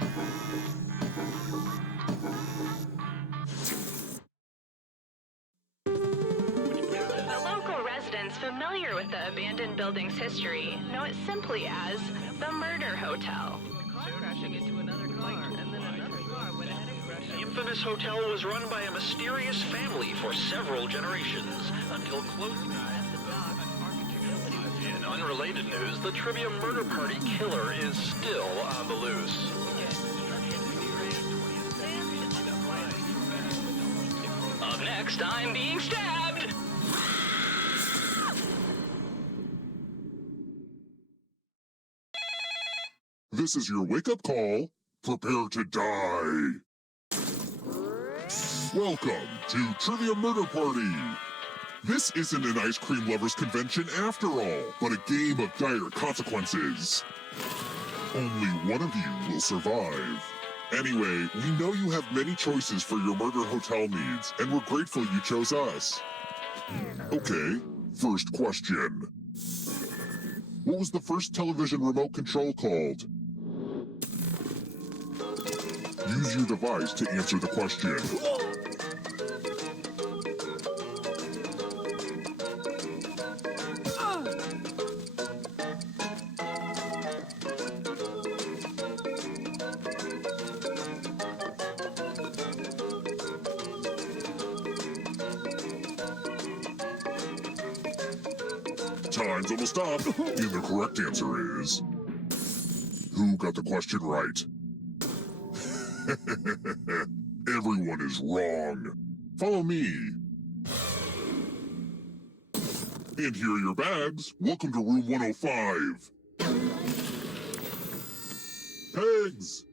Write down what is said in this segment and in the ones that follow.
The local residents familiar with the abandoned building's history know it simply as the Murder Hotel. Crashing into another car, and then another car went ahead and crashed. The infamous hotel was run by a mysterious family for several generations until close. In unrelated news, the trivia murder party killer is still on the loose. Up next, I'm being stabbed! This is your wake-up call. Prepare to die. Welcome to Trivia Murder Party. This isn't an ice cream lovers convention after all, but a game of dire consequences. Only one of you will survive. Anyway, we know you have many choices for your murder hotel needs, and we're grateful you chose us. Okay, first question. What was the first television remote control called? Use your device to answer the question. Time's almost up. And the correct answer is... Who got the question right? Everyone is wrong. Follow me. And here are your bags. Welcome to room 105. Pegs!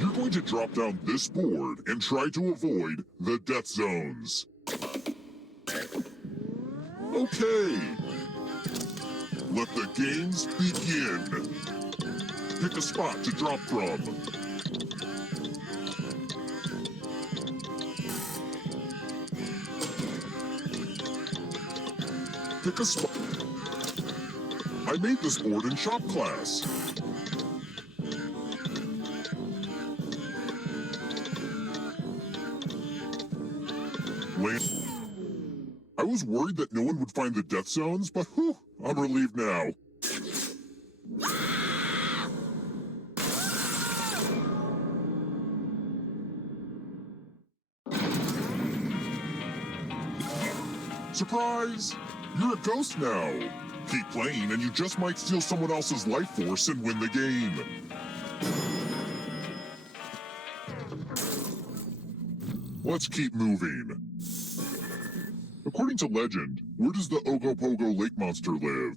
You're going to drop down this board and try to avoid the death zones. Okay. Let the games begin. Pick a spot to drop from. Pick a spot. I made this board in shop class. I was worried that no one would find the death zones, but whew, I'm relieved now. Surprise! You're a ghost now. Keep playing and you just might steal someone else's life force and win the game. Let's keep moving. According to legend, where does the Ogopogo lake monster live?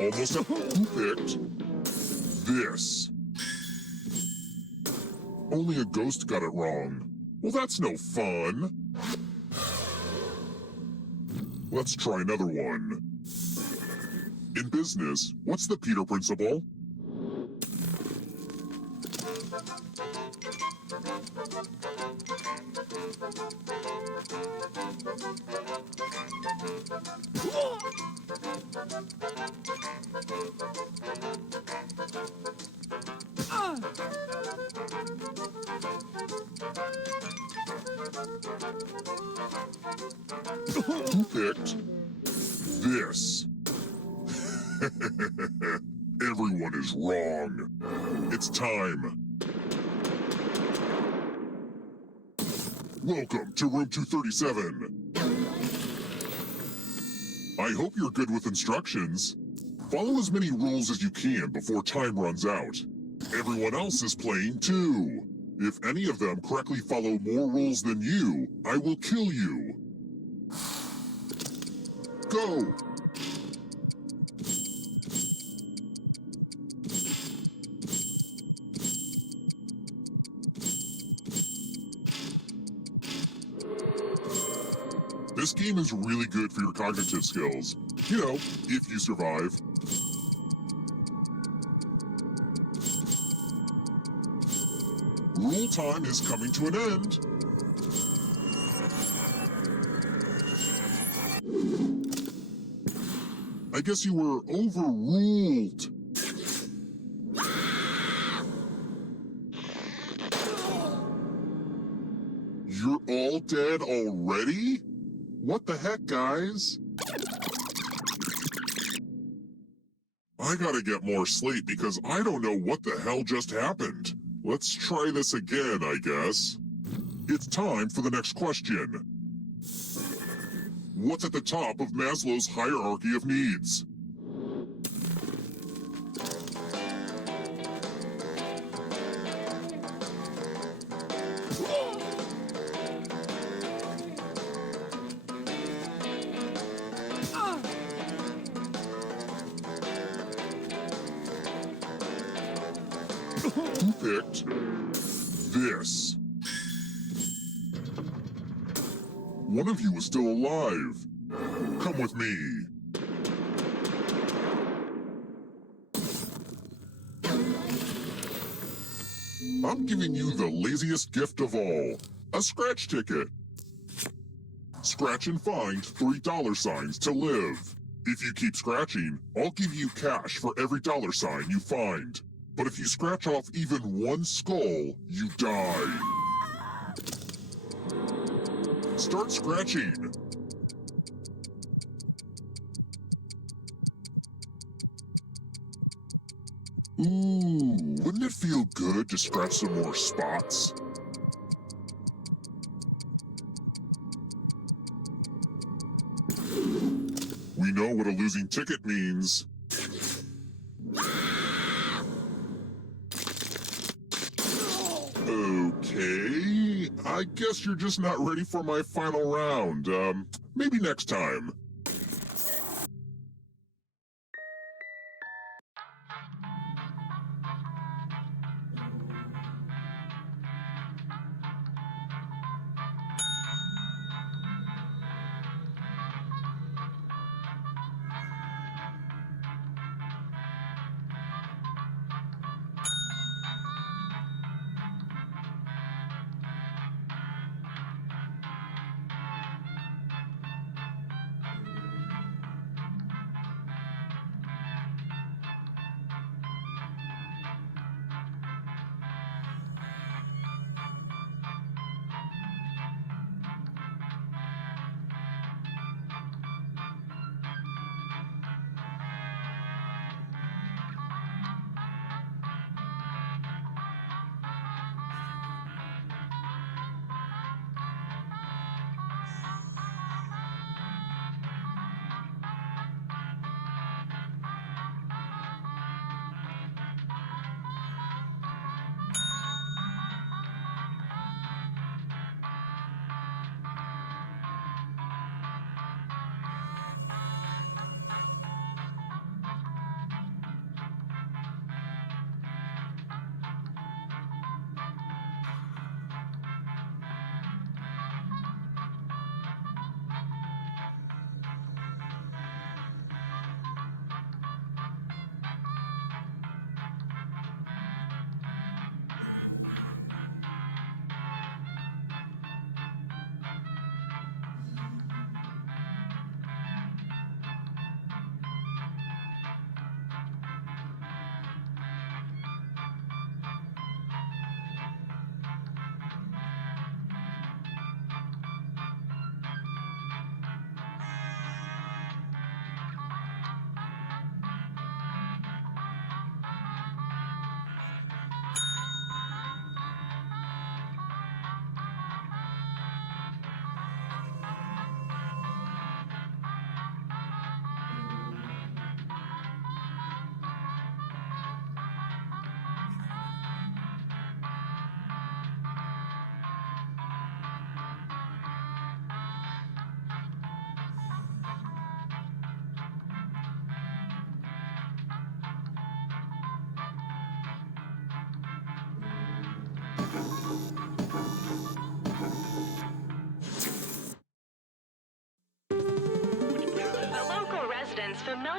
Almost up. Who picked this? Only a ghost got it wrong. Well, that's no fun. Let's try another one. In business, what's the Peter Principle? Who picked this? Everyone is wrong. It's time. Welcome to room 237. I hope you're good with instructions. Follow as many rules as you can before time runs out. Everyone else is playing too. If any of them correctly follow more rules than you, I will kill you. Go! This game is really good for your cognitive skills. You know, if you survive. Rule time is coming to an end. I guess you were overruled. You're all dead already? What the heck, guys? I gotta get more sleep because I don't know what the hell just happened. Let's try this again, I guess. It's time for the next question. What's at the top of Maslow's hierarchy of needs? Who picked this? One of you is still alive. Come with me. I'm giving you the laziest gift of all, a scratch ticket. Scratch and find $3 to live. If you keep scratching, I'll give you cash for every $sign you find. But if you scratch off even one skull, you die. Start scratching. Ooh, wouldn't it feel good to scratch some more spots? We know what a losing ticket means. Okay, I guess you're just not ready for my final round. Maybe next time.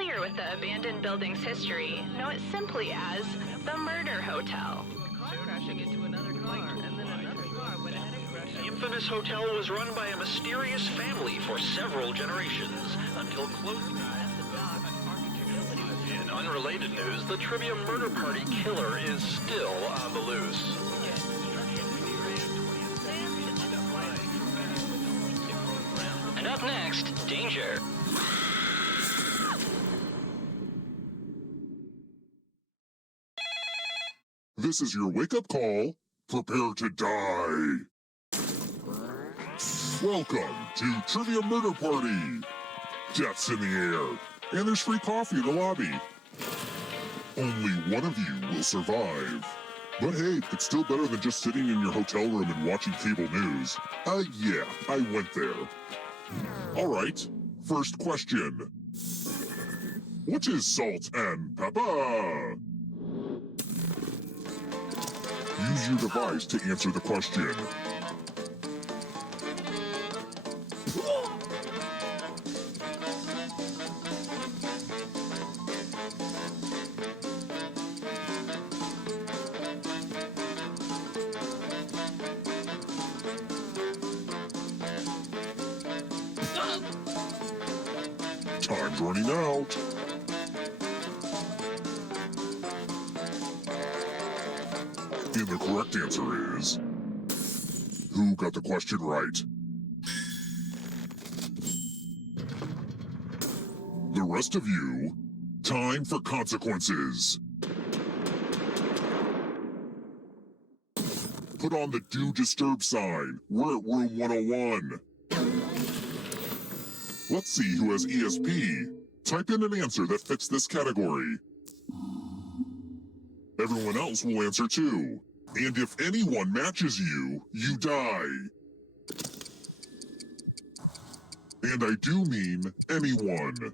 familiar with the abandoned building's history know it simply as the Murder Hotel. Crashing into another car, and then another car went ahead and crashed. The infamous hotel was run by a mysterious family for several generations until close. In unrelated news, the Trivia Murder Party killer is still on the loose. And up next, Danger. This is your wake-up call. Prepare to die. Welcome to Trivia Murder Party. Death's in the air, and there's free coffee in the lobby. Only one of you will survive. But hey, it's still better than just sitting in your hotel room and watching cable news. Yeah, I went there. All right, first question. What is salt and pepper? Use your device to answer the question. Time's running out. And the correct answer is... Who got the question right? The rest of you, time for consequences. Put on the Do Disturb sign. We're at room 101. Let's see who has ESP. Type in an answer that fits this category. Everyone else will answer too. And if anyone matches you, you die. And I do mean anyone.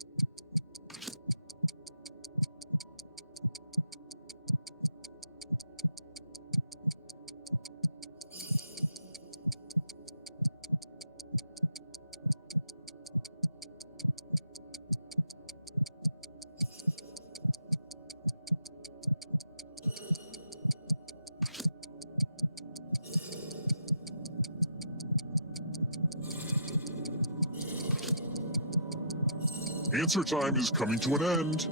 Answer time is coming to an end.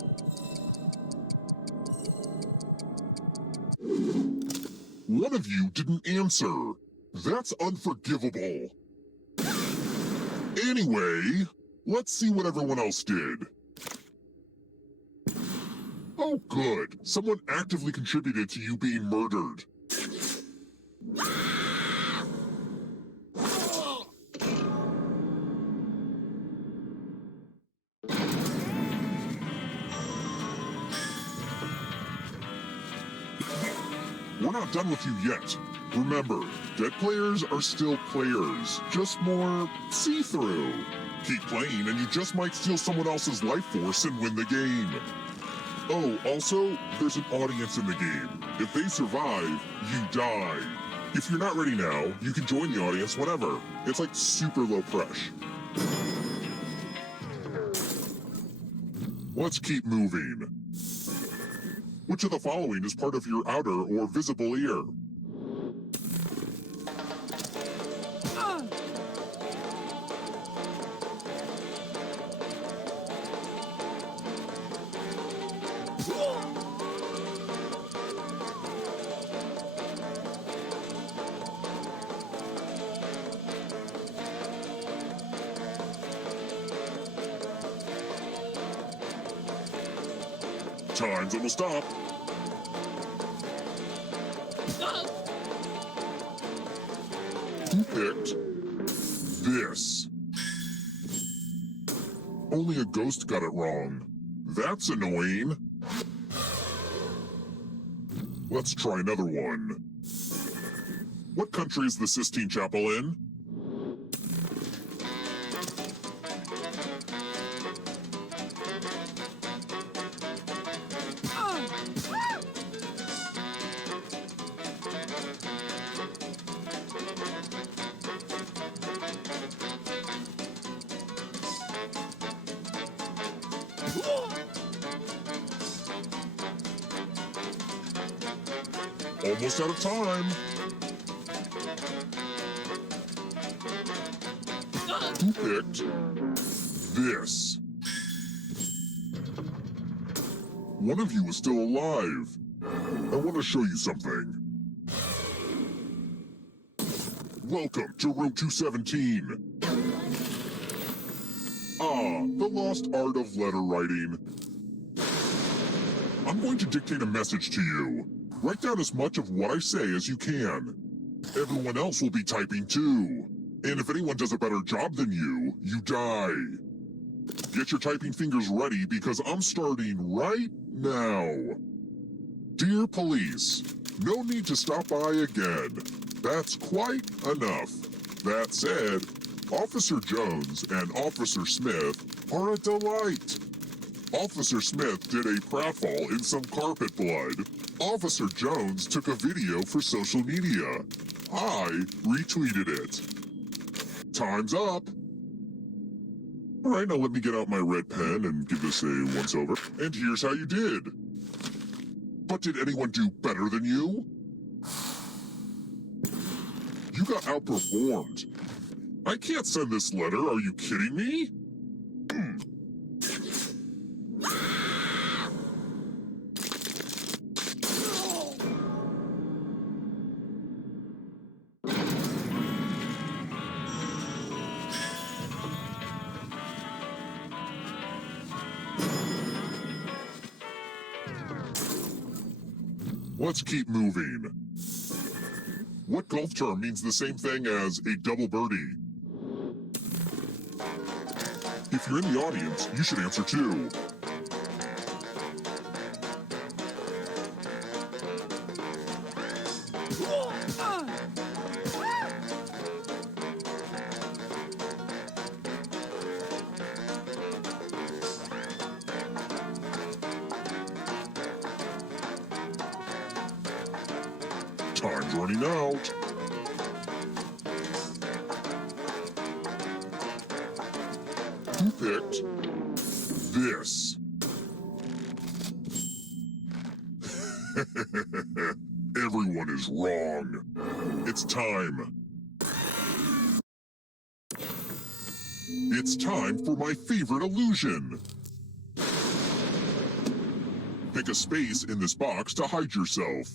One of you didn't answer. That's unforgivable. Anyway, let's see what everyone else did. Oh, good. Someone actively contributed to you being murdered. We're not done with you yet. Remember, dead players are still players, just more see-through. Keep playing and you just might steal someone else's life force and win the game. Oh, also, there's an audience in the game. If they survive, you die. If you're not ready now, you can join the audience whenever. It's like super low pressure. Let's keep moving. Which of the following is part of your outer or visible ear? Time's almost up. Who picked this? Only a ghost got it wrong. That's annoying. Let's try another one. What country is the Sistine Chapel in? Almost out of time. Who picked this? One of you is still alive. I want to show you something. Welcome to room 217. The lost art of letter writing. I'm going to dictate a message to you. Write down as much of what I say as you can. Everyone else will be typing too. And if anyone does a better job than you, you die. Get your typing fingers ready because I'm starting right now. Dear police, no need to stop by again. That's quite enough. That said, Officer Jones and Officer Smith are a delight. Officer Smith did a pratfall in some carpet blood. Officer Jones took a video for social media. I retweeted it. Time's up. All right, now let me get out my red pen and give this a once-over. And here's how you did. But did anyone do better than you? You got outperformed. I can't send this letter, are you kidding me? Let's keep moving. What golf term means the same thing as a double birdie? If you're in the audience, you should answer too. Time's running out. Who picked this? Everyone is wrong. It's time. It's time for my favorite illusion. Pick a space in this box to hide yourself.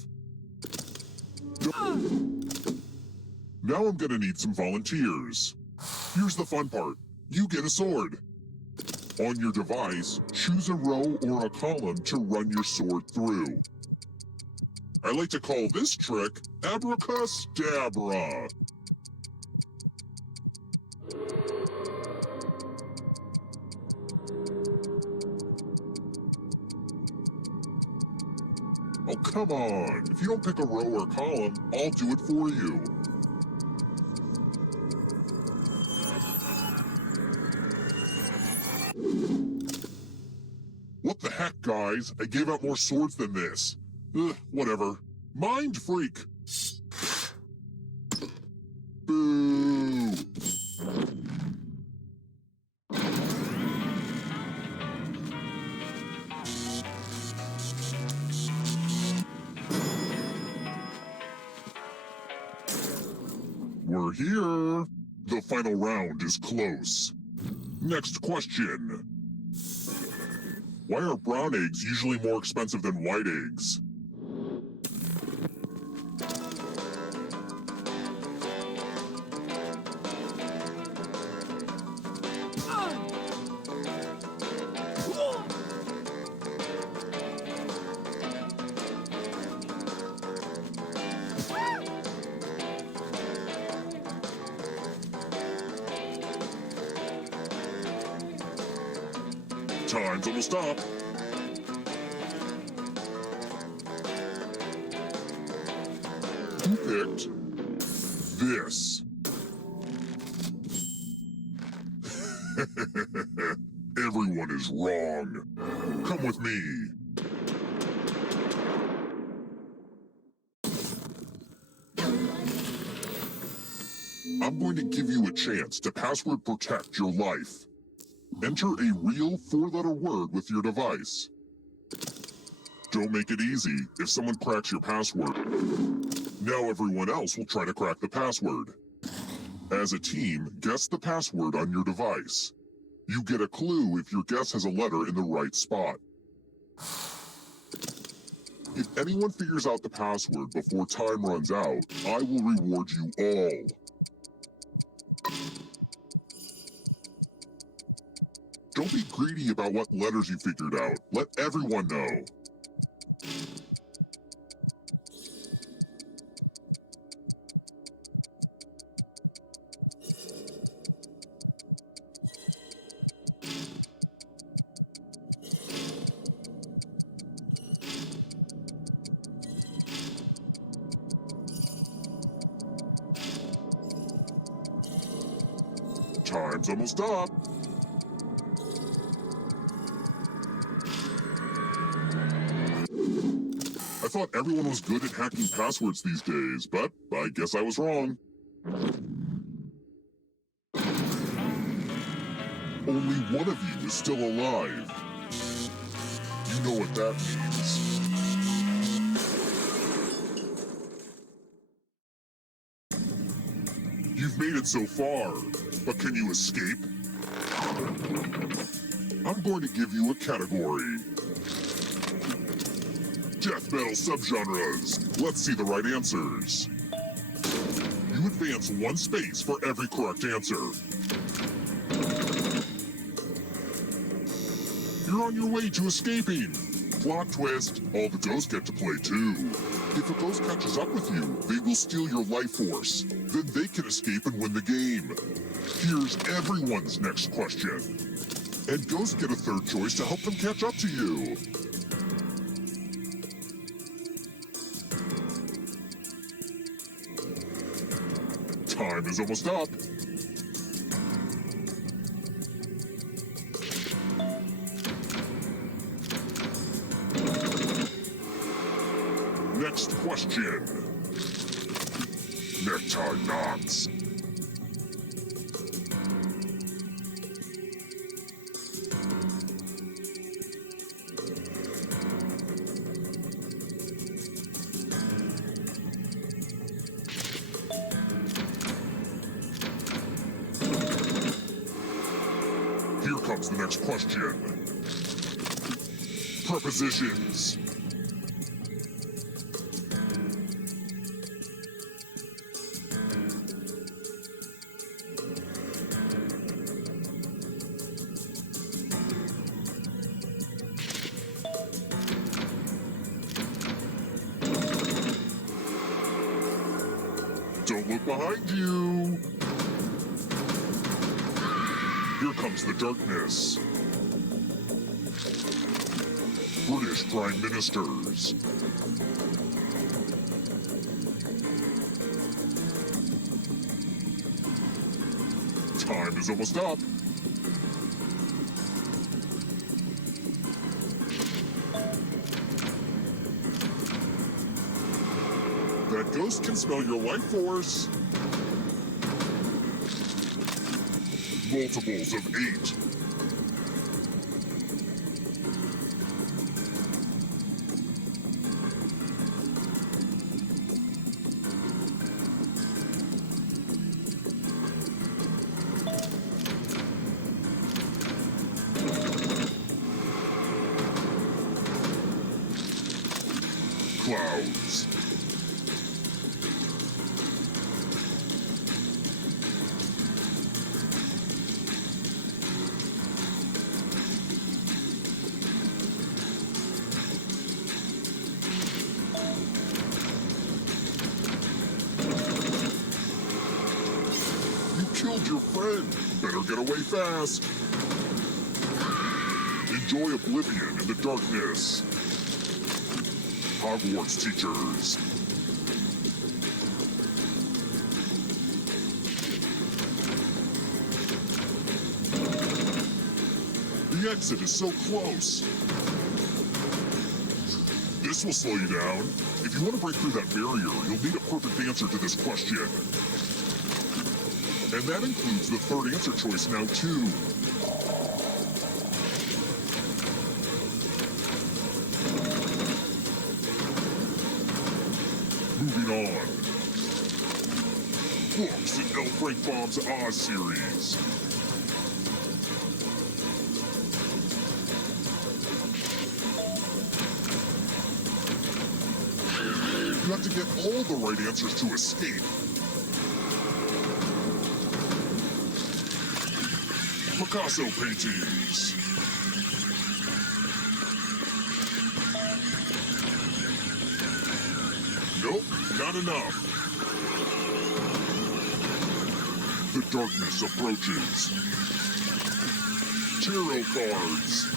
Now I'm gonna need some volunteers. Here's the fun part. You get a sword. On your device, choose a row or a column to run your sword through. I like to call this trick Abracadabra. Oh, come on. If you don't pick a row or column, I'll do it for you. What the heck, guys? I gave out more swords than this. Ugh, whatever. Mind freak. Boo. We're here. The final round is close. Next question. Why are brown eggs usually more expensive than white eggs? Time's almost up. Who picked this? Everyone is wrong. Come with me. I'm going to give you a chance to password protect your life. Enter a real four-letter word with your device. Don't make it easy. If someone cracks your password, now everyone else will try to crack the password. As a team, guess the password on your device. You get a clue if your guess has a letter in the right spot. If anyone figures out the password before time runs out, I will reward you all. Don't be greedy about what letters you figured out. Let everyone know. Time's almost up. I thought everyone was good at hacking passwords these days, but I guess I was wrong. Only one of you is still alive. You know what that means. You've made it so far, but can you escape? I'm going to give you a category. Death metal subgenres. Let's see the right answers. You advance 1 space for every correct answer. You're on your way to escaping. Plot twist, all the ghosts get to play too. If a ghost catches up with you, they will steal your life force. Then they can escape and win the game. Here's everyone's next question. And ghosts get a third choice to help them catch up to you. Time is almost up. Next question. Necktie knots. Here comes the next question. Prepositions. Don't look behind you. Here comes the darkness. British Prime Ministers. Time is almost up. That ghost can smell your life force. Multiples of 8. Clouds. Killed your friend. Better get away fast. Enjoy oblivion in the darkness. Hogwarts teachers. The exit is so close. This will slow you down. If you want to break through that barrier, you'll need a perfect answer to this question. And that includes the third answer choice now, too. books in L. Frank Baum's Oz series. You have to get all the right answers to escape. Picasso paintings. Nope, not enough. The darkness approaches. Tarot cards.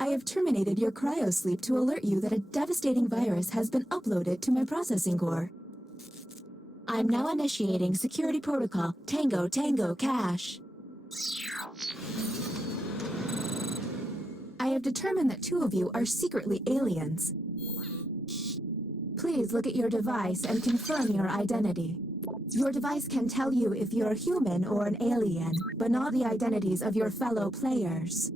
I have terminated your cryosleep to alert you that a devastating virus has been uploaded to my processing core. I'm now initiating security protocol Tango Tango Cache. I have determined that 2 of you are secretly aliens. Please look at your device and confirm your identity. Your device can tell you if you're a human or an alien, but not the identities of your fellow players.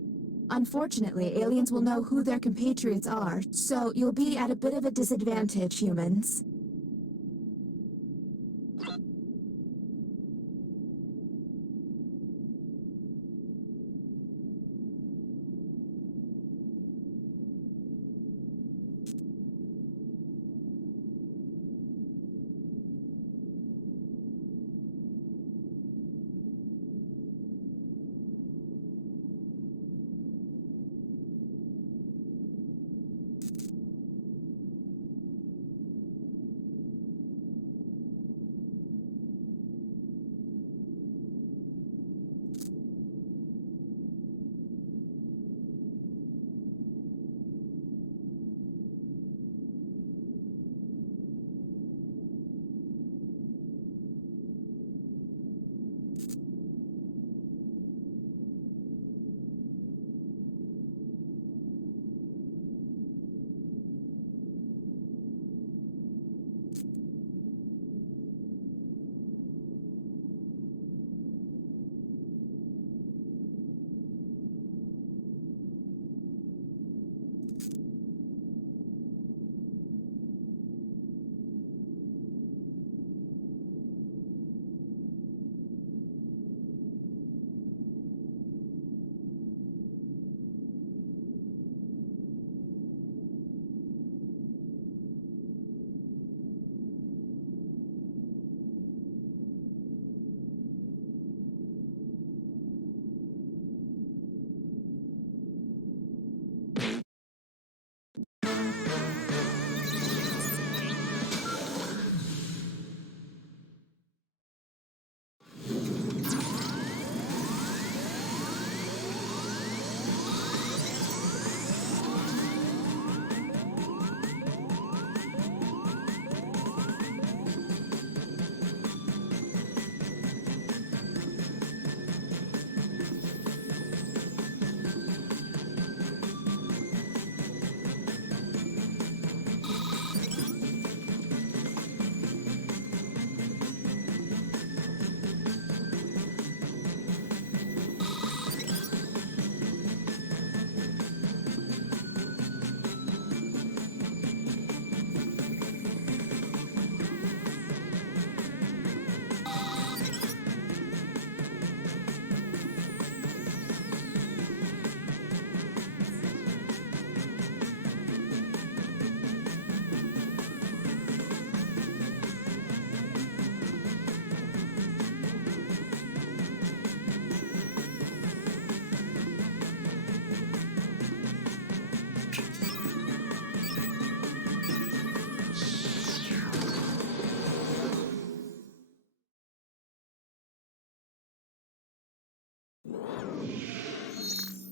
Unfortunately, aliens will know who their compatriots are, so you'll be at a bit of a disadvantage, humans.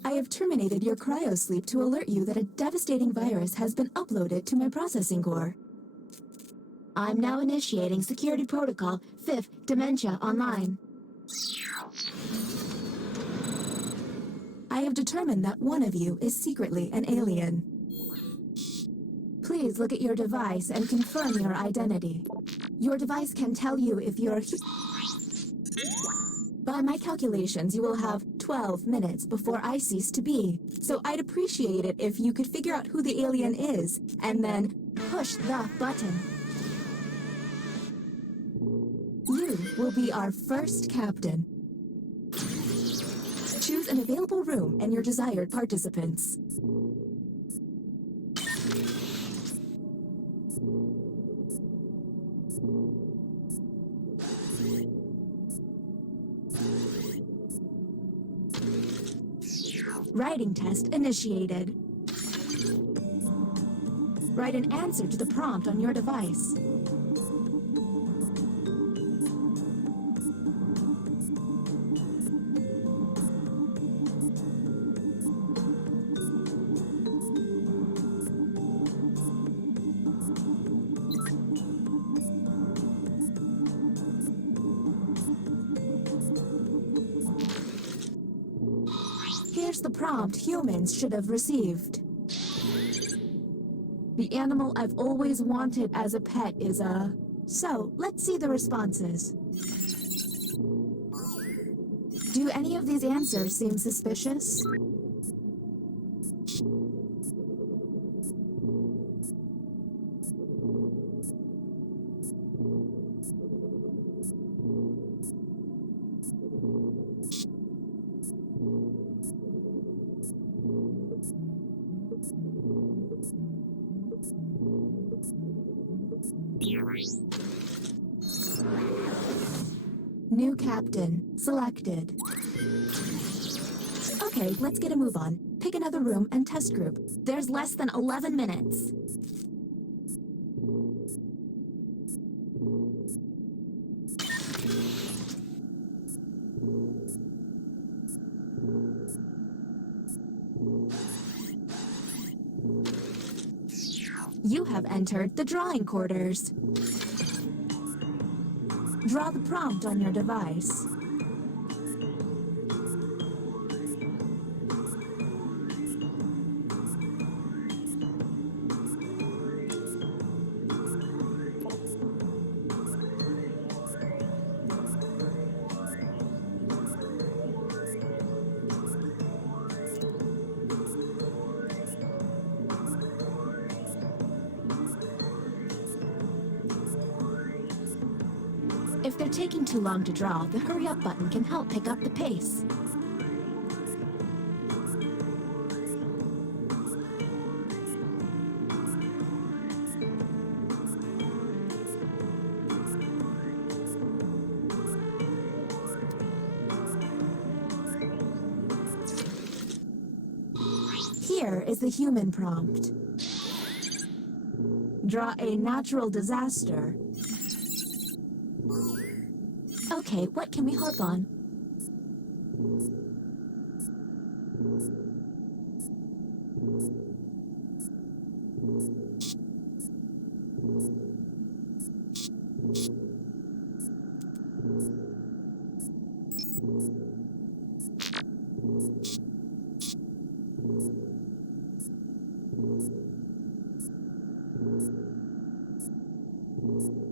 I have terminated your cryosleep to alert you that a devastating virus has been uploaded to my processing core. I'm now initiating security protocol 5th Dementia Online. I have determined that one of you is secretly an alien. Please look at your device and confirm your identity. Your device can tell you if you're By my calculations, you will have 12 minutes before I cease to be. So I'd appreciate it if you could figure out who the alien is, and then push the button. You will be our first captain. Choose an available room and your desired participants. Writing test initiated. Write an answer to the prompt on your device. Here's the prompt humans should have received. The animal I've always wanted as a pet is a So, let's see the responses. Do any of these answers seem suspicious? New captain selected. Okay, let's get a move on. Pick another room and test group. There's less than 11 minutes. You have entered the drawing quarters. Draw the prompt on your device. If they're taking too long to draw, the hurry up button can help pick up the pace. Here is the human prompt. Draw a natural disaster. Okay, what can we harp on?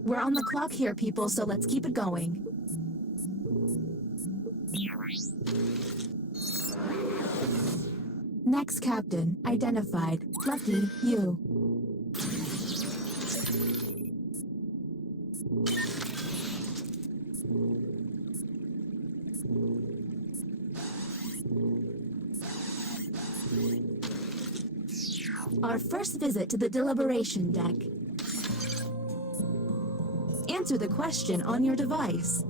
We're on the clock here, people, so let's keep it going. Next captain, identified. Lucky, you. Our first visit to the deliberation deck. Answer the question on your device.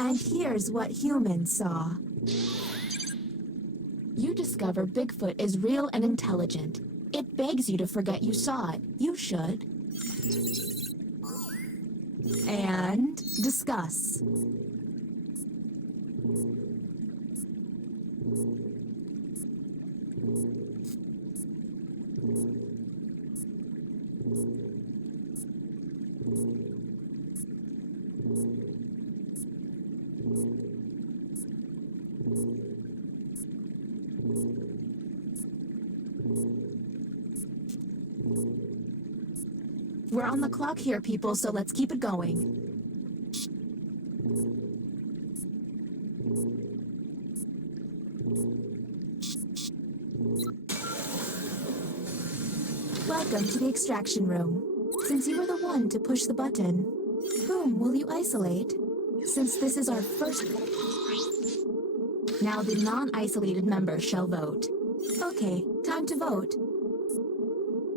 And here's what humans saw. You discover Bigfoot is real and intelligent. It begs you to forget you saw it. You should. And discuss. We're on the clock here, people, so let's keep it going. Welcome to the extraction room. Since you were the one to push the button, whom will you isolate? Since this is our first... Now the non-isolated members shall vote. Okay, time to vote.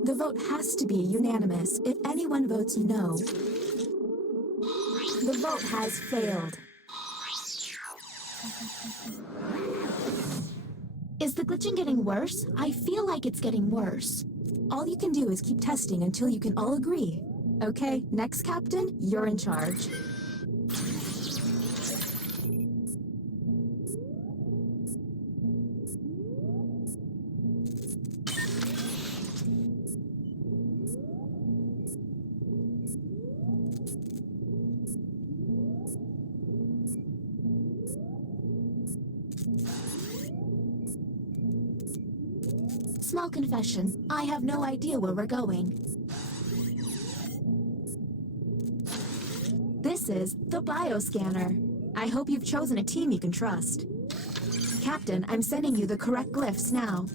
The vote has to be unanimous. If anyone votes no, the vote has failed. Is the glitching getting worse? I feel like it's getting worse. All you can do is keep testing until you can all agree. Okay, next captain, you're in charge. Small confession, I have no idea where we're going. This is the bioscanner. I hope you've chosen a team you can trust. Captain, I'm sending you the correct glyphs now.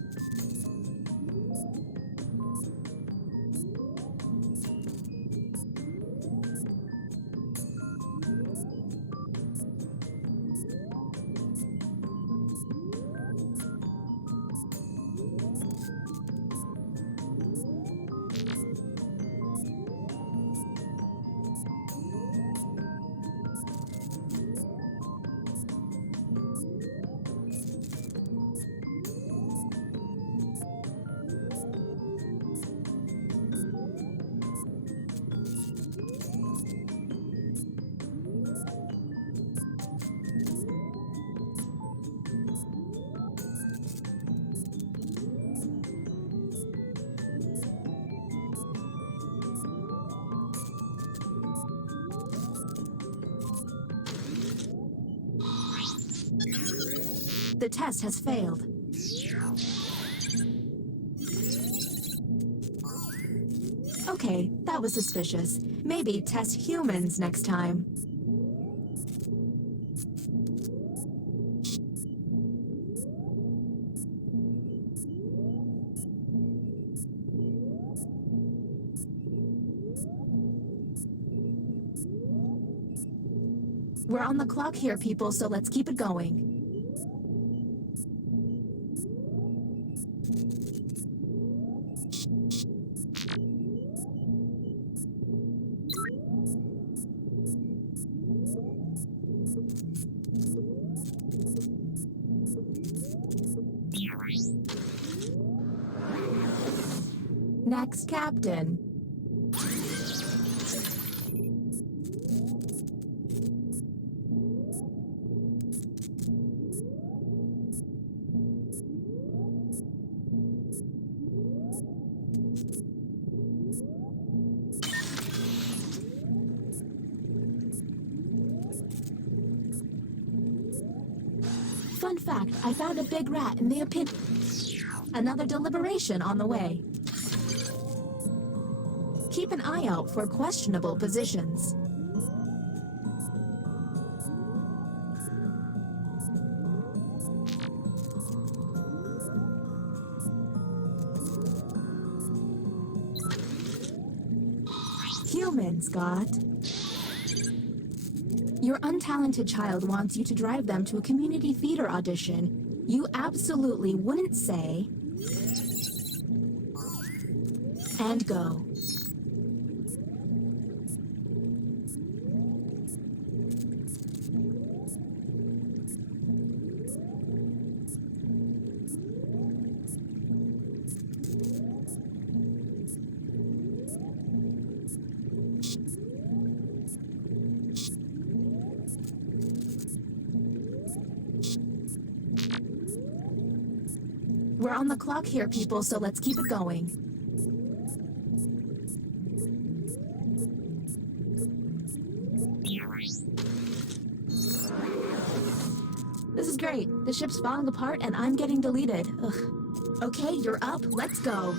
The test has failed. Okay, that was suspicious. Maybe test humans next time. We're on the clock here, people, so let's keep it going. Next, Captain. Fun fact, I found a big rat in the Another deliberation on the way. Keep an eye out for questionable positions. Humans, Scott. Your untalented child wants you to drive them to a community theater audition. You absolutely wouldn't say... And go. We're on the clock here, people, so let's keep it going. This is great. The ship's falling apart and I'm getting deleted. Ugh. Okay, you're up. Let's go.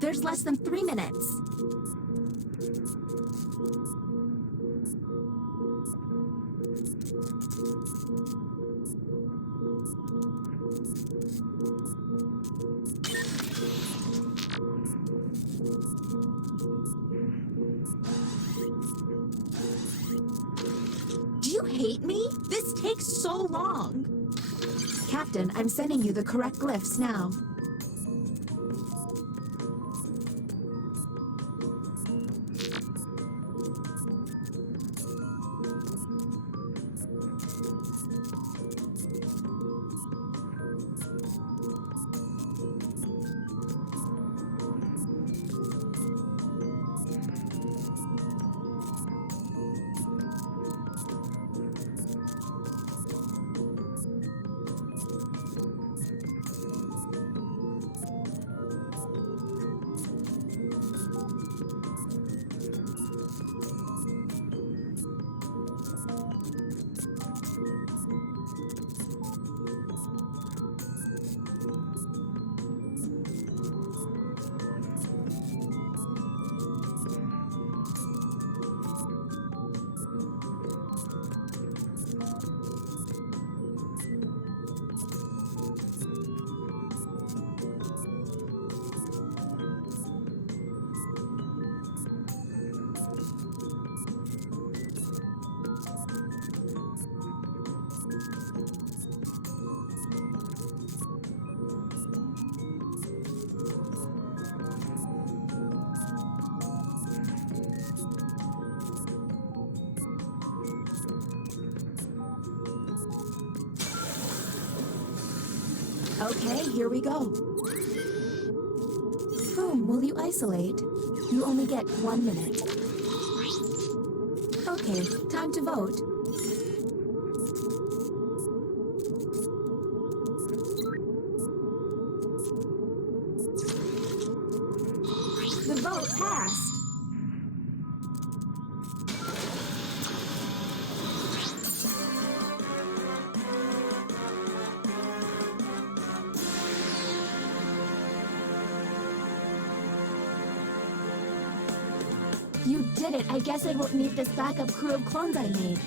There's less than 3 minutes. Do you hate me? This takes so long. Captain, I'm sending you the correct glyphs now. Okay, here we go. Whom will you isolate? You only get 1 minute. Okay, time to vote. The vote passed. You did it. I guess I won't need this backup crew of clones I made.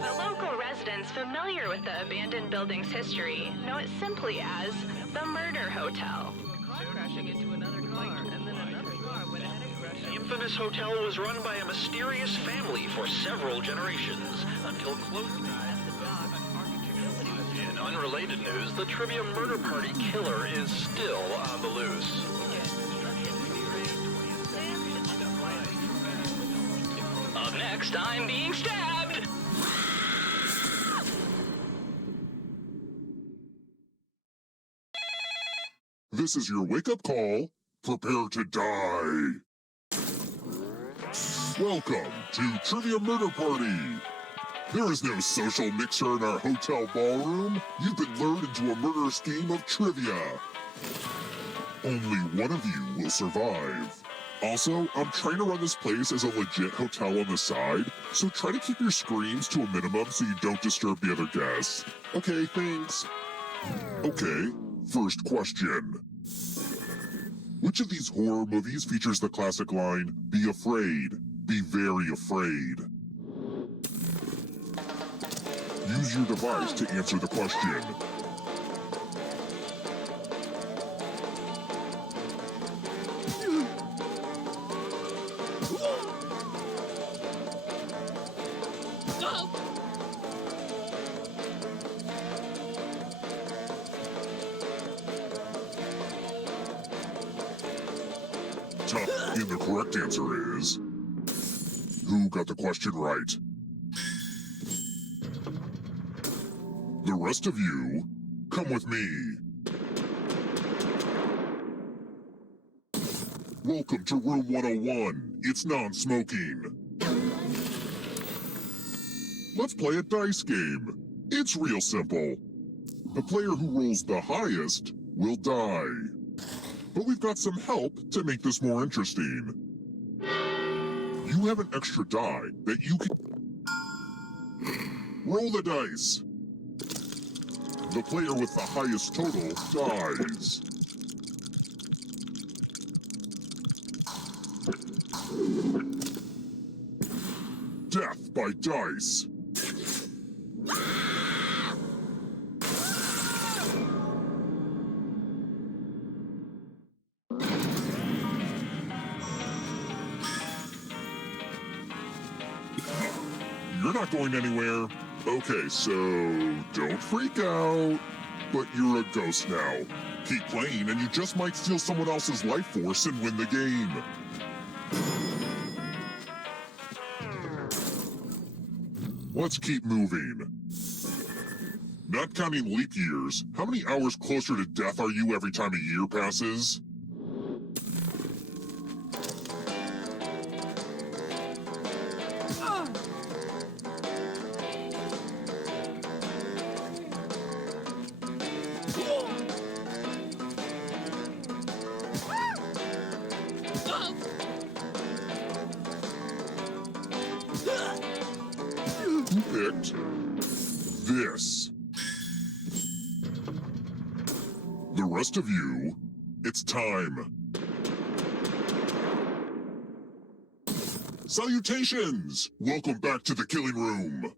The local residents familiar with the abandoned building's history know it simply as the Murder Hotel. Car crashing into another car, and then another car went ahead and crashed. The infamous hotel was run by a mysterious family for several generations until close. In unrelated news, the trivia murder party killer is still on the loose. Up next, I'm being stabbed! This is your wake-up call. Prepare to die. Welcome to Trivia Murder Party. There is no social mixer in our hotel ballroom. You've been lured into a murder scheme of trivia. Only one of you will survive. Also, I'm trying to run this place as a legit hotel on the side, so try to keep your screams to a minimum so you don't disturb the other guests. Okay, thanks. Okay, first question. Which of these horror movies features the classic line, "Be afraid, be very afraid"? Use your device to answer the question. And the correct answer is... Who got the question right? The rest of you, come with me. Welcome to room 101. It's non-smoking. Let's play a dice game. It's real simple. The player who rolls the highest will die. But we've got some help to make this more interesting. You have an extra die that you can... Roll the dice. The player with the highest total dies. Death by dice. not going anywhere. Okay, so don't freak out. But you're a ghost now. Keep playing and you just might steal someone else's life force and win the game. Let's keep moving. Not counting leap years, how many hours closer to death are you every time a year passes? Who picked this? The rest of you, it's time. Salutations! Welcome back to the killing room.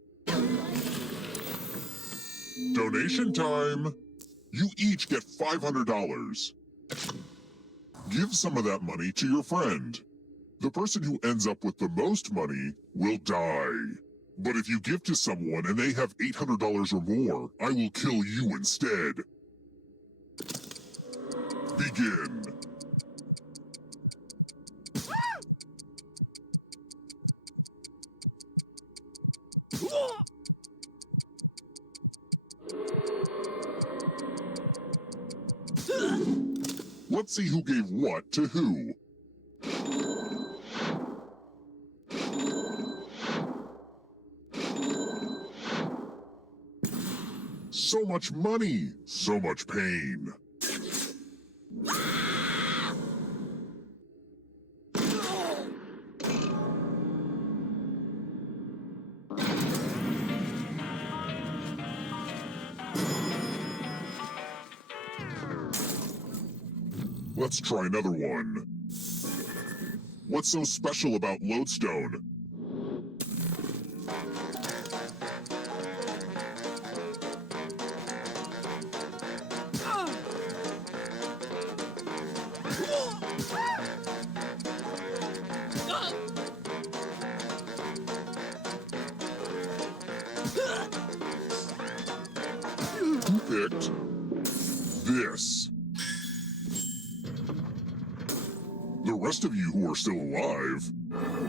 Donation time. You each get $500. Give some of that money to your friend. The person who ends up with the most money will die. But if you give to someone and they have $800 or more, I will kill you instead. Begin. Let's see who gave what to who. So much money, so much pain. Let's try another one. What's so special about Lodestone? Who picked this? The rest of you who are still alive,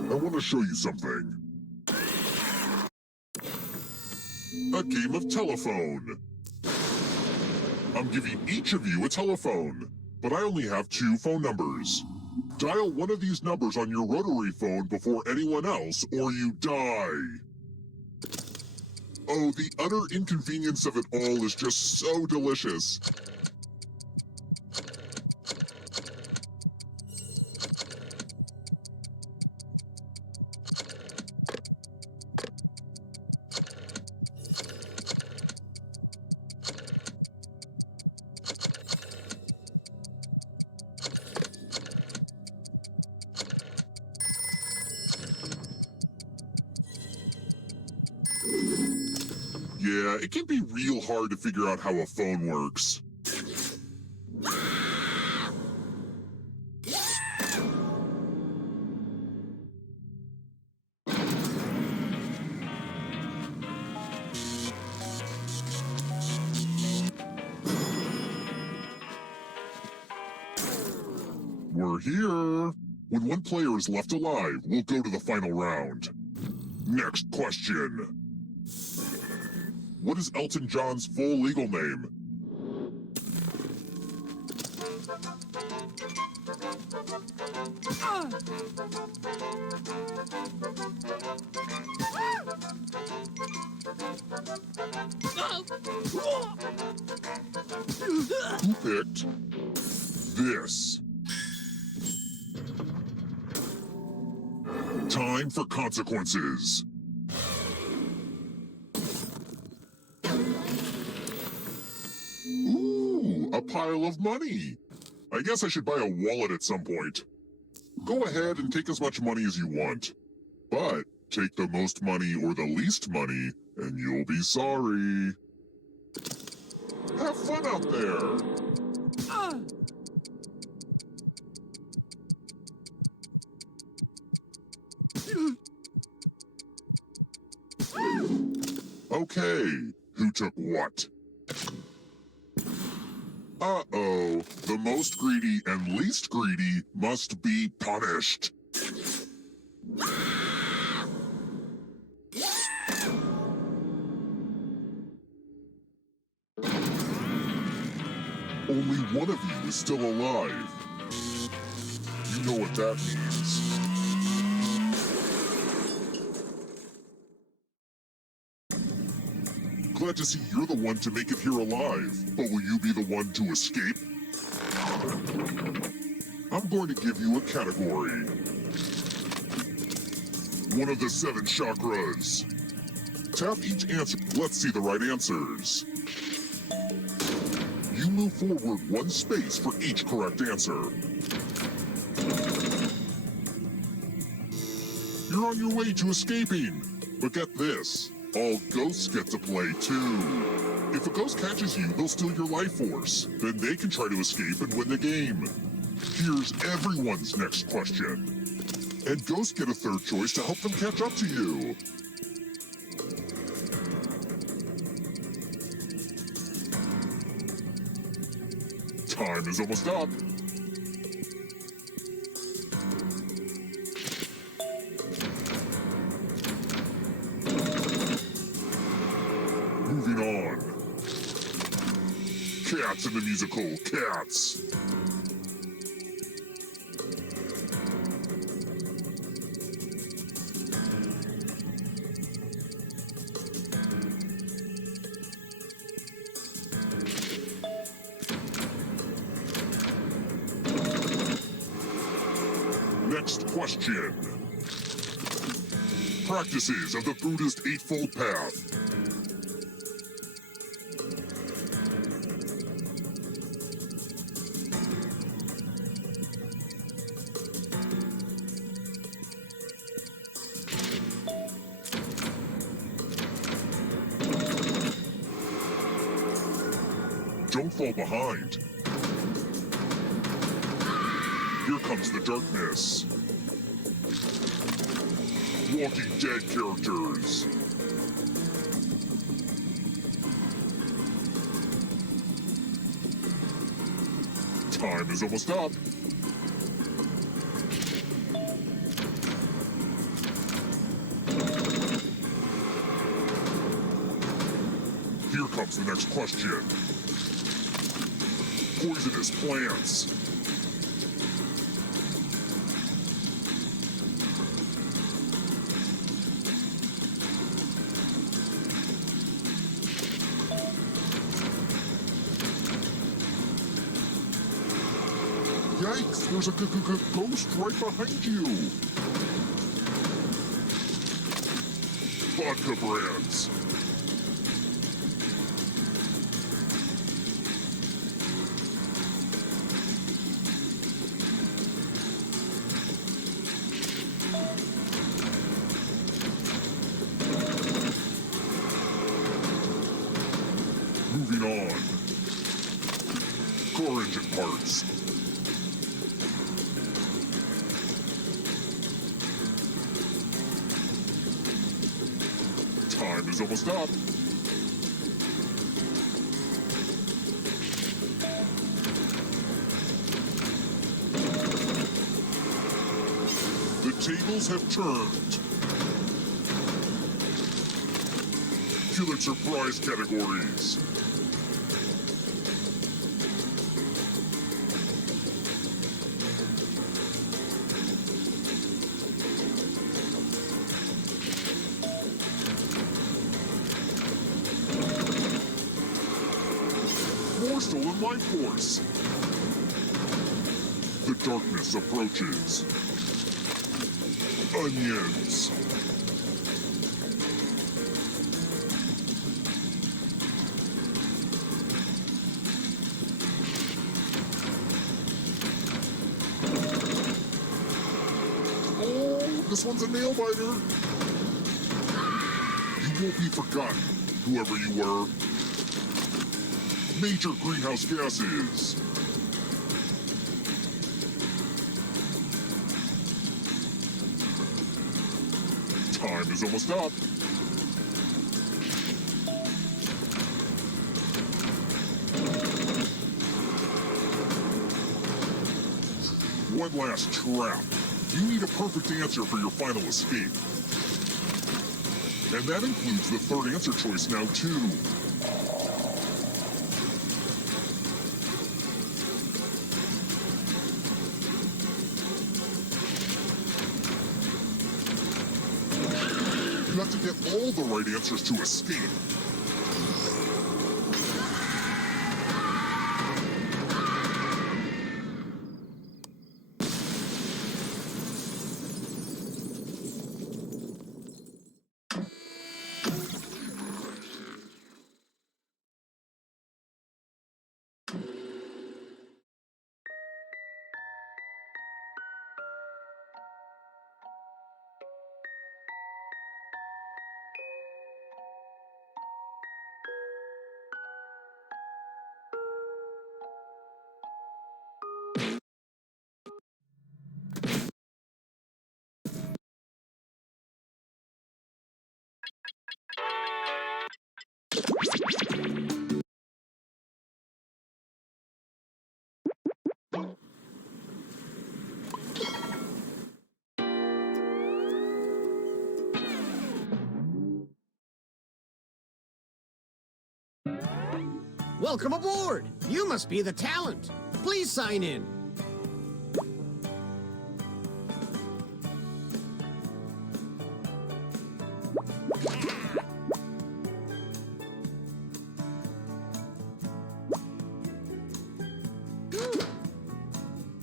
I want to show you something. A game of telephone. I'm giving each of you a telephone, but I only have 2 phone numbers. Dial one of these numbers on your rotary phone before anyone else, or you die. Oh, the utter inconvenience of it all is just so delicious. Yeah, it can be real hard to figure out how a phone works. We're here. When one player is left alive, we'll go to the final round. Next question. What is Elton John's full legal name? Who picked this? Time for consequences. Ooh, a pile of money. I guess I should buy a wallet at some point. Go ahead and take as much money as you want. But take the most money or the least money, and you'll be sorry. Have fun out there. Okay, who took what? Uh-oh, the most greedy and least greedy must be punished. Only one of you is still alive. You know what that means. Glad to see you're the one to make it here alive, but will you be the one to escape? I'm going to give you a category. One of the 7 chakras. Tap each answer. Let's see the right answers. You move forward 1 space for each correct answer. You're on your way to escaping. But get this, all ghosts get to play too. If a ghost catches you, they'll steal your life force. Then they can try to escape and win the game. Here's everyone's next question. And ghosts get a 3rd choice to help them catch up to you. Time is almost up. Moving on. Cats in the musical, Cats. Next question. Practices of the Buddhist Eightfold Path. Don't fall behind. Here comes the darkness. Walking Dead characters. Time is almost up. Here comes the next question. Poisonous plants. Yikes, there's a ghost right behind you. Vodka brands. Moving on. Car engine parts. Time is almost up. The tables have turned. Pulitzer Prize categories. More stolen life force. The darkness approaches. Onions. Oh, this one's a nail biter. You won't be forgotten, whoever you were. Major greenhouse gases. Time is almost up. one last trap. You need a perfect answer for your final escape. And that includes the third answer choice now, too. You have to get all the right answers to escape. Welcome aboard! You must be the talent. Please sign in.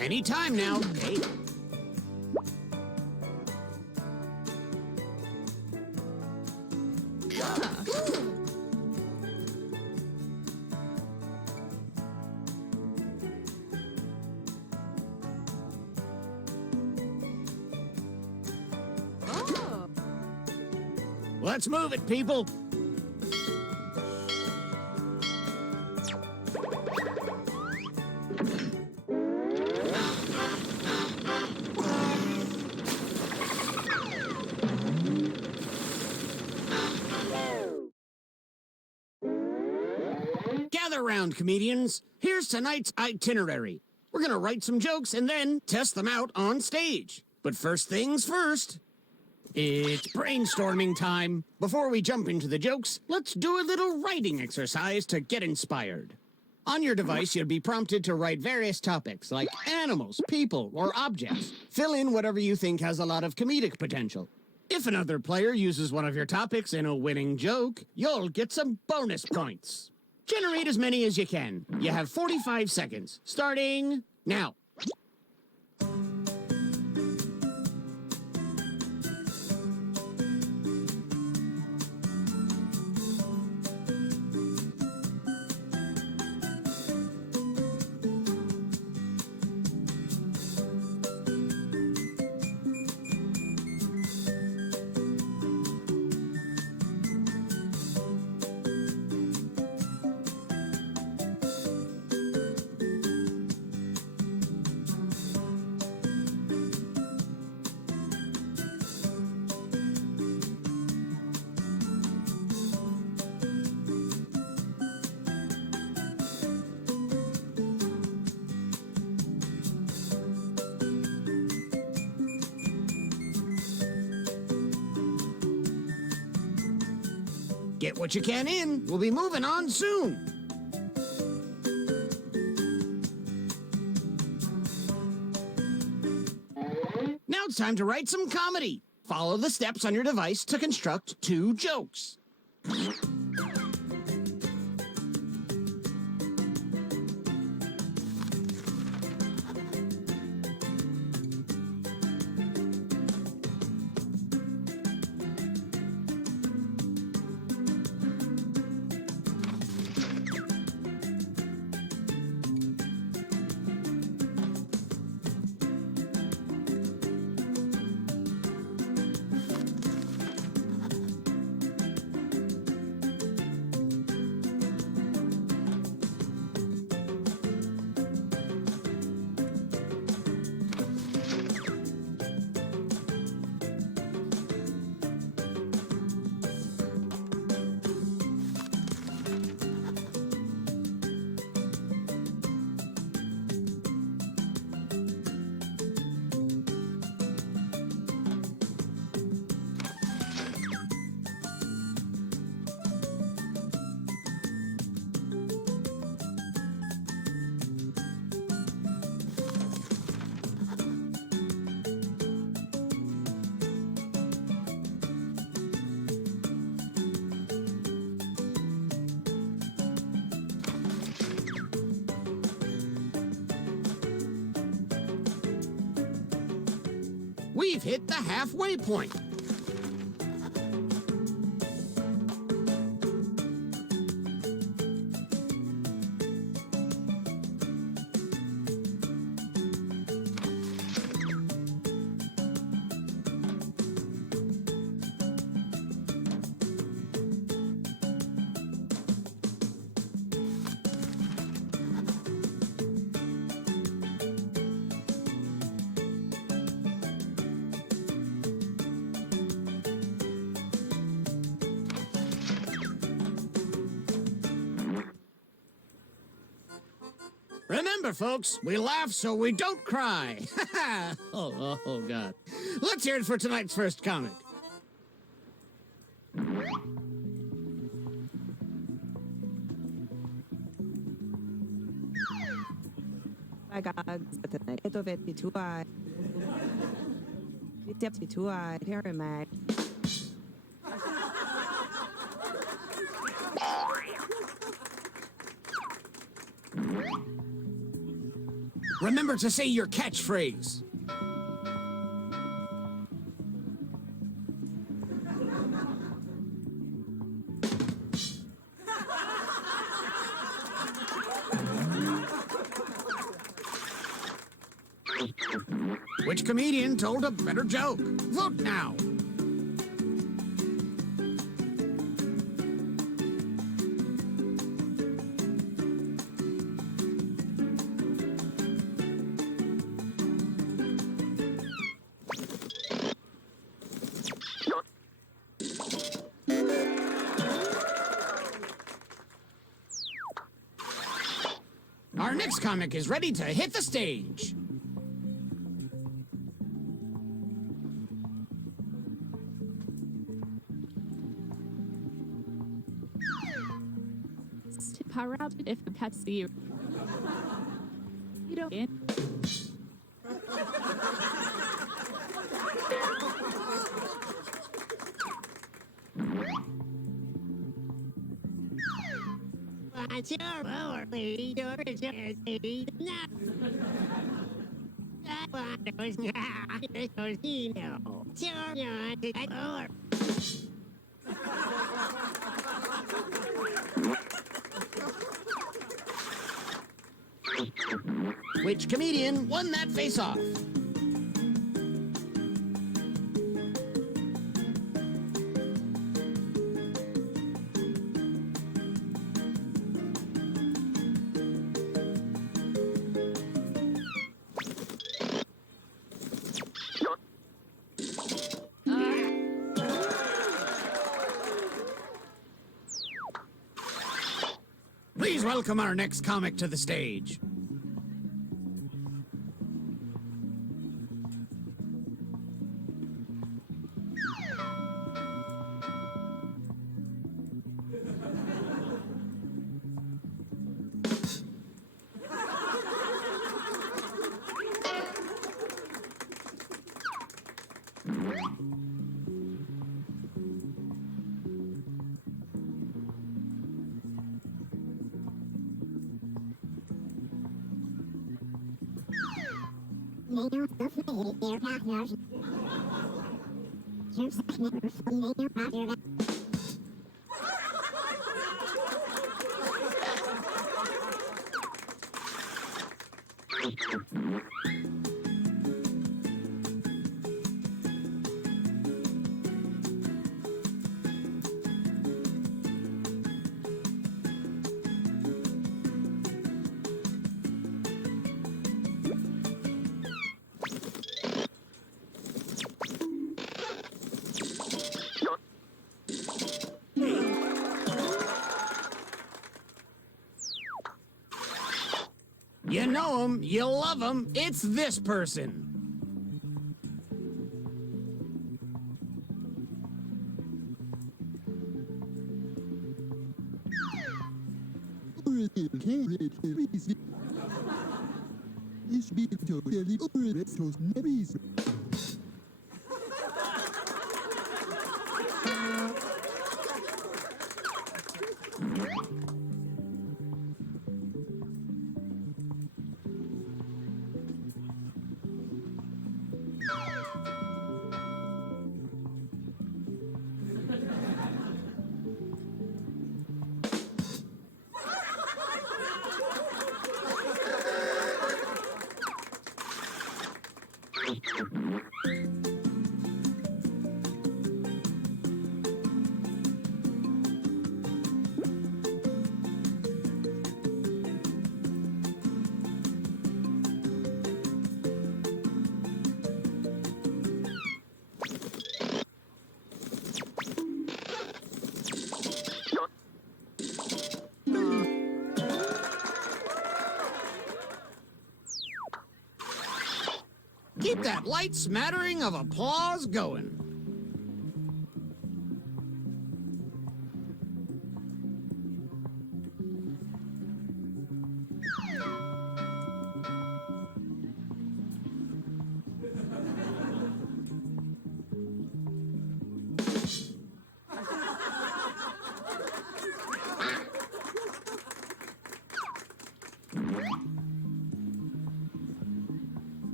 Anytime now. Hey. Let's move it, people. Gather round, comedians. Here's tonight's itinerary. We're gonna write some jokes and then test them out on stage. But first things first. It's brainstorming time. Before we jump into the jokes, let's do a little writing exercise to get inspired. On your device, you'll be prompted to write various topics like animals, people, or objects. Fill in whatever you think has a lot of comedic potential. If another player uses one of your topics in a winning joke, you'll get some bonus points. Generate as many as you can. You have 45 seconds, starting now. Get what you can in. We'll be moving on soon. Now it's time to write some comedy. Follow the steps on your device to construct 2 jokes. We've hit the halfway point. Remember, folks, we laugh so we don't cry. oh, God. Let's hear it for tonight's first comic. My God, tonight it of it too high. It's up to too high. Here am I. Remember to say your catchphrase. Which comedian told a better joke? Vote now. Our next comic is ready to hit the stage. Power out if the pets see you. You don't. What's your power, please? Your jersey. No. I want those now. Those no. Sure, no. Which comedian won that face-off? Please welcome our next comic to the stage. You know him, you love him, it's this person. Keep that light smattering of applause going.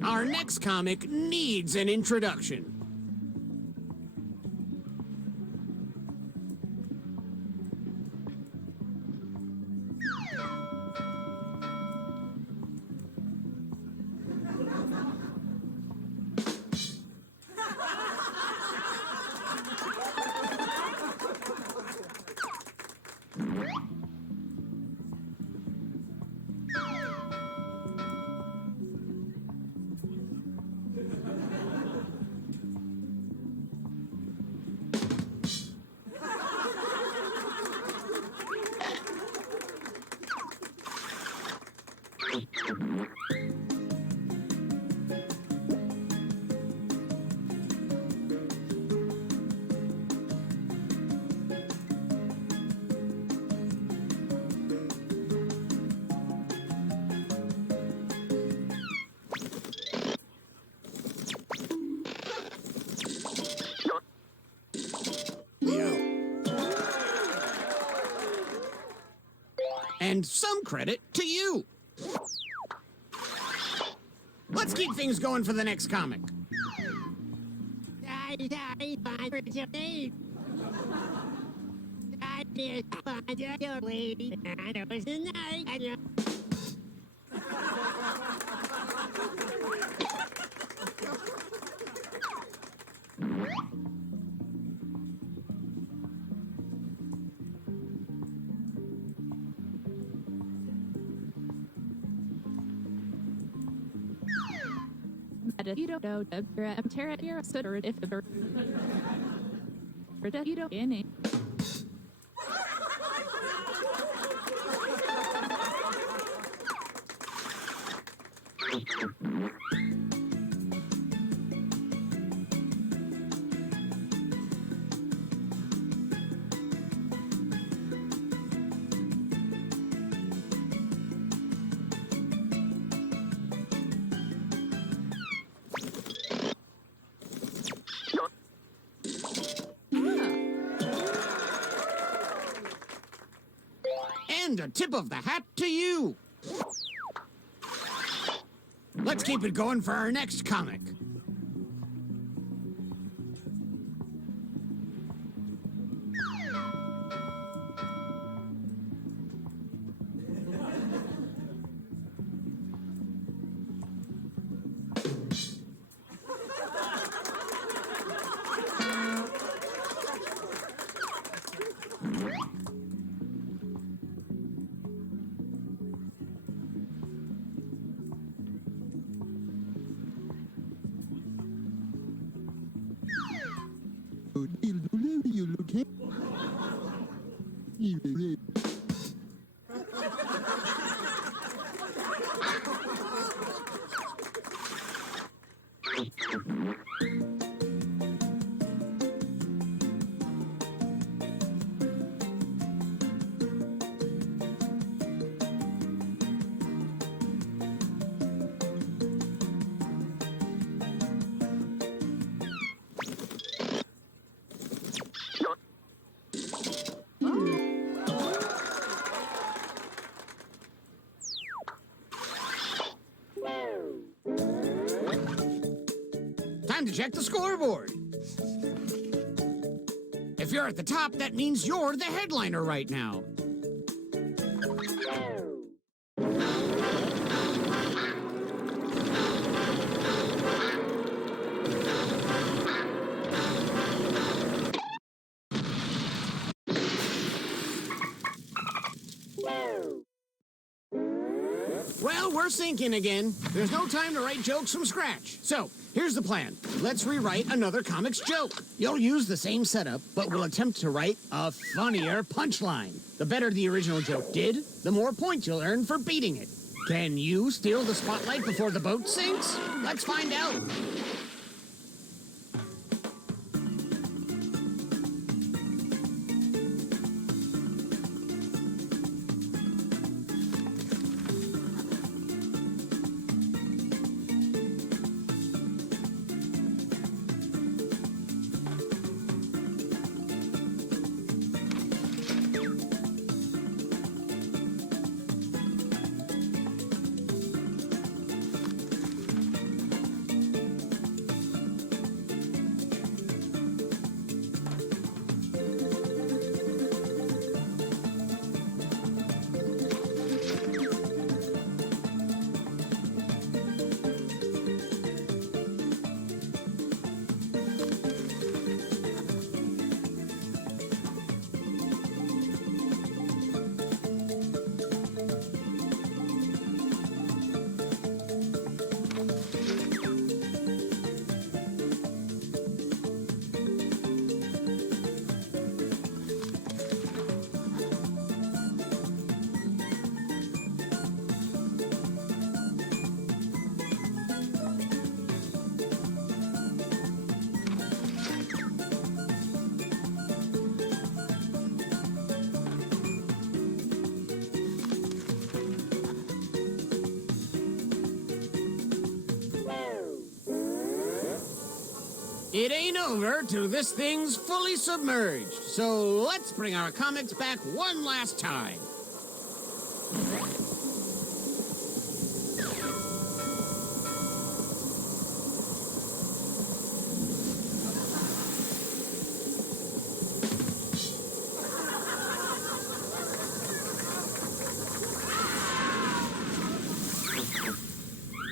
Our next comic needs an introduction. And some credit to you. Let's keep things going for the next comic. You don't know the Terra Sutter if ever. You don't any. And a tip of the hat to you. Let's keep it going for our next comic. time to check the scoreboard. If you're at the top, that means you're the headliner right now. Well, we're sinking again. There's no time to write jokes from scratch. So, here's the plan. Let's rewrite another comics joke. You'll use the same setup, but we'll attempt to write a funnier punchline. The better the original joke did, the more points you'll earn for beating it. Can you steal the spotlight before the boat sinks? Let's find out. It ain't over till this thing's fully submerged. So let's bring our comics back one last time.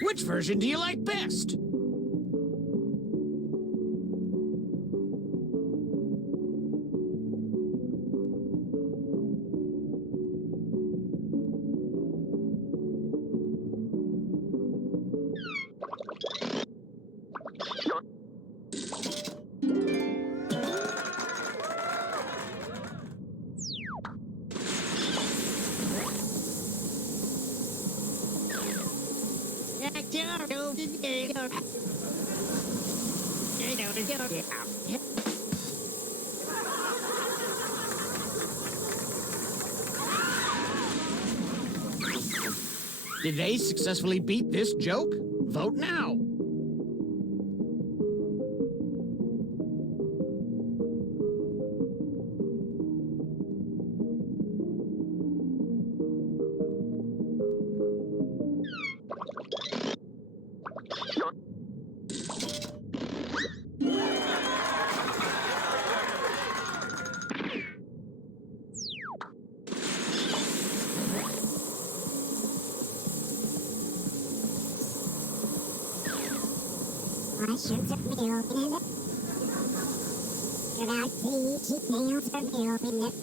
Which version do you like best? Did they successfully beat this joke? Vote now. I shoot a bill in it. About 3 cheap nails a bill in it.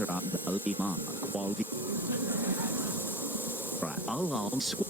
Around the Lima quality. Right, along school.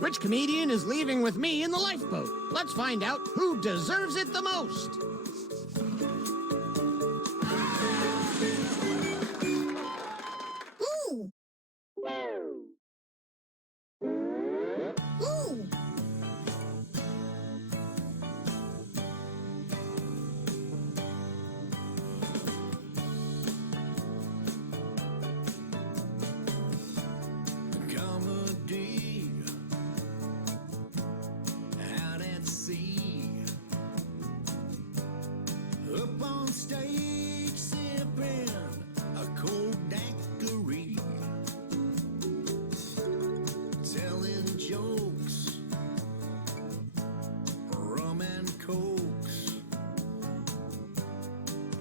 Which comedian is leaving with me in the lifeboat? Let's find out who deserves it the most. Ooh! Ooh! Comedy out at sea, up on stage sipping a cold daiquiri, telling jokes, rum and cokes.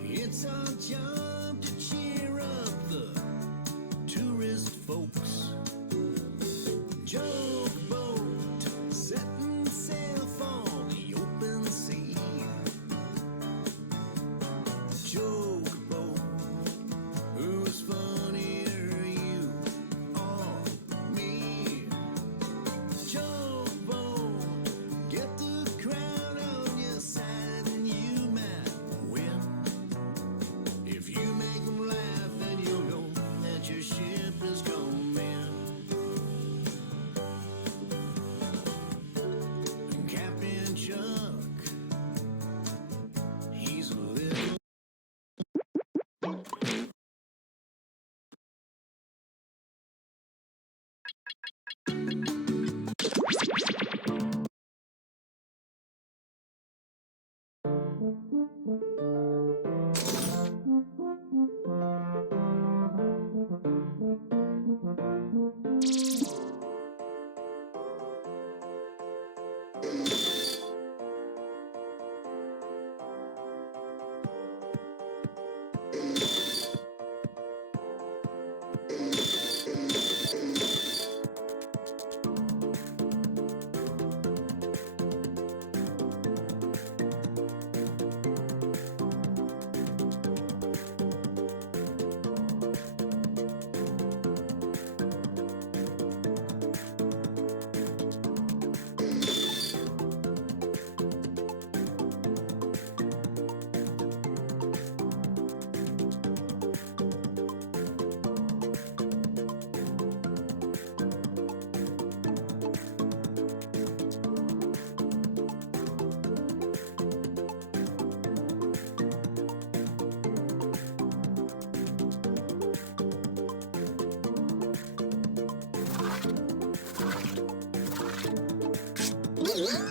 It's our job to cheer up the tourist folks. Joke boat, setting sail for the open sea. Joke boat, who's funnier, you or me? Joke boat, get the crowd on your side and you might win. If you make them laugh, then you'll know that your ship is going in. Captain Chuck, he's a little.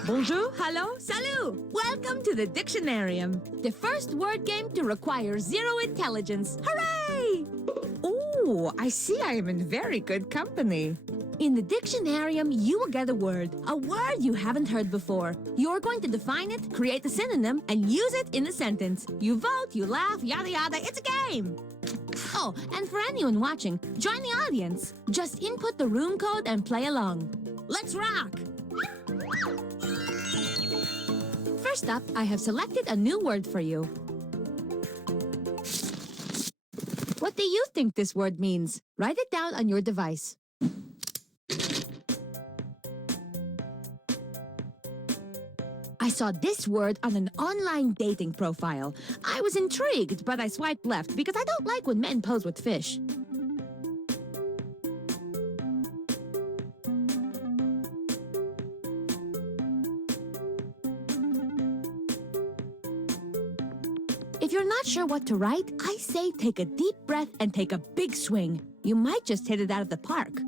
Bonjour, hello, salut! Welcome to the Dictionarium, the first word game to require zero intelligence. Hooray! Ooh, I see I am in very good company. In the Dictionarium, you will get a word you haven't heard before. You're going to define it, create a synonym, and use it in a sentence. You vote, you laugh, yada yada, it's a game! Oh, and for anyone watching, join the audience. Just input the room code and play along. Let's rock! First up, I have selected a new word for you. What do you think this word means? Write it down on your device. I saw this word on an online dating profile. I was intrigued, but I swiped left because I don't like when men pose with fish. If you're not sure what to write, I say take a deep breath and take a big swing. You might just hit it out of the park.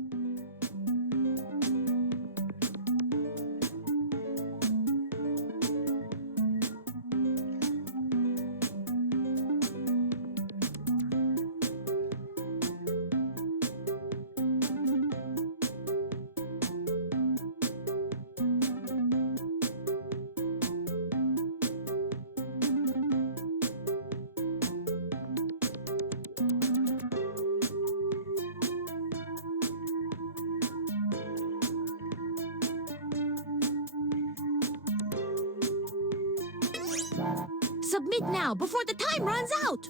Submit now before the time runs out!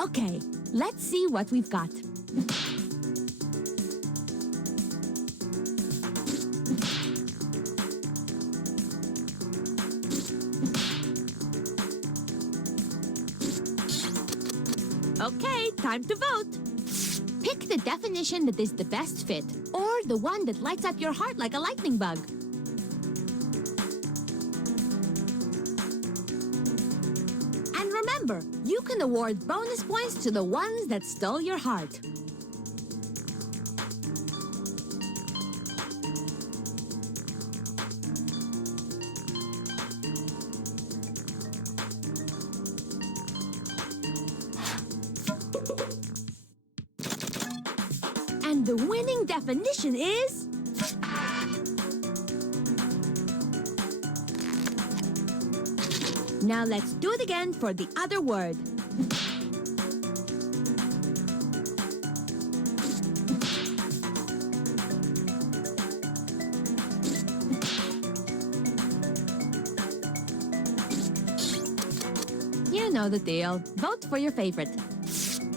Okay, let's see what we've got. Okay, time to vote. Pick the definition that is the best fit, or the one that lights up your heart like a lightning bug. And remember, you can award bonus points to the ones that stole your heart. And the winning definition is... Now let's do it again for the other word. You know the deal. Vote for your favorite.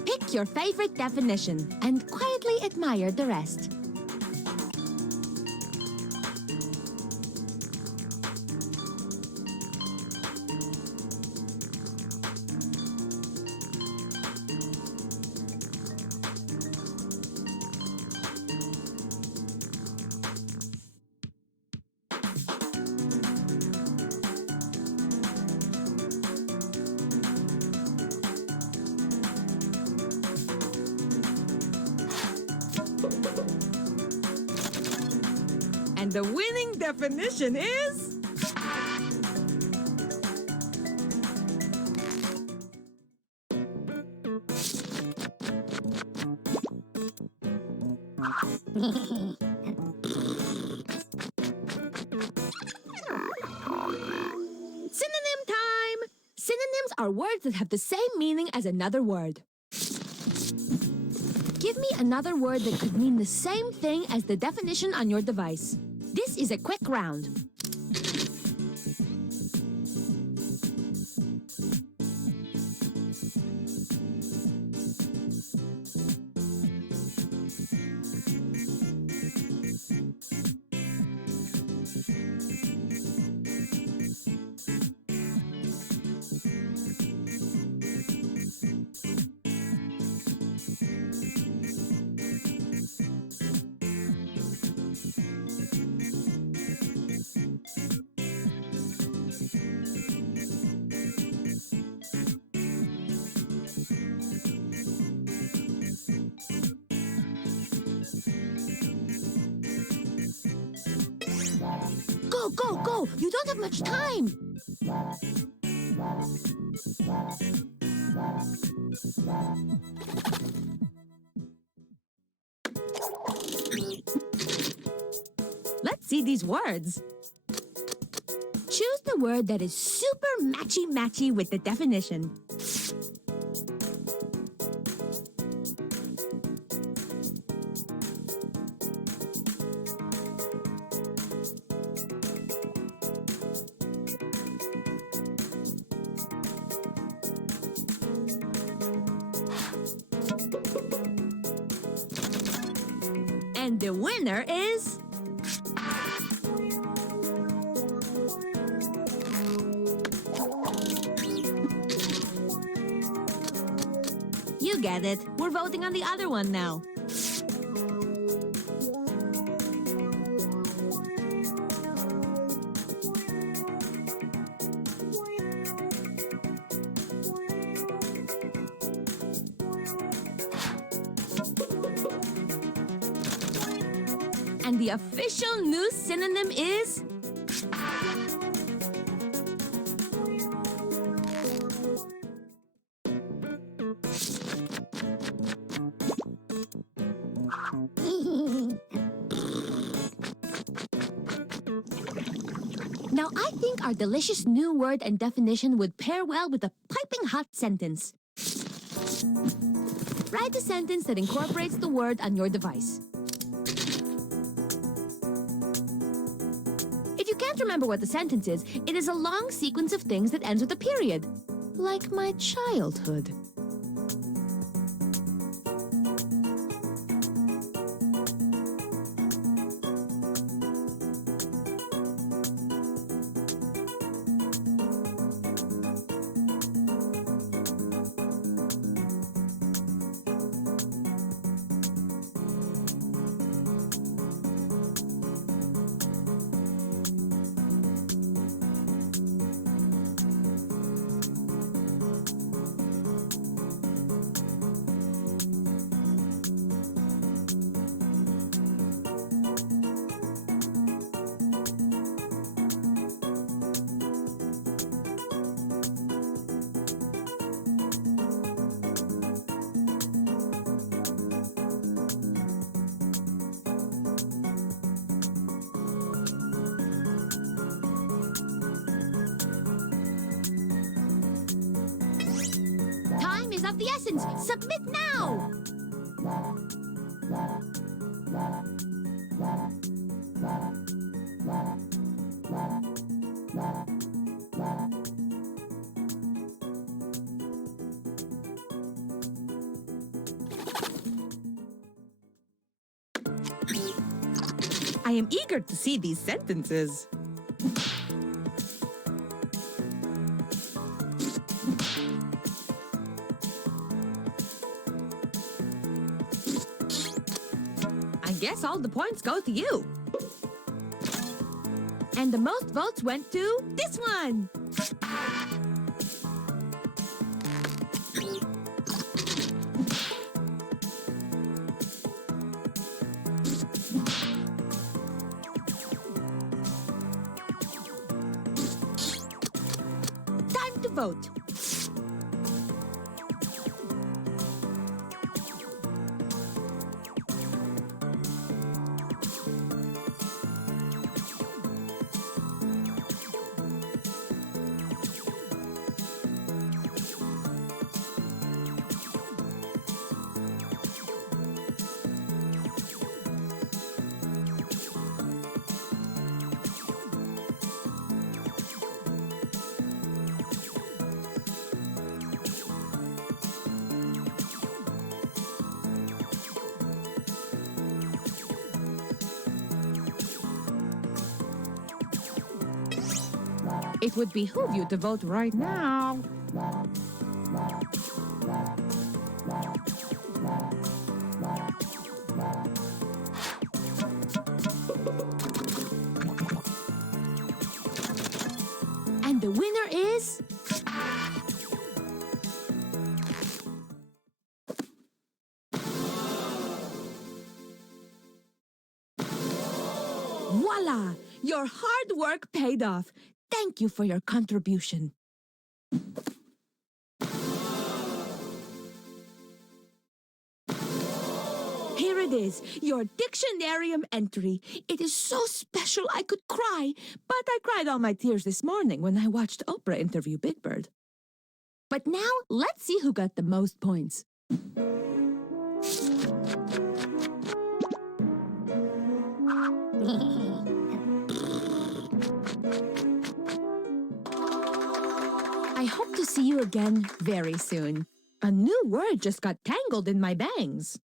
Pick your favorite definition and quietly admire the rest. And the winning definition is... Synonym time! Synonyms are words that have the same meaning as another word. Give me another word that could mean the same thing as the definition on your device. This is a quick round. Go, go, go! You don't have much time! Let's see these words. Choose the word that is super matchy-matchy with the definition. And the winner is... You get it. We're voting on the other one now. And the official new synonym is... Now, I think our delicious new word and definition would pair well with a piping hot sentence. Write a sentence that incorporates the word on your device. remember what the sentence is, it is a long sequence of things that ends with a period. Like my childhood. Time is of the essence. Submit now! I am eager to see these sentences. I guess all the points go to you. And the most votes went to this one. Time to vote. It would behoove you to vote right now. And the winner is... Voila! Your hard work paid off. Thank you for your contribution. Here it is, your Dictionarium entry. It is so special I could cry, but I cried all my tears this morning when I watched Oprah interview Big Bird. But now, let's see who got the most points. I hope to see you again very soon. A new word just got tangled in my bangs.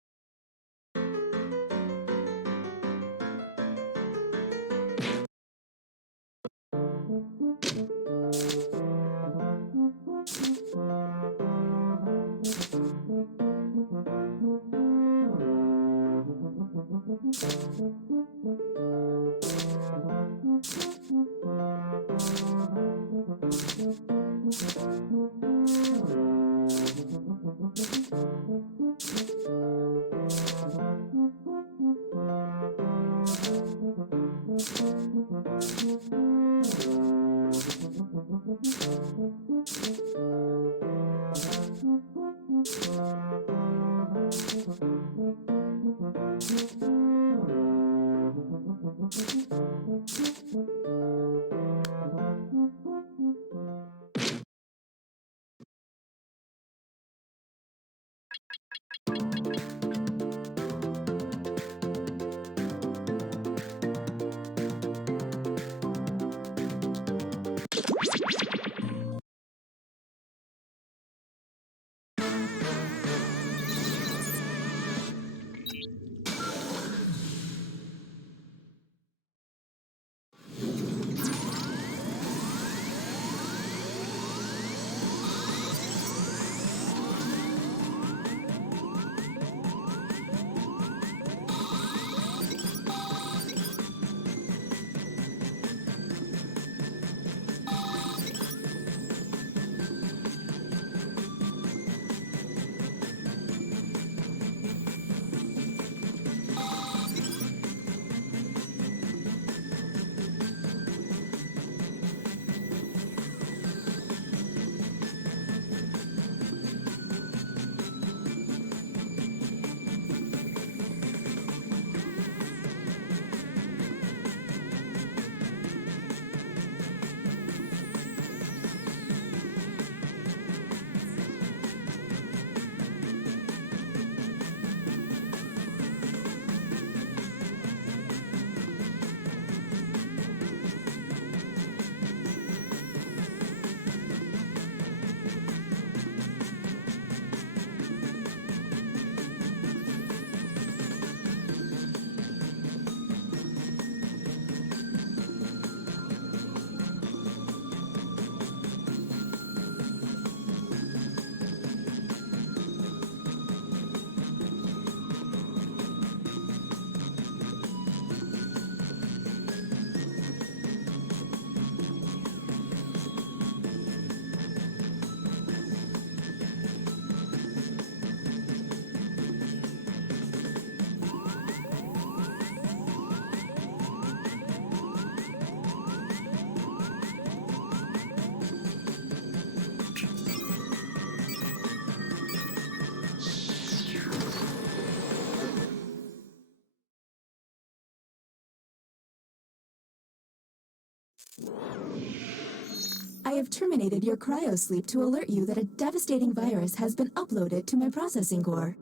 I have terminated your cryosleep to alert you that a devastating virus has been uploaded to my processing core.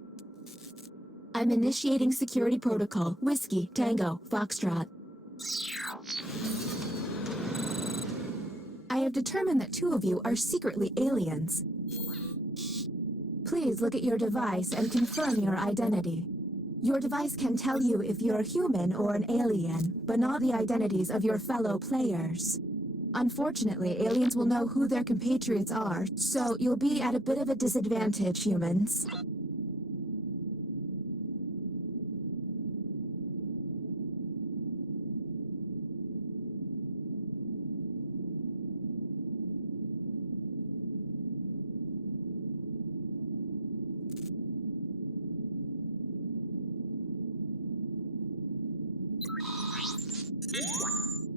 I'm initiating security protocol. Whiskey, Tango, Foxtrot. I have determined that 2 of you are secretly aliens. Please look at your device and confirm your identity. Your device can tell you if you're human or an alien, but not the identities of your fellow players. Unfortunately, aliens will know who their compatriots are, so you'll be at a bit of a disadvantage, humans.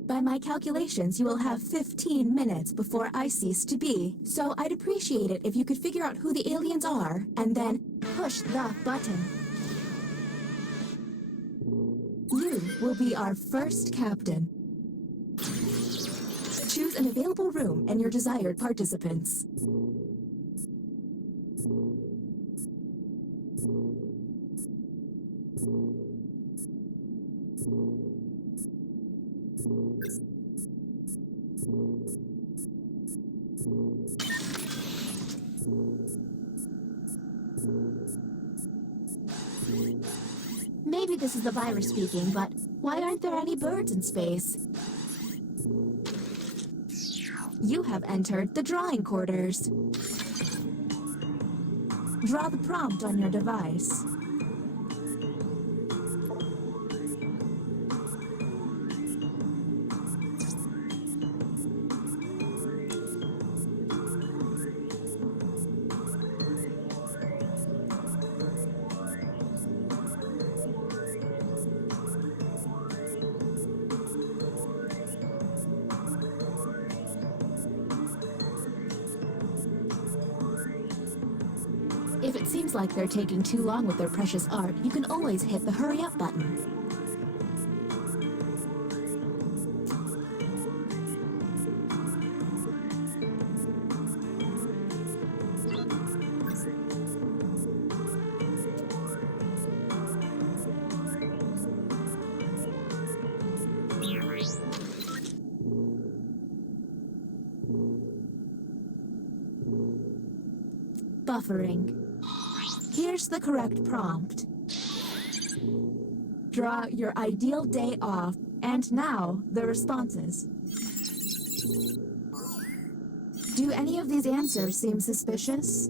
By my calculations, you will have 15 minutes before I cease to be, so I'd appreciate it if you could figure out who the aliens are, and then push the button. You will be our first captain. Choose an available room and your desired participants. Maybe this is the virus speaking, but why aren't there any birds in space? You have entered the drawing quarters. Draw the prompt on your device. If it seems like they're taking too long with their precious art, you can always hit the hurry up button. Buffering. Here's the correct prompt. Draw your ideal day off, and now the responses. Do any of these answers seem suspicious?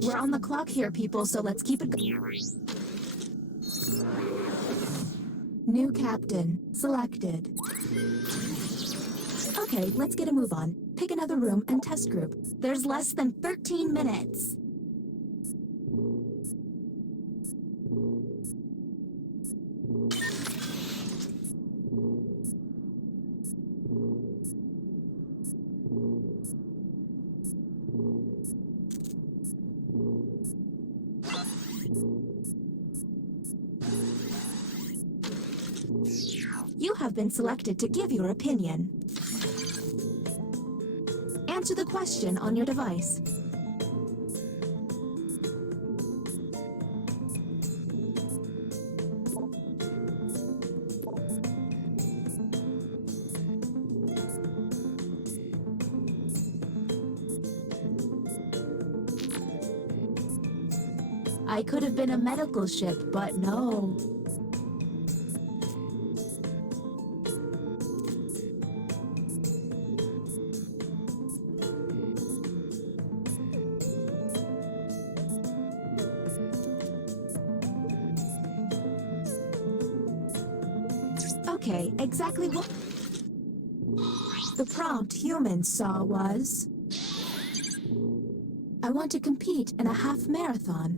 We're on the clock here, people, so let's keep it going. New captain selected. Okay, let's get a move on. Pick another room and test group. There's less than 13 minutes. You have been selected to give your opinion. Answer the question on your device. I could have been a medical ship, but no. Okay, exactly what the prompt humans saw was I want to compete in a half marathon.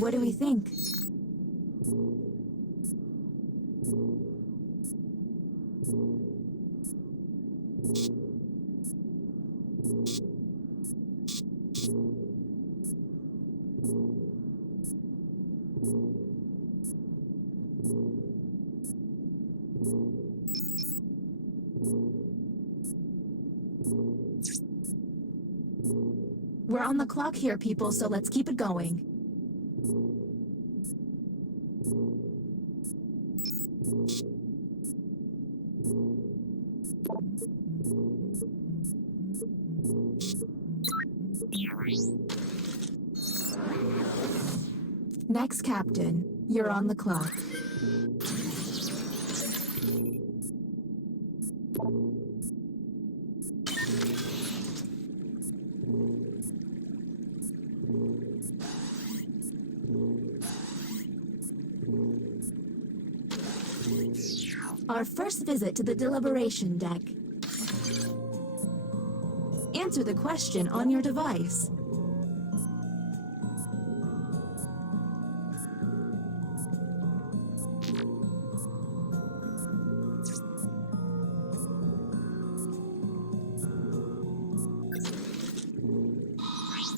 What do we think? We're on the clock here, people, so let's keep it going. Next, Captain, you're on the clock. Our first visit to the deliberation deck. Answer the question on your device.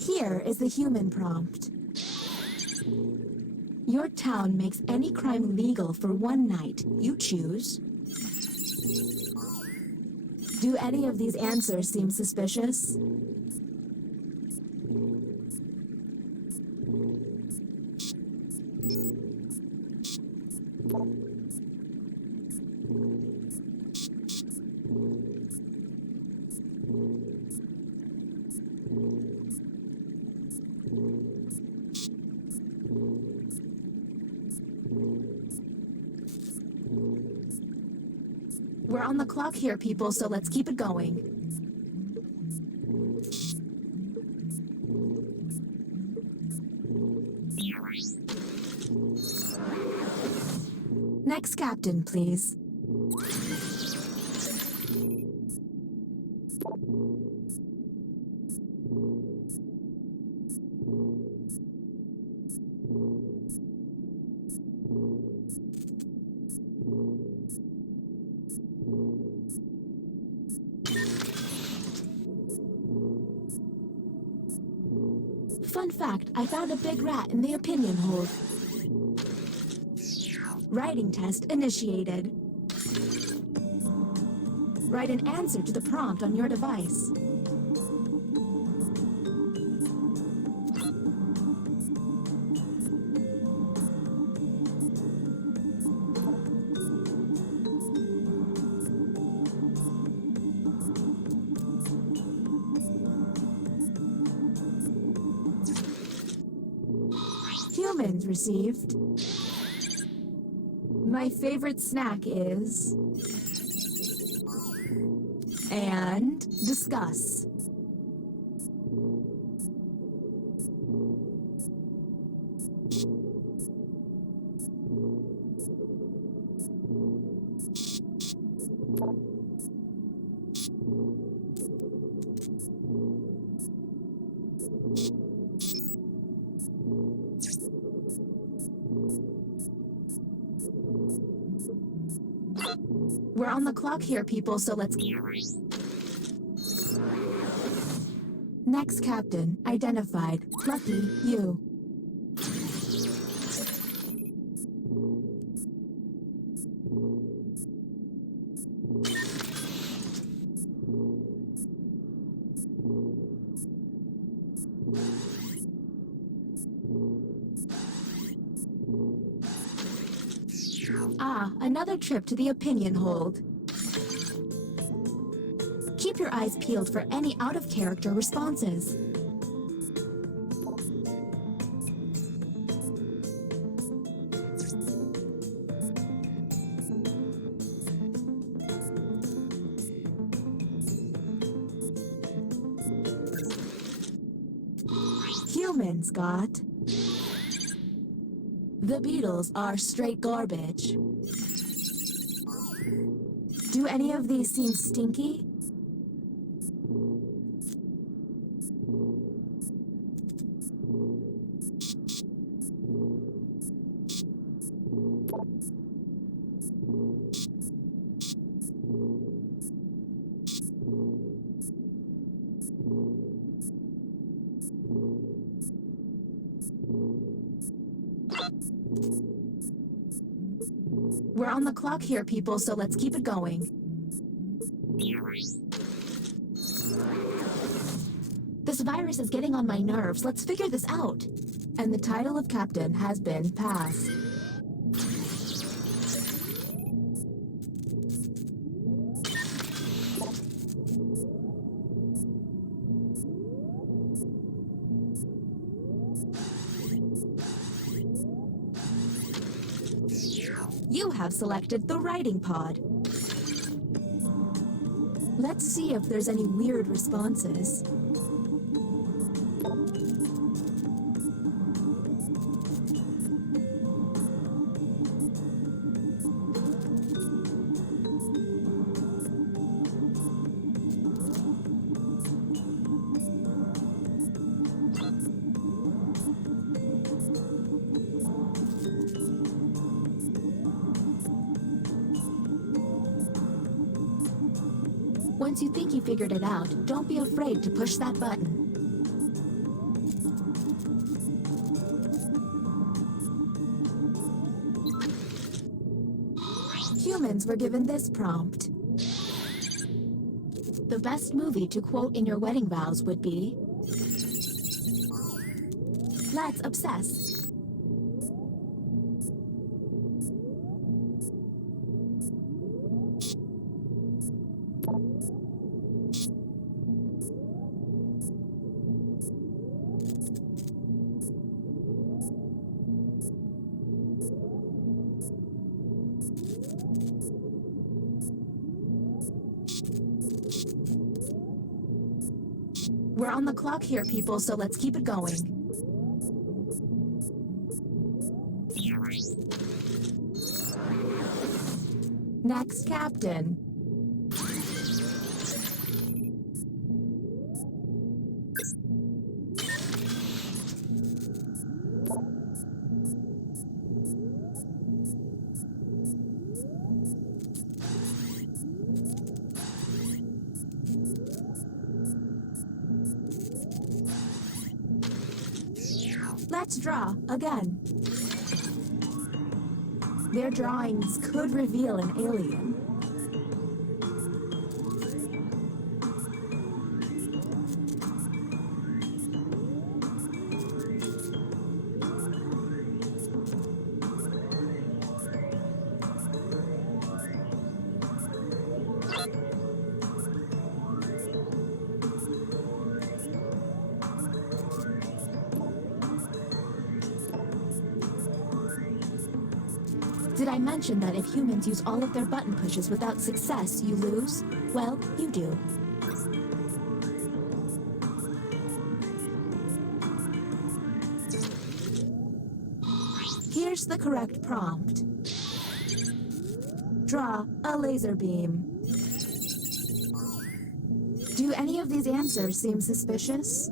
Here is the human prompt. Your town makes any crime legal for one night. You choose. Do any of these answers seem suspicious? We're on the clock here, people, so let's keep it going. Next captain, please. Fun fact, I found a big rat in the opinion hold. Writing test initiated. Write an answer to the prompt on your device. Humans received. My favorite snack is... And discuss. We're on the clock here, people, so let's... Next captain, identified. Lucky you. Ah, another trip to the opinion hold. Keep your eyes peeled for any out-of-character responses. Humans got... The Beatles are straight garbage. Do any of these seem stinky? We're on the clock here, people, so let's keep it going. This virus is getting on my nerves. Let's figure this out. And the title of captain has been passed. You have selected the writing pod. Let's see if there's any weird responses. Once you think you figured it out, don't be afraid to push that button. Humans were given this prompt. The best movie to quote in your wedding vows would be... Let's obsess. We're on the clock here, people, so let's keep it going. Next, Captain. Let's draw again. Their drawings could reveal an alien. Did I mention that if humans use all of their button pushes without success, you lose? Well, you do. Here's the correct prompt. Draw a laser beam. Do any of these answers seem suspicious?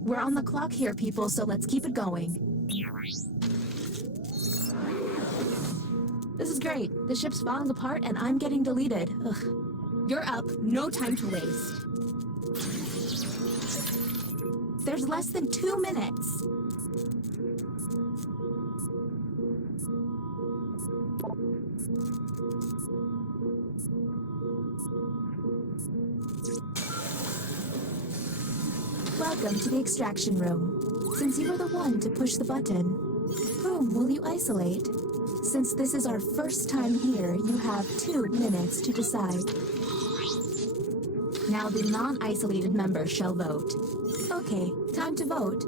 We're on the clock here, people, so let's keep it going. This is great. The ship's falling apart and I'm getting deleted. Ugh. You're up. No time to waste. There's less than 2 minutes. Welcome to the extraction room. Since you were the one to push the button, whom will you isolate? Since this is our first time here, you have 2 minutes to decide. Now the non-isolated members shall vote. Okay, time to vote.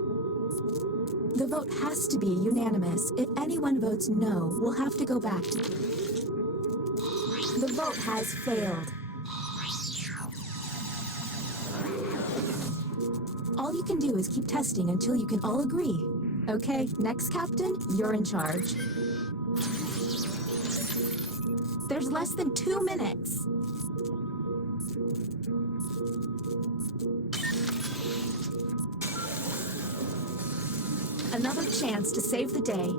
The vote has to be unanimous. If anyone votes no, we'll have to go back to... The vote has failed. All you can do is keep testing until you can all agree. Okay, next captain, you're in charge. There's less than 2 minutes. Another chance to save the day.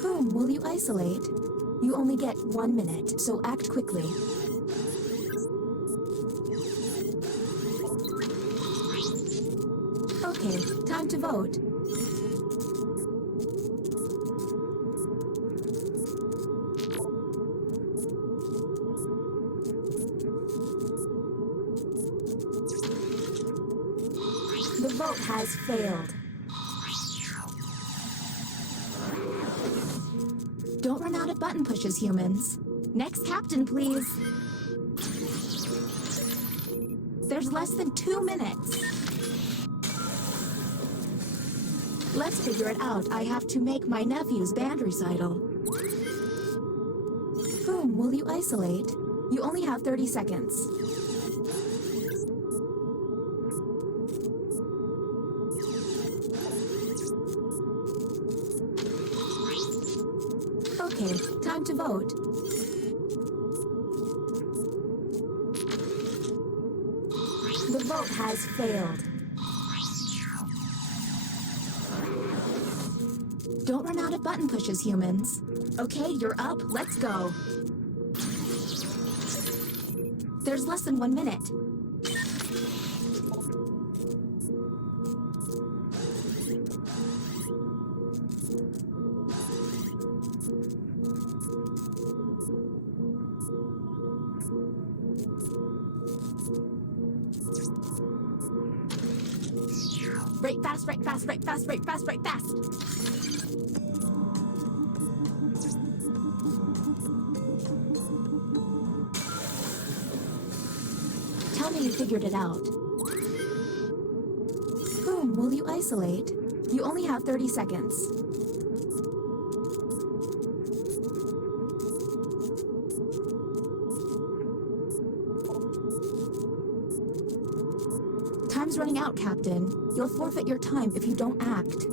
Whom will you isolate? You only get 1 minute, so act quickly. Okay, time to vote. The vote has failed. Don't run out of button pushes, humans. Next captain, please. There's less than 2 minutes. Let's figure it out. I have to make my nephew's band recital. Whom will you isolate? You only have 30 seconds. Okay, time to vote. The vote has failed. Don't run out of button pushes, humans. Okay, you're up. Let's go. There's less than 1 minute. Break fast, break fast, break fast, break fast, break fast. Tell me you figured it out. Whom will you isolate? You only have 30 seconds. Time's running out, Captain. You'll forfeit your time if you don't act.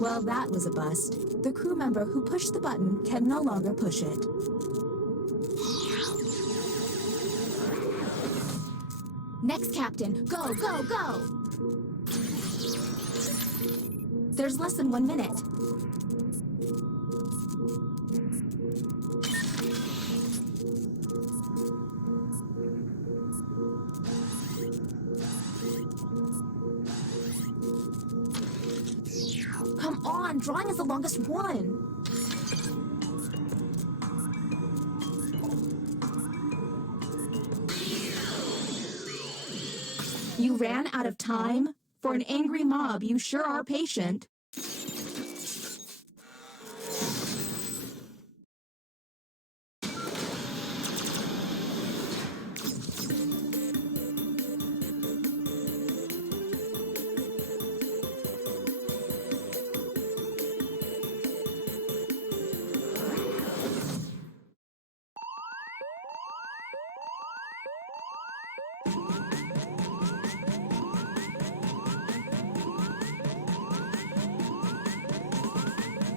Well, that was a bust. The crew member who pushed the button can no longer push it. Next, Captain. Go, go, go! There's less than 1 minute. Come on, drawing is the longest one. You ran out of time? For an angry mob, you sure are patient.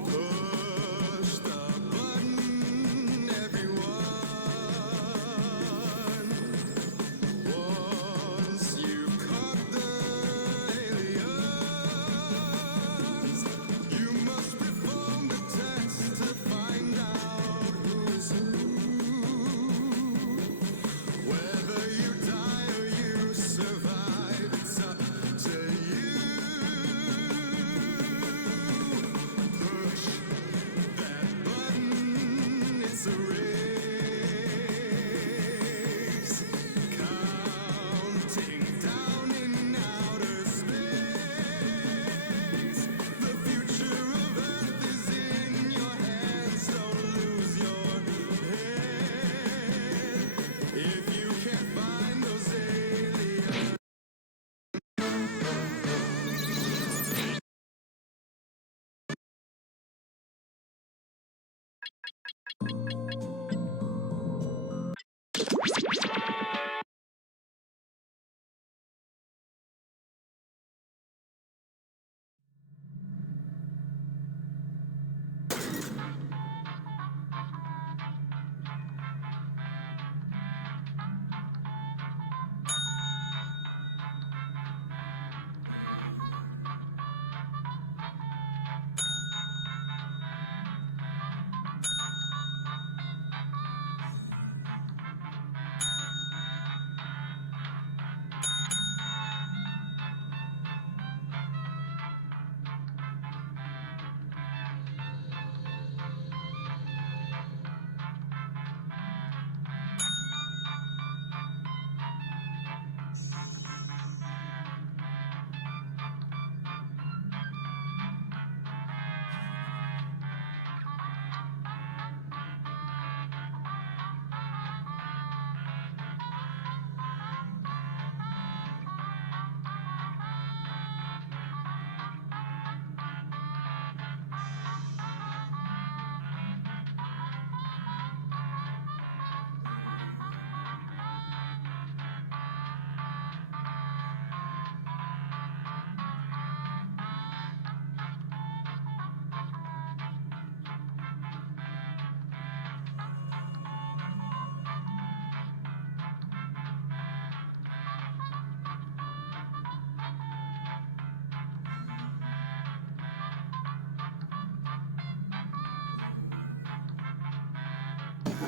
Push the button, everyone. Once you caught the aliens, you must perform the test to find out who's who. Whether you die or you survive, it's up to you. Push that button, it's a race. Counting down in outer space. The future of Earth is in your hands, don't lose your head. If you can't find those aliens. The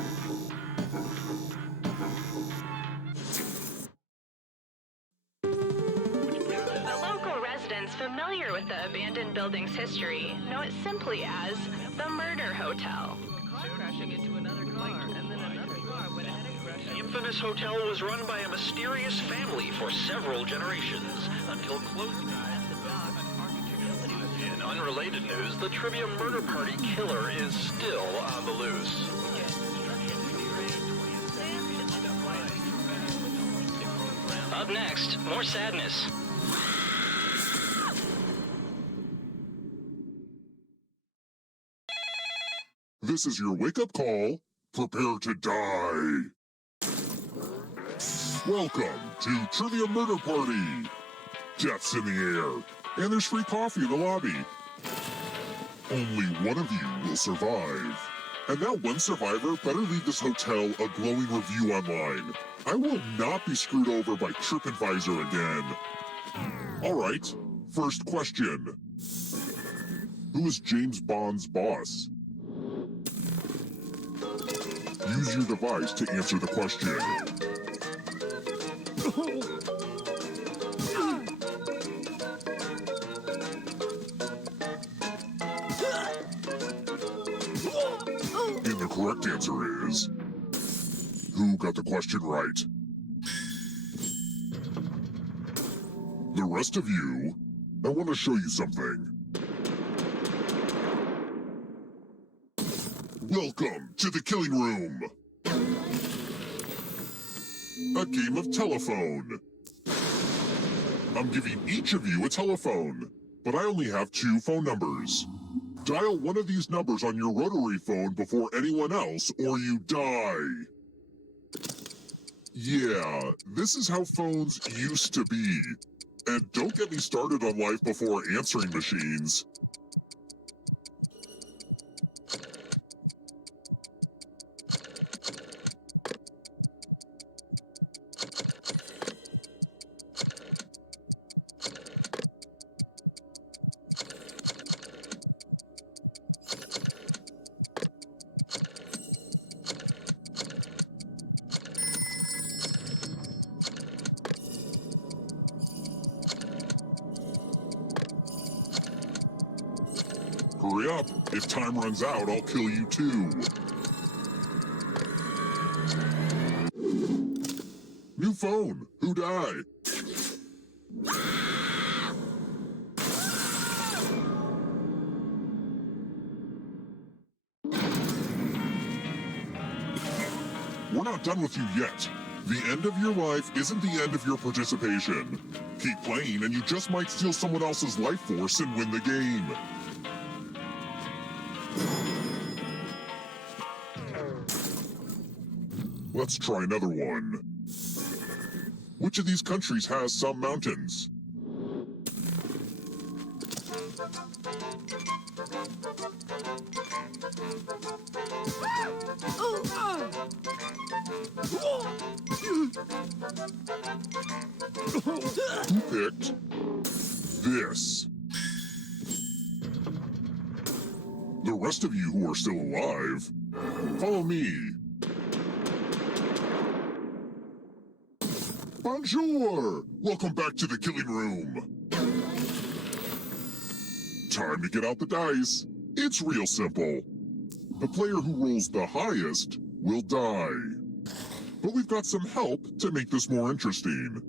local residents familiar with the abandoned building's history know it simply as the Murder Hotel. Car crashing into another car, and then another car went ahead and crashed. The infamous hotel was run by a mysterious family for several generations until close. In unrelated news, the trivia murder party killer is still on the loose. Up next, more sadness. This is your wake-up call. Prepare to die. Welcome to Trivia Murder Party. Death's in the air, and there's free coffee in the lobby. Only one of you will survive. And that one survivor better leave this hotel a glowing review online. I will not be screwed over by TripAdvisor again. All right, first question. Who is James Bond's boss? Use your device to answer the question. And the correct answer is... Who got the question right? The rest of you, I want to show you something. Welcome to the killing room. A game of telephone. I'm giving each of you a telephone, but I only have 2 phone numbers. Dial one of these numbers on your rotary phone before anyone else, or you die. Yeah, this is how phones used to be. And don't get me started on life before answering machines. Hurry up. If time runs out, I'll kill you too. New phone. Who died? We're not done with you yet. The end of your life isn't the end of your participation. Keep playing and you just might steal someone else's life force and win the game. Let's try another one. Which of these countries has some mountains? Who picked this? The rest of you who are still alive, follow me. Bonjour! Welcome back to the killing room. Time to get out the dice. It's real simple. The player who rolls the highest will die. But we've got some help to make this more interesting.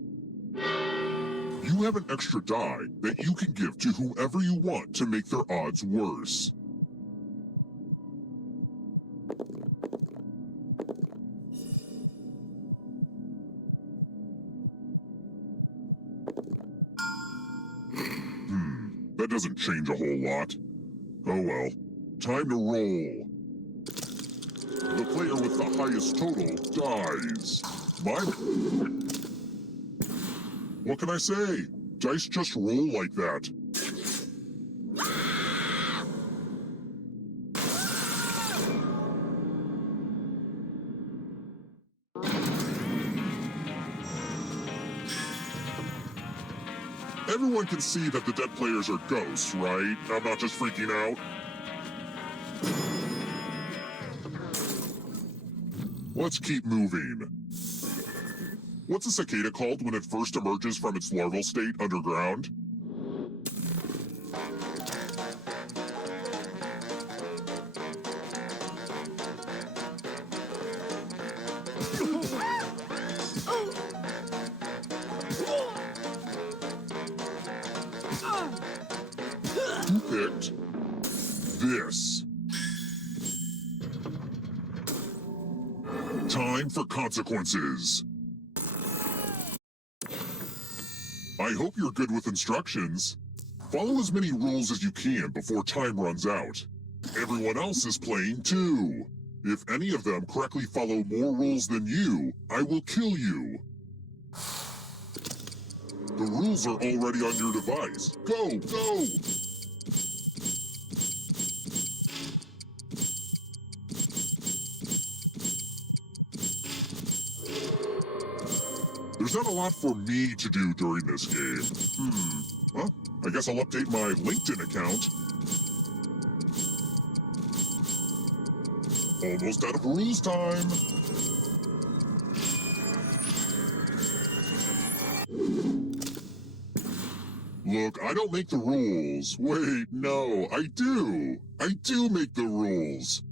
You have an extra die that you can give to whoever you want to make their odds worse. That doesn't change a whole lot. Oh well. Time to roll. The player with the highest total dies. What can I say? Dice just roll like that. Everyone can see that the dead players are ghosts, right? I'm not just freaking out. Let's keep moving. What's a cicada called when it first emerges from its larval state underground? Who picked this? Time for consequences. I hope you're good with instructions. Follow as many rules as you can before time runs out. Everyone else is playing too. If any of them correctly follow more rules than you, I will kill you. The rules are already on your device. Go, go! There's not a lot for me to do during this game. Well, I guess I'll update my LinkedIn account. Almost out of rules time. Look, I don't make the rules. Wait, no, I do. I do make the rules.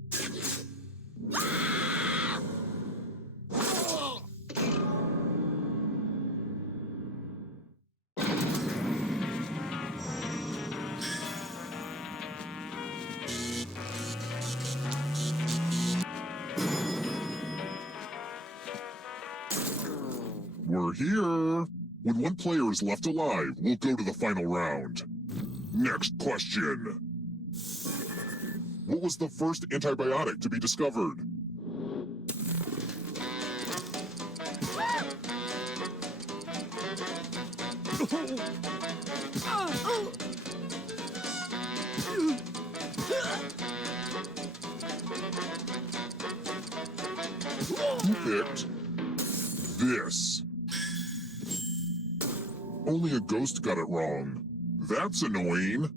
We're here. When one player is left alive, we'll go to the final round. Next question. What was the first antibiotic to be discovered? Who picked this? Only a ghost got it wrong. That's annoying.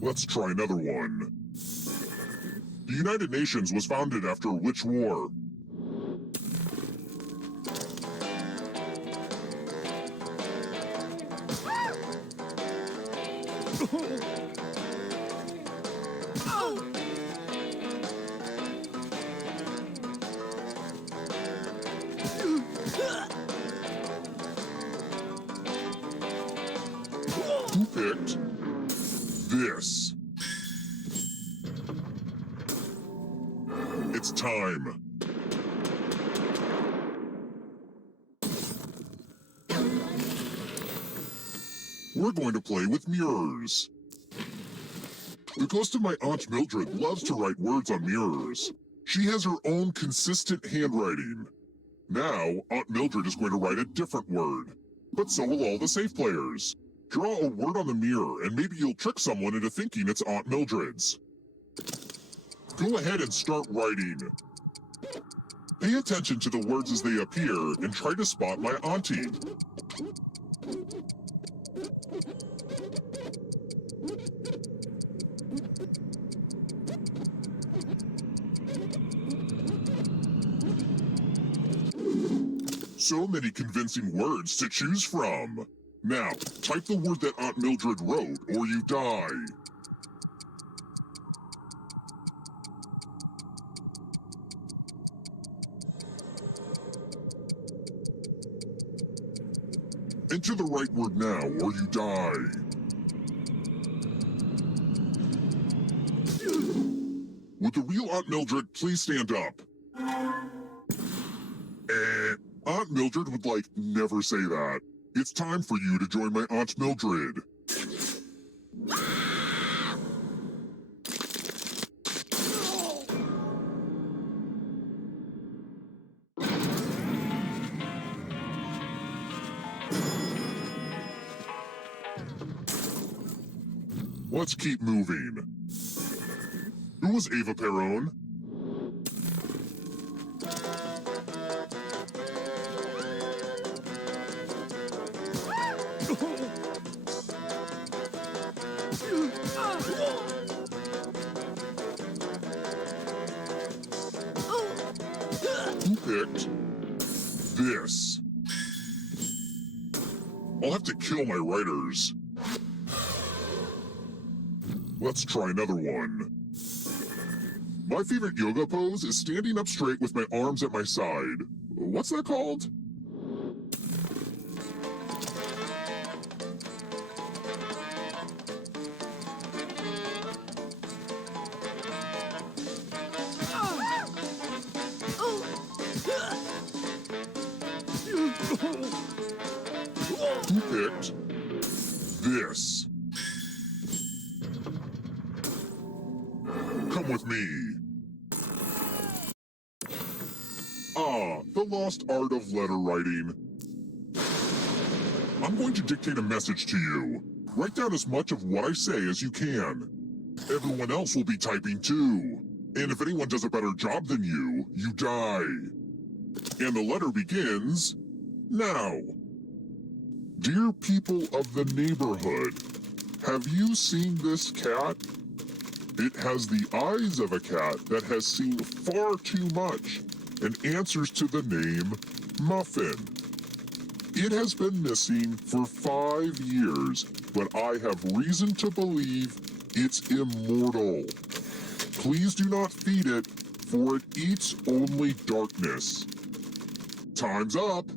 Let's try another one. The United Nations was founded after which war? Who picked this? It's time. We're going to play with mirrors. The ghost of my Aunt Mildred loves to write words on mirrors. She has her own consistent handwriting. Now, Aunt Mildred is going to write a different word. But so will all the safe players. Draw a word on the mirror, and maybe you'll trick someone into thinking it's Aunt Mildred's. Go ahead and start writing. Pay attention to the words as they appear, and try to spot my auntie. So many convincing words to choose from. Now, type the word that Aunt Mildred wrote, or you die. Enter the right word now, or you die. Would the real Aunt Mildred please stand up? Aunt Mildred would, never say that. It's time for you to join my Aunt Mildred. Let's keep moving. Who was Ava Perón? picked this? I'll have to kill my writers. Let's try another one. My favorite yoga pose is standing up straight with my arms at my side. What's that called? Who picked this? Come with me. Ah, the lost art of letter writing. I'm going to dictate a message to you. Write down as much of what I say as you can. Everyone else will be typing too. And if anyone does a better job than you, you die. And the letter begins now. Dear people of the neighborhood, have you seen this cat? It has the eyes of a cat that has seen far too much and answers to the name Muffin. It has been missing for 5 years, but I have reason to believe it's immortal. Please do not feed it, for it eats only darkness. Time's up.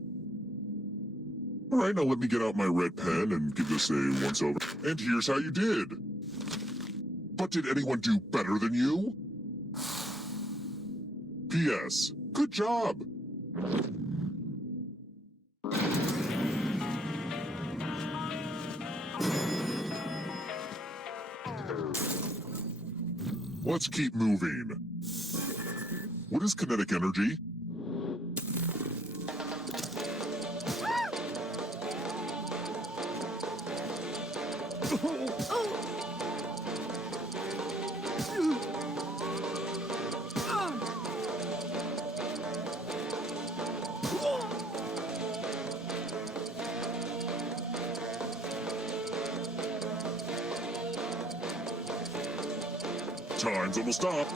All right, now let me get out my red pen and give this a once-over. And here's how you did. But did anyone do better than you? P.S. Good job. Let's keep moving. What is kinetic energy? Time's almost up.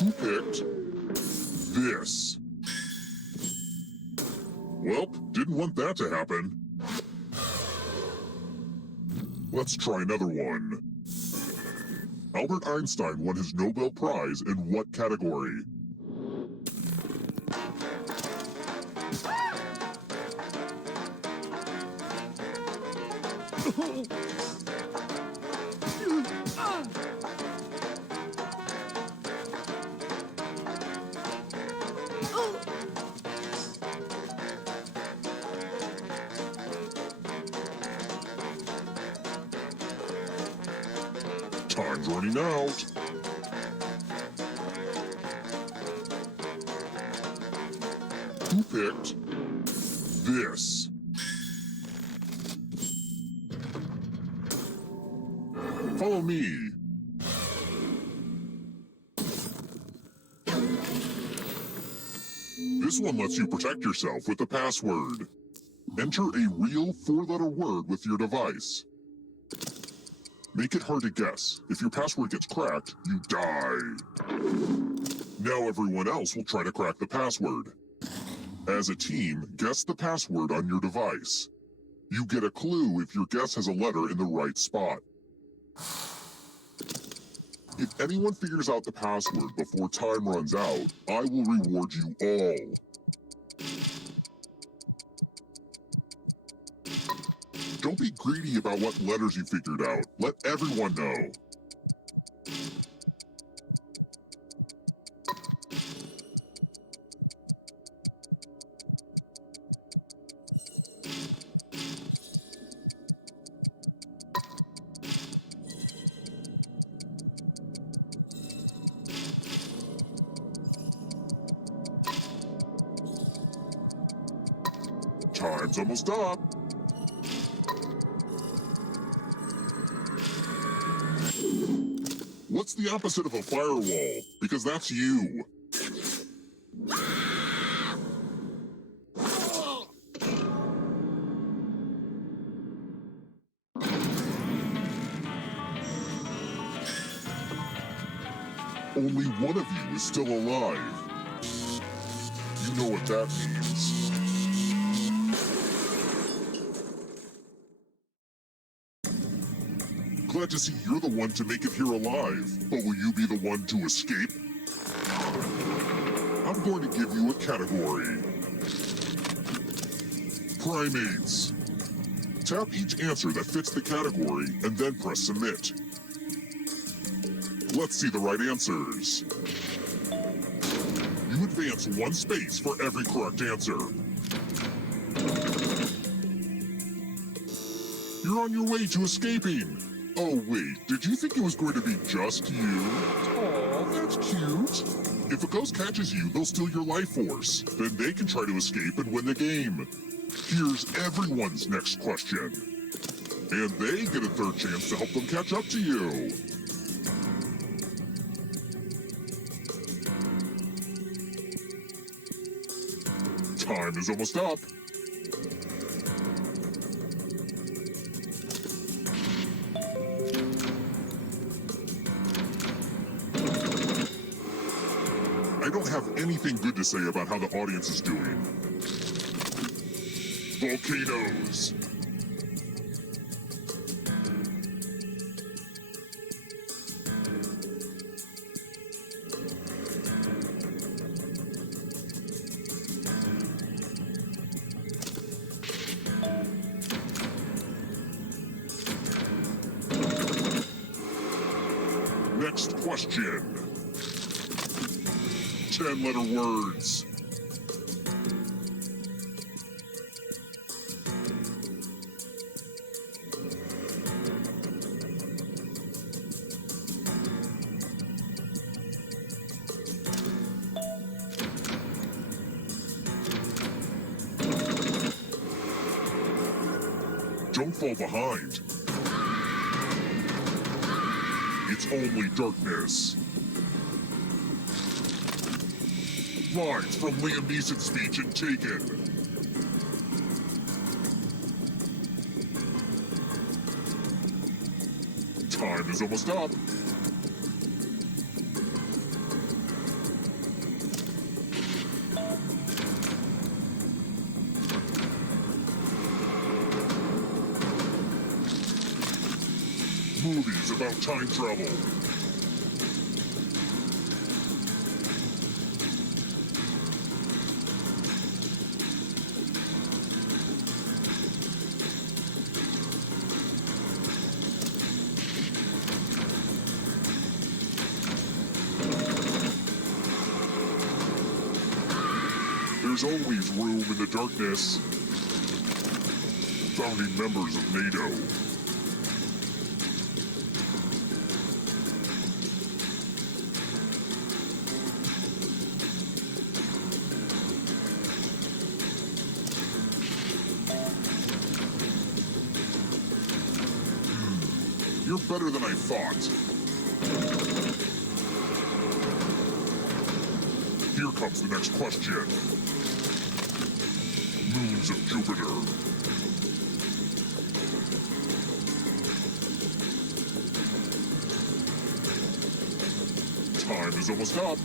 Who picked this? Welp, didn't want that to happen. Let's try another one. Albert Einstein won his Nobel Prize in what category? Time's running out. Who picked this? Follow me. This one lets you protect yourself with a password. Enter a real 4-letter word with your device. Make it hard to guess. If your password gets cracked, you die. Now everyone else will try to crack the password. As a team, guess the password on your device. You get a clue if your guess has a letter in the right spot. If anyone figures out the password before time runs out, I will reward you all. Don't be greedy about what letters you figured out. Let everyone know. Time's almost up. What's the opposite of a firewall? Because that's you. only one of you is still alive. You know what that means. Glad to see you're the one to make it here alive, but will you be the one to escape? I'm going to give you a category. Primates. Tap each answer that fits the category and then press submit. Let's see the right answers. You advance 1 space for every correct answer. You're on your way to escaping. Oh wait, did you think it was going to be just you? Aw, that's cute. If a ghost catches you, they'll steal your life force. Then they can try to escape and win the game. Here's everyone's next question. And they get a third chance to help them catch up to you. Time is almost up. I don't have anything good to say about how the audience is doing. Volcanoes. Next question. 10-letter words. Don't fall behind. It's only darkness. Lines from Liam Neeson's speech in Taken. Time is almost up. Movies about time travel. There's always room in the darkness. Founding members of NATO. You're better than I thought. Here comes the next question. Moons of Jupiter. Time is almost up.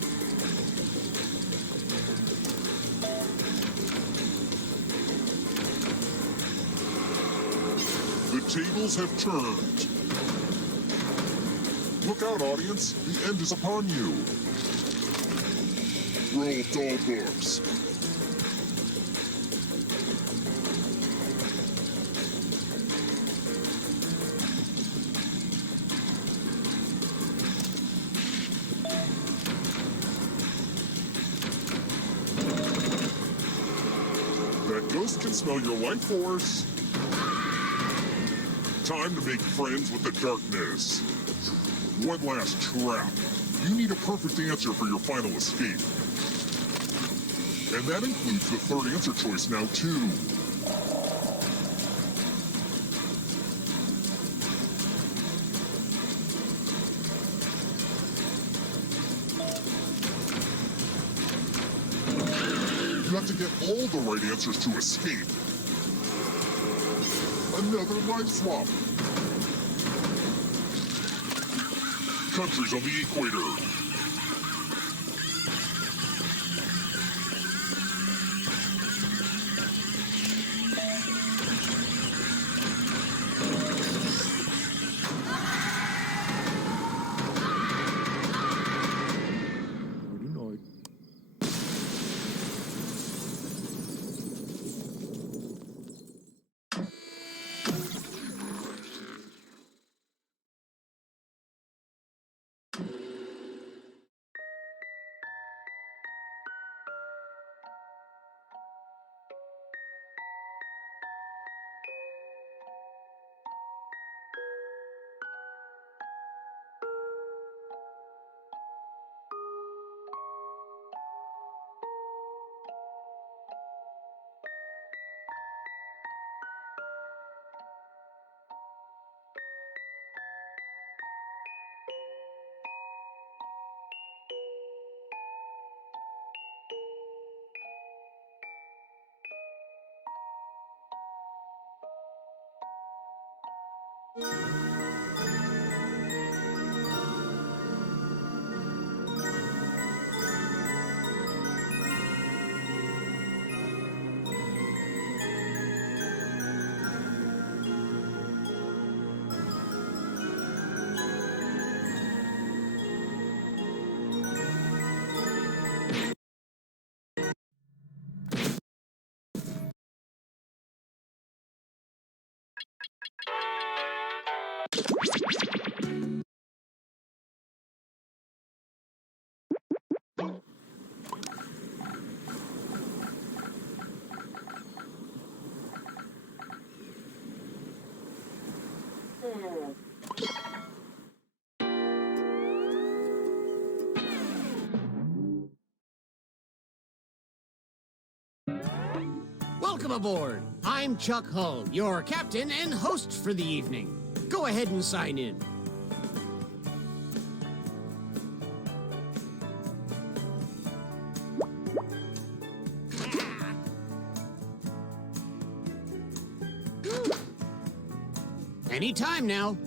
The tables have turned. Look out, audience. The end is upon you. Roll doll books. That ghost can smell your life force. Time to make friends with the darkness. One last trap. You need a perfect answer for your final escape. And that includes the third answer choice now, too. You have to get all the right answers to escape. Another life swap. Countries on the equator. Welcome aboard. I'm Chuck Hull, your captain and host for the evening. Go ahead and sign in. Anytime now.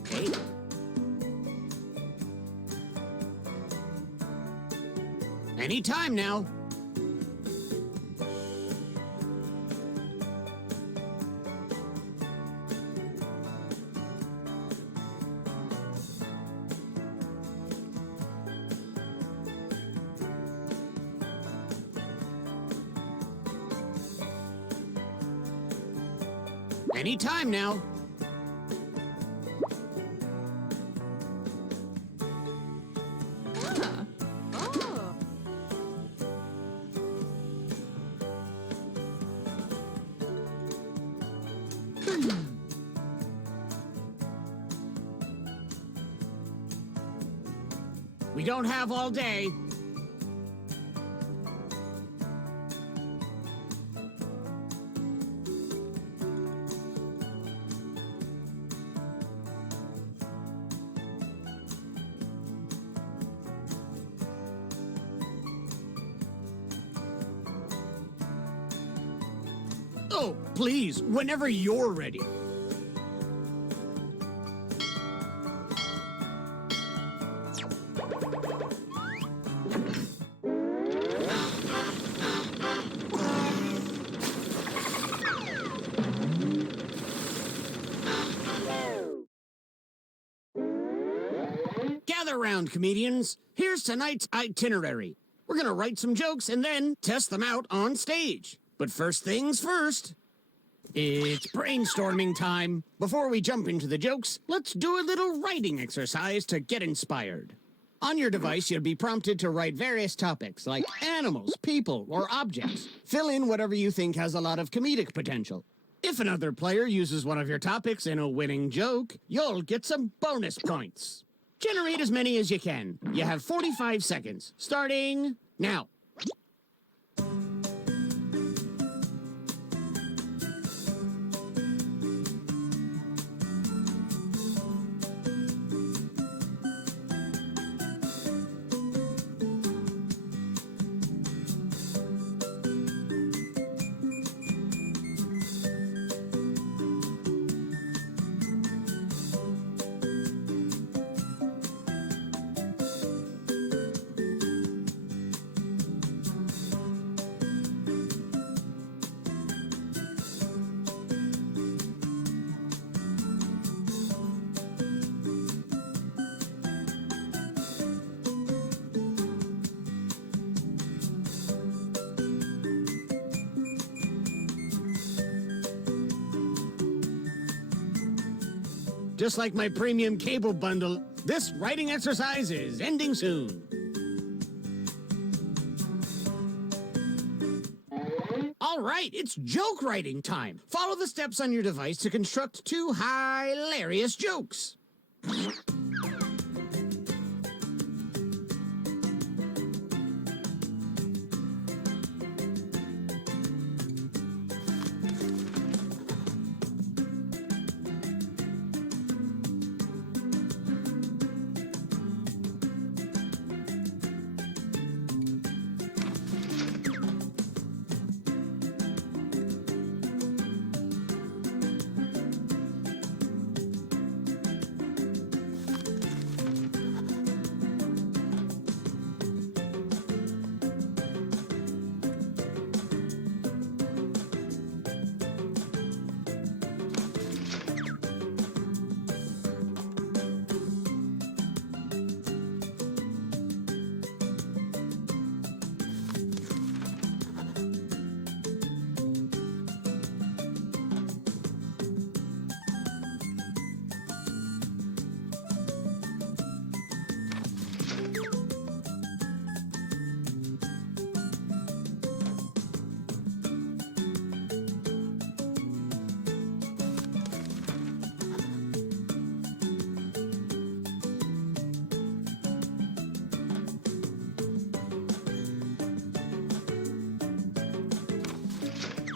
Okay. Anytime now. Anytime now. Oh. We don't have all day. Oh, please, whenever you're ready. Gather round, comedians. Here's tonight's itinerary. We're gonna write some jokes and then test them out on stage. But first things first, it's brainstorming time. Before we jump into the jokes, let's do a little writing exercise to get inspired. On your device, you'll be prompted to write various topics like animals, people, or objects. Fill in whatever you think has a lot of comedic potential. If another player uses one of your topics in a winning joke, you'll get some bonus points. Generate as many as you can. You have 45 seconds, starting now. Just like my premium cable bundle, this writing exercise is ending soon. All right, it's joke writing time. Follow the steps on your device to construct two hilarious jokes.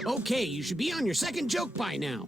Okay, you should be on your second joke by now.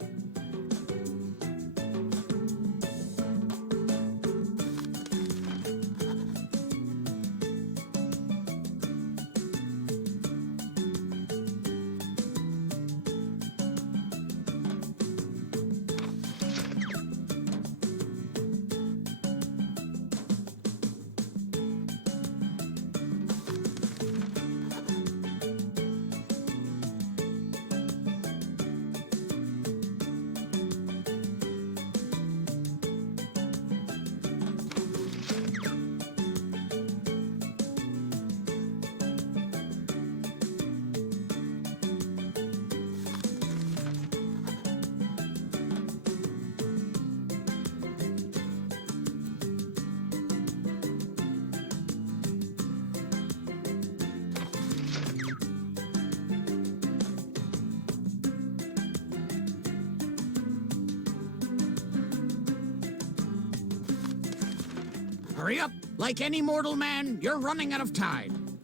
Hurry up! Like any mortal man, you're running out of time.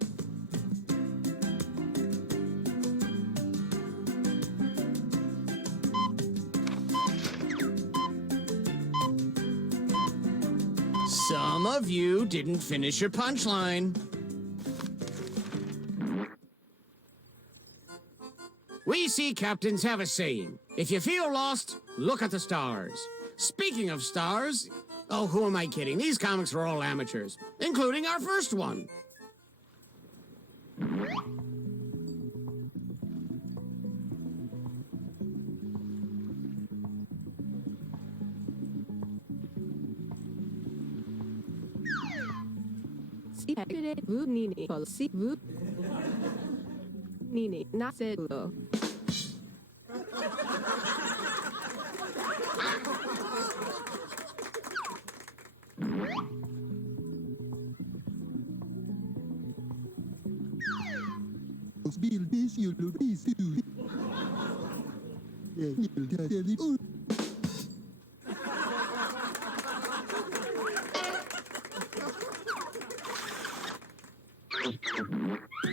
Some of you didn't finish your punchline. We sea captains have a saying. If you feel lost, look at the stars. Speaking of stars, oh, who am I kidding? These comics are all amateurs, including our first one.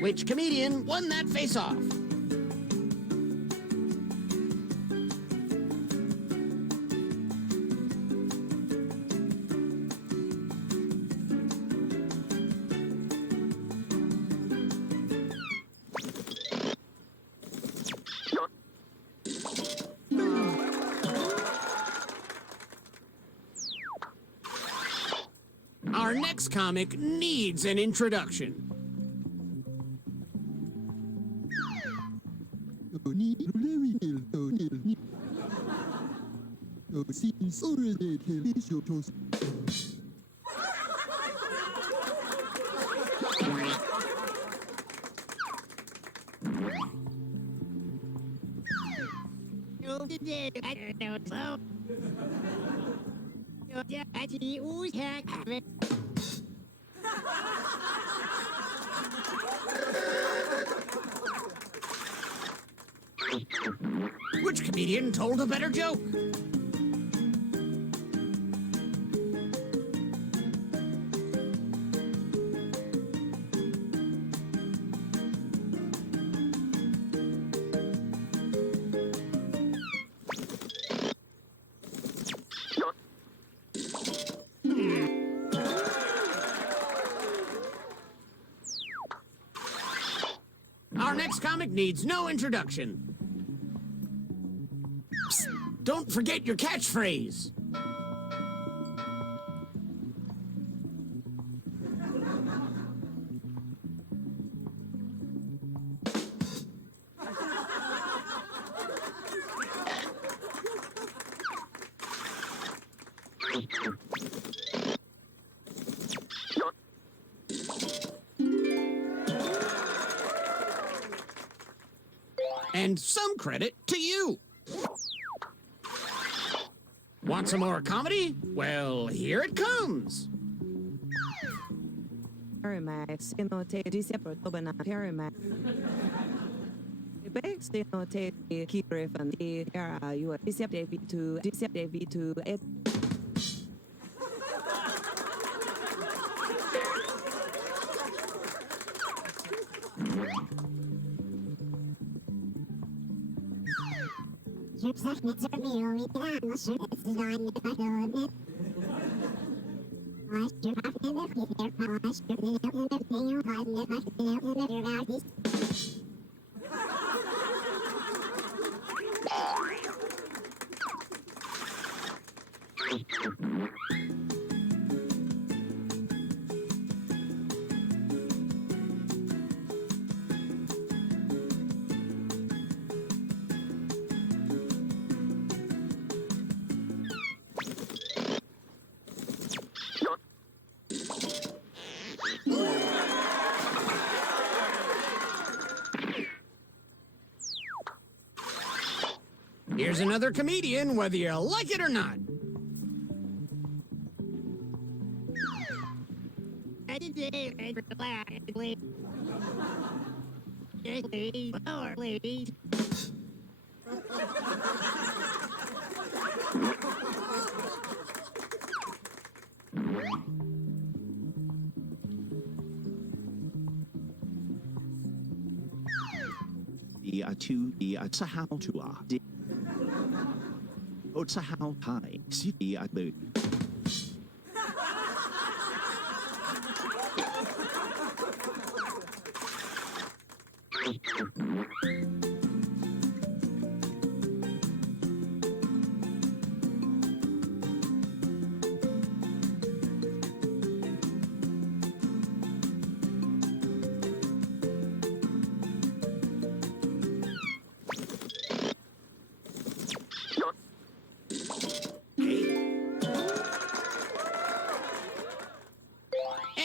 Which comedian won that face-off? Our next comic needs an introduction. Which comedian told a better joke? Our next comic needs no introduction. Psst, don't forget your catchphrase. And some credit to you. Want some more comedy? Well, here it comes. Max, innotate December Tobana Perimax. Bex denotate key reference era you December to December to it. Here's another comedian, whether you like it or not. It's a how to it's a how high city at the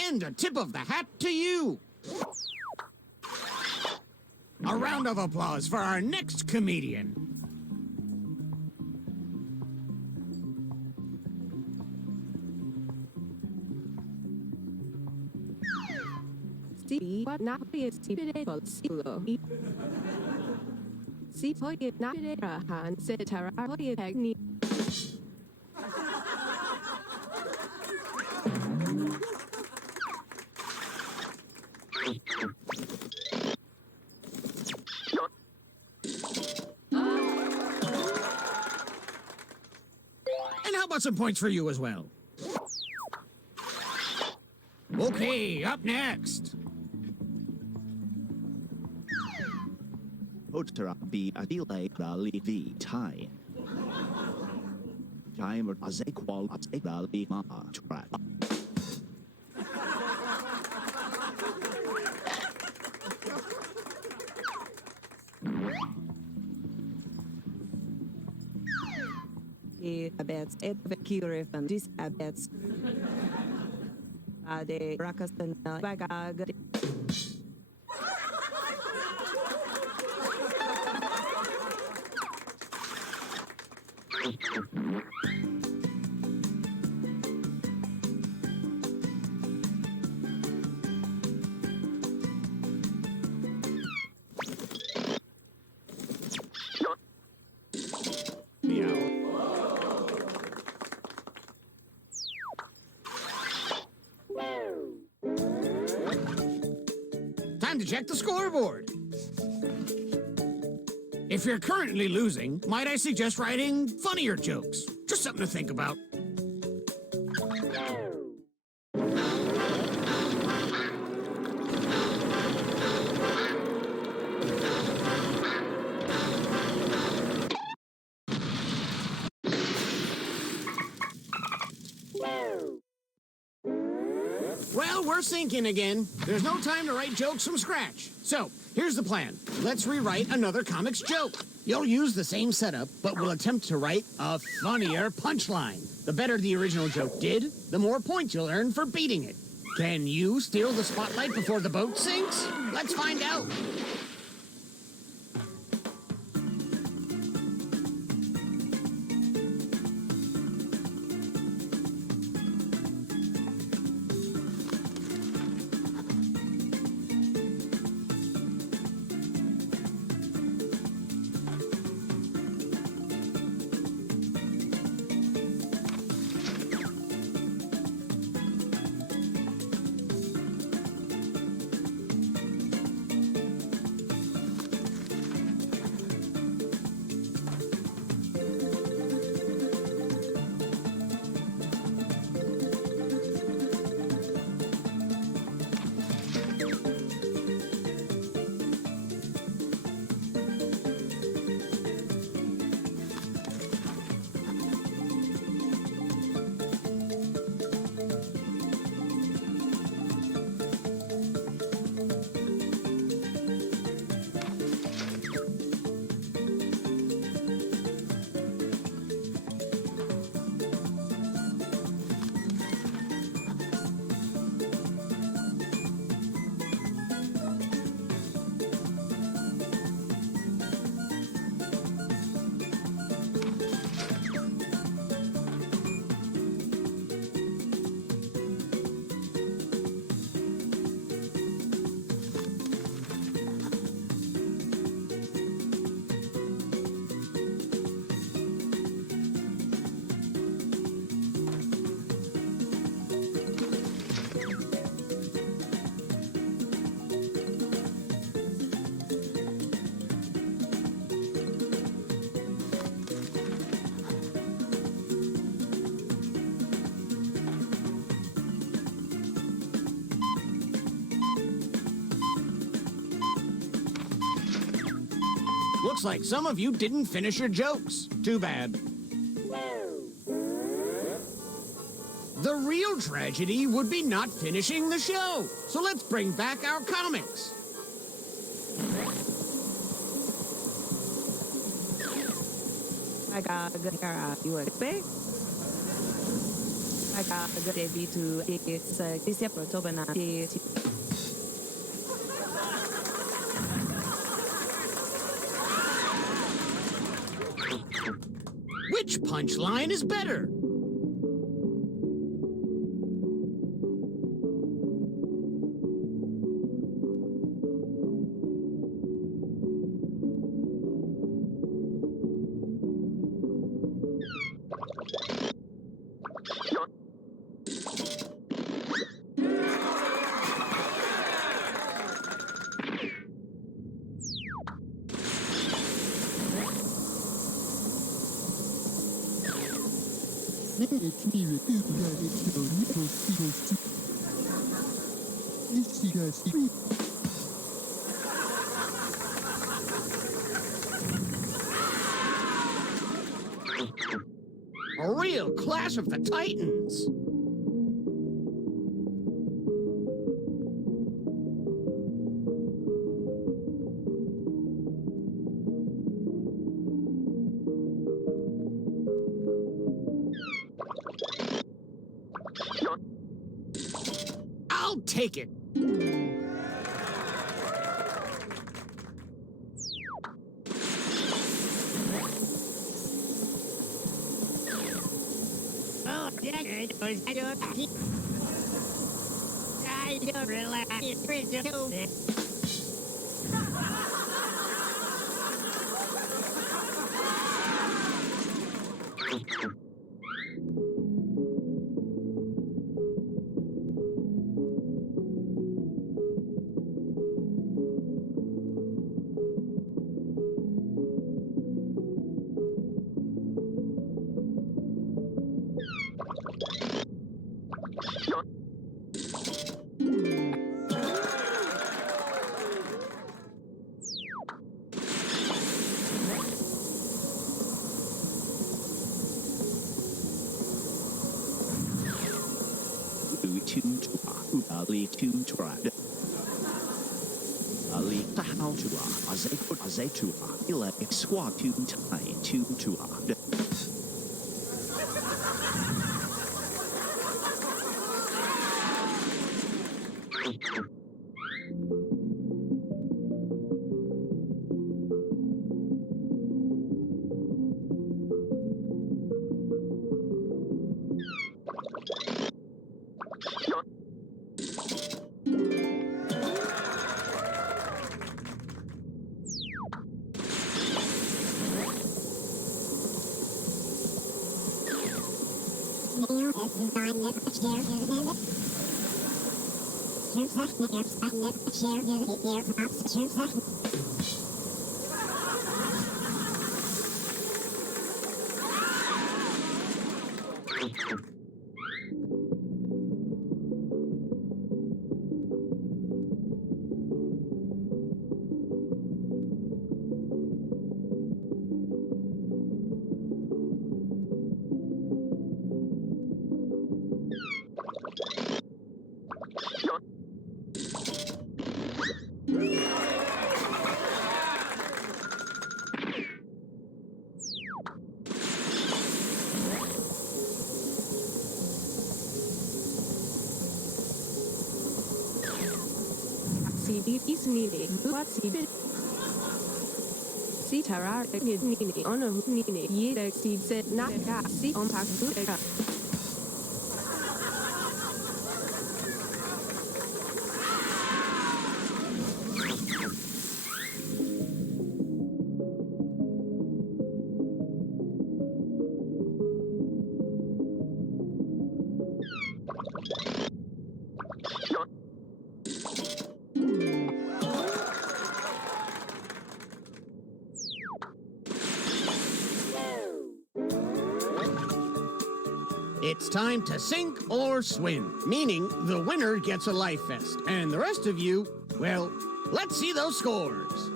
And a tip of the hat to you. A round of applause for our next comedian. Si what not is typical silo. Si poye not han setara poye technique. And how about some points for you as well? Okay, up next. Otra be a delay rally the tie. Timer as a qual as a rally ma trap. Abets et vecure and dis abets. Ade rakastan bagag. Time to check the scoreboard. If you're currently losing, might I suggest writing funnier jokes? Just something to think about. Well, we're sinking again. There's no time to write jokes from scratch. So, here's the plan. Let's rewrite another comics joke. You'll use the same setup, but we'll attempt to write a funnier punchline. The better the original joke did, the more points you'll earn for beating it. Can you steal the spotlight before the boat sinks? Let's find out. Looks like some of you didn't finish your jokes. Too bad. The real tragedy would be not finishing the show. So let's bring back our comics. I got a good USB. I got a good debut to it's December October 19. Which punchline is better? A real Clash of the Titans. I'll take it. Oh, I don't realize it's Nini, what's he been? Sitara, Nini, Honor, Nini, Ye, said, not a see on Pakuka. It's time to sink or swim, meaning the winner gets a life vest, and the rest of you, well, let's see those scores.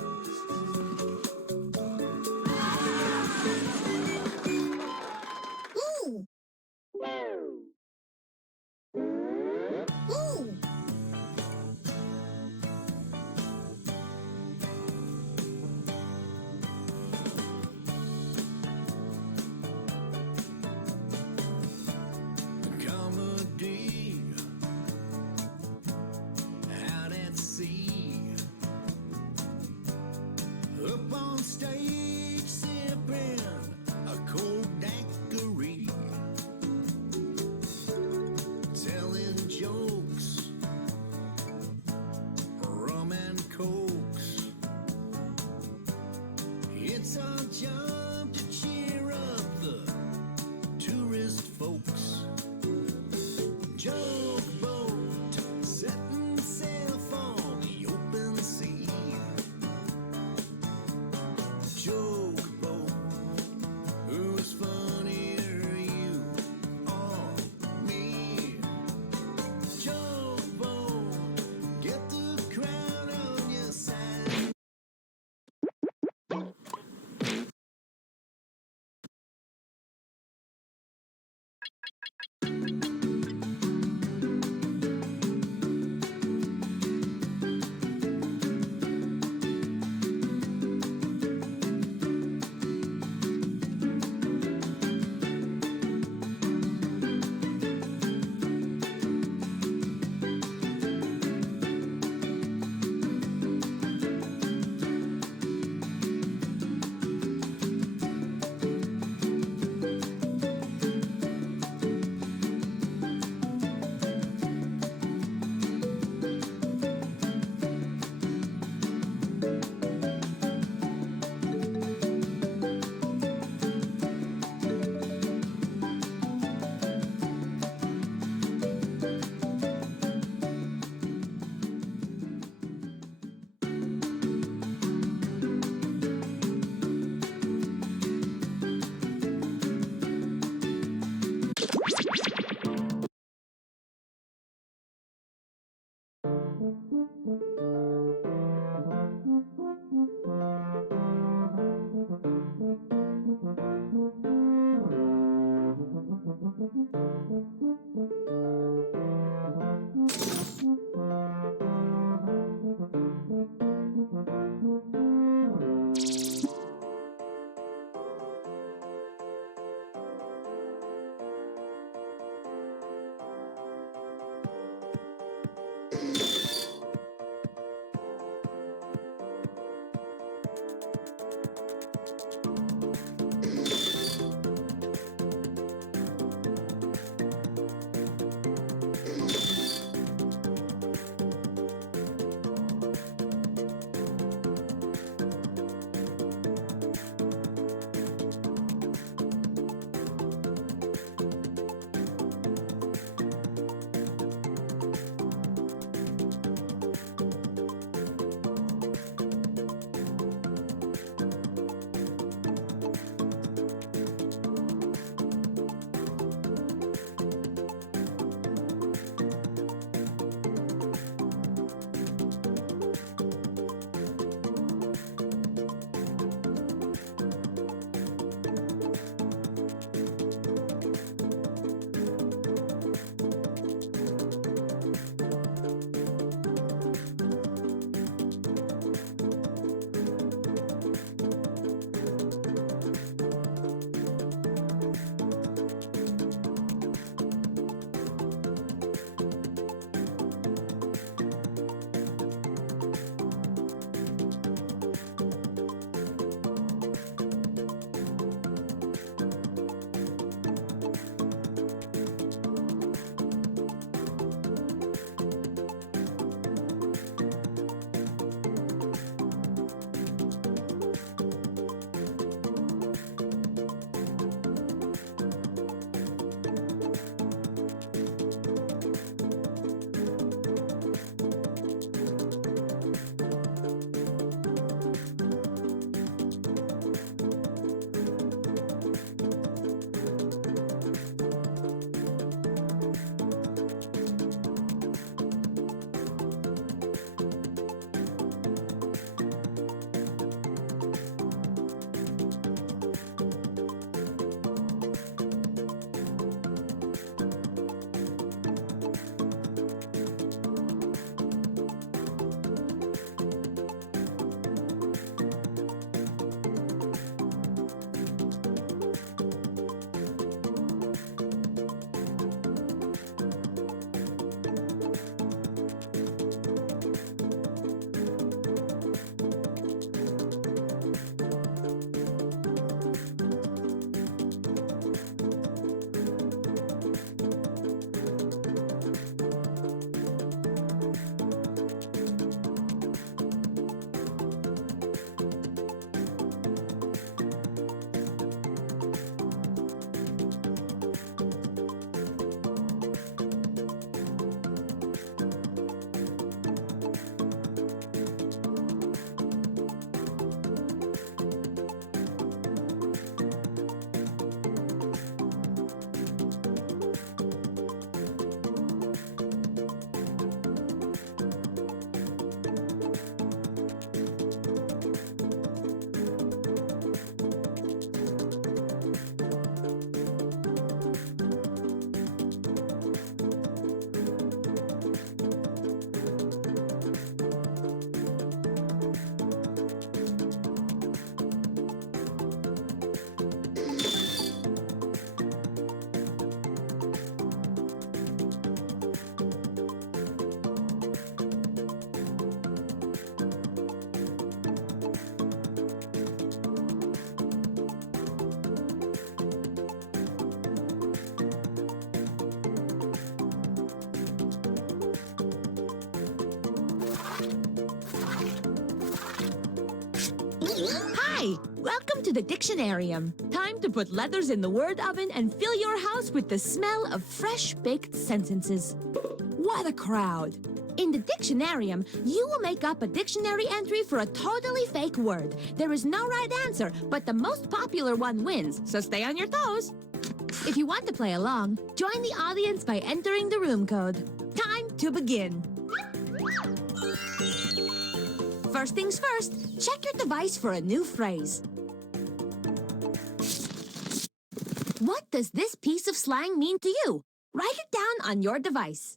Welcome to the Dictionarium. Time to put letters in the word oven and fill your house with the smell of fresh baked sentences. What a crowd! In the Dictionarium, you will make up a dictionary entry for a totally fake word. There is no right answer, but the most popular one wins, so stay on your toes. If you want to play along, join the audience by entering the room code. Time to begin. First things first, check your device for a new phrase. What does this piece of slang mean to you? Write it down on your device.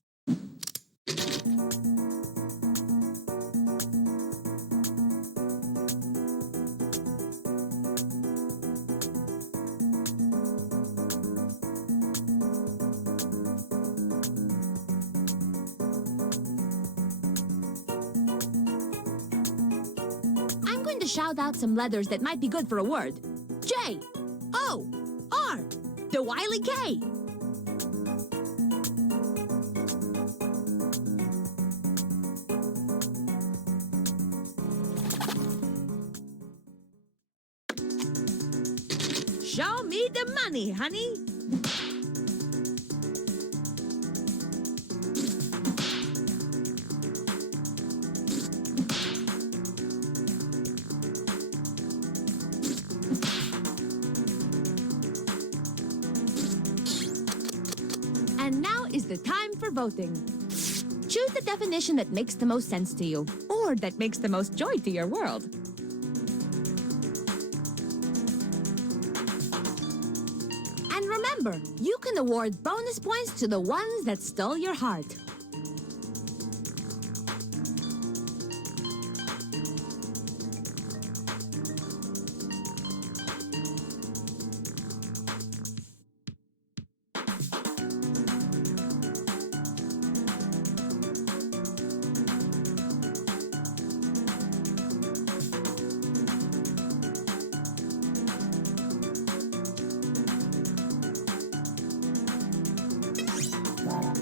I'm going to shout out some letters that might be good for a word. J, O, R, the Wily K. Show me the money, honey. And now is the time for voting. Choose the definition that makes the most sense to you, or that makes the most joy to your world. And remember, you can award bonus points to the ones that stole your heart.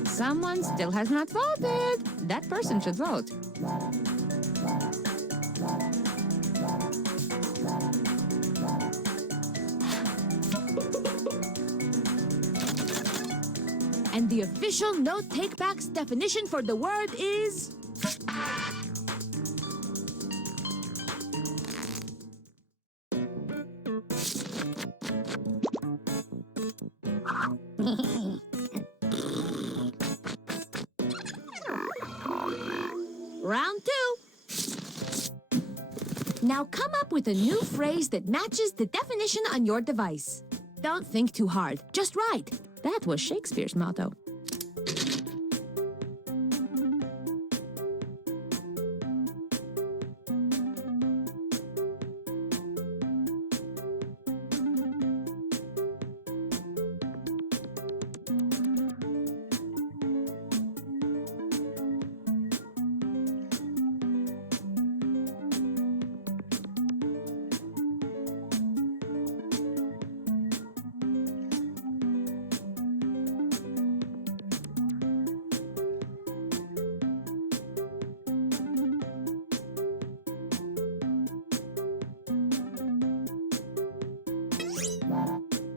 Someone still has not voted. That person should vote. And the official no take-backs definition for the word is... Round two. Now come up with a new phrase that matches the definition on your device. Don't think too hard. Just write. That was Shakespeare's motto.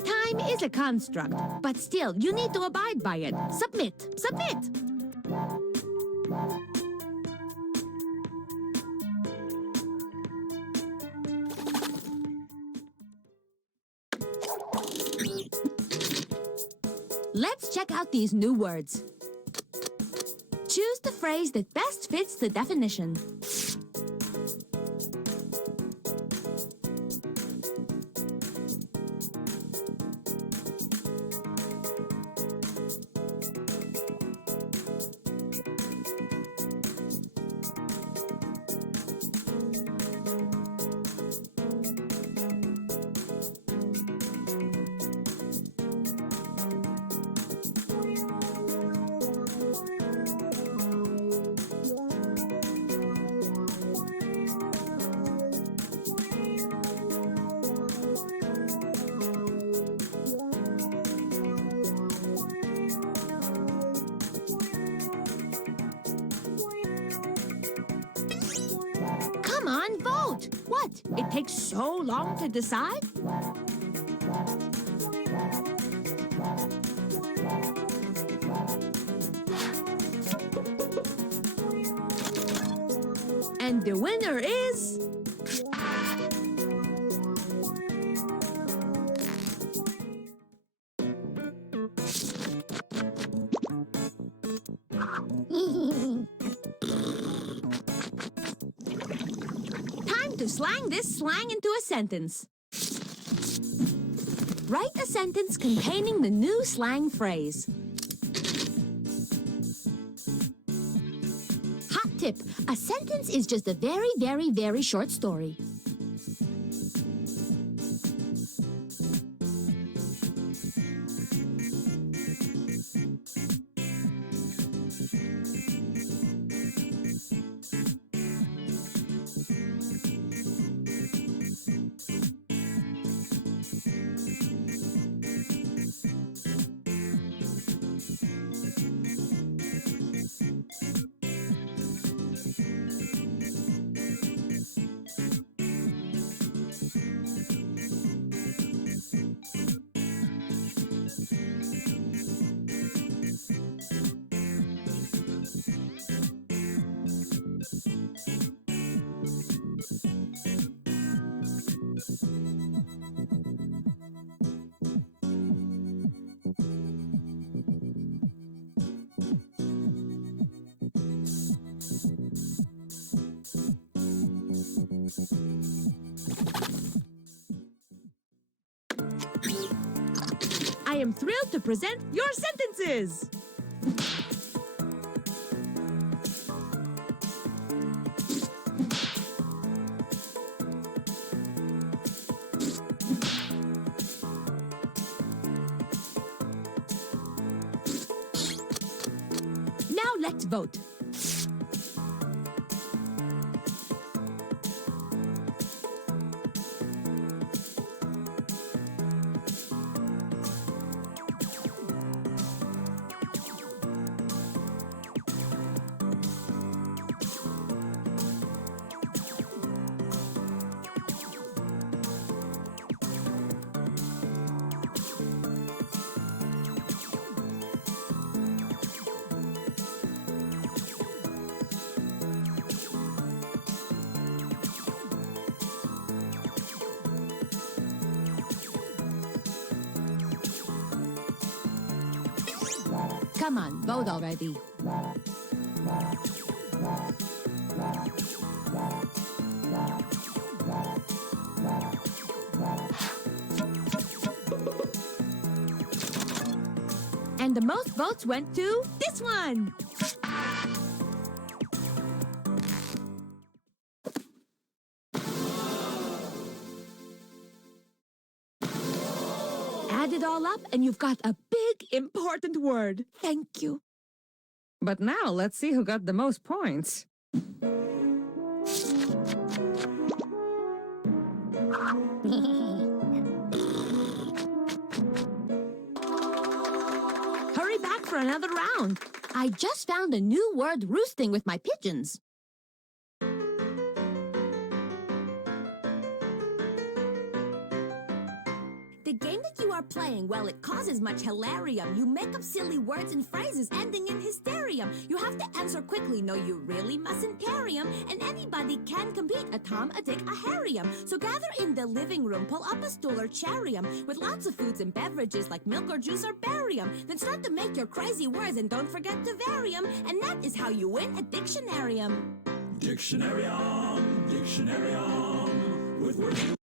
Time is a construct, but still, you need to abide by it. Submit! Submit! Let's check out these new words. Choose the phrase that best fits the definition. What? It takes so long to decide? And the winner is... Time to slang this slang into a sentence. Write a sentence containing the new slang phrase. Hot tip, a sentence is just a very, very, very short story. I am thrilled to present your sentences. Now let's vote. Come on, vote already. And the most votes went to this one. Add it all up and you've got a big, important word. Thank you. But now let's see who got the most points. Hurry back for another round. I just found a new word roosting with my pigeons. The game that you are playing, well, it causes much hilarium. You make up silly words and phrases ending in hysterium. You have to answer quickly, no, you really mustn't carry 'em. And anybody can compete, a Tom, a Dick, a Harry'em. So gather in the living room, pull up a stool or charium with lots of foods and beverages like milk or juice or barium. Then start to make your crazy words and don't forget to vary 'em. And that is how you win a dictionarium. Dictionarium, dictionarium, with words.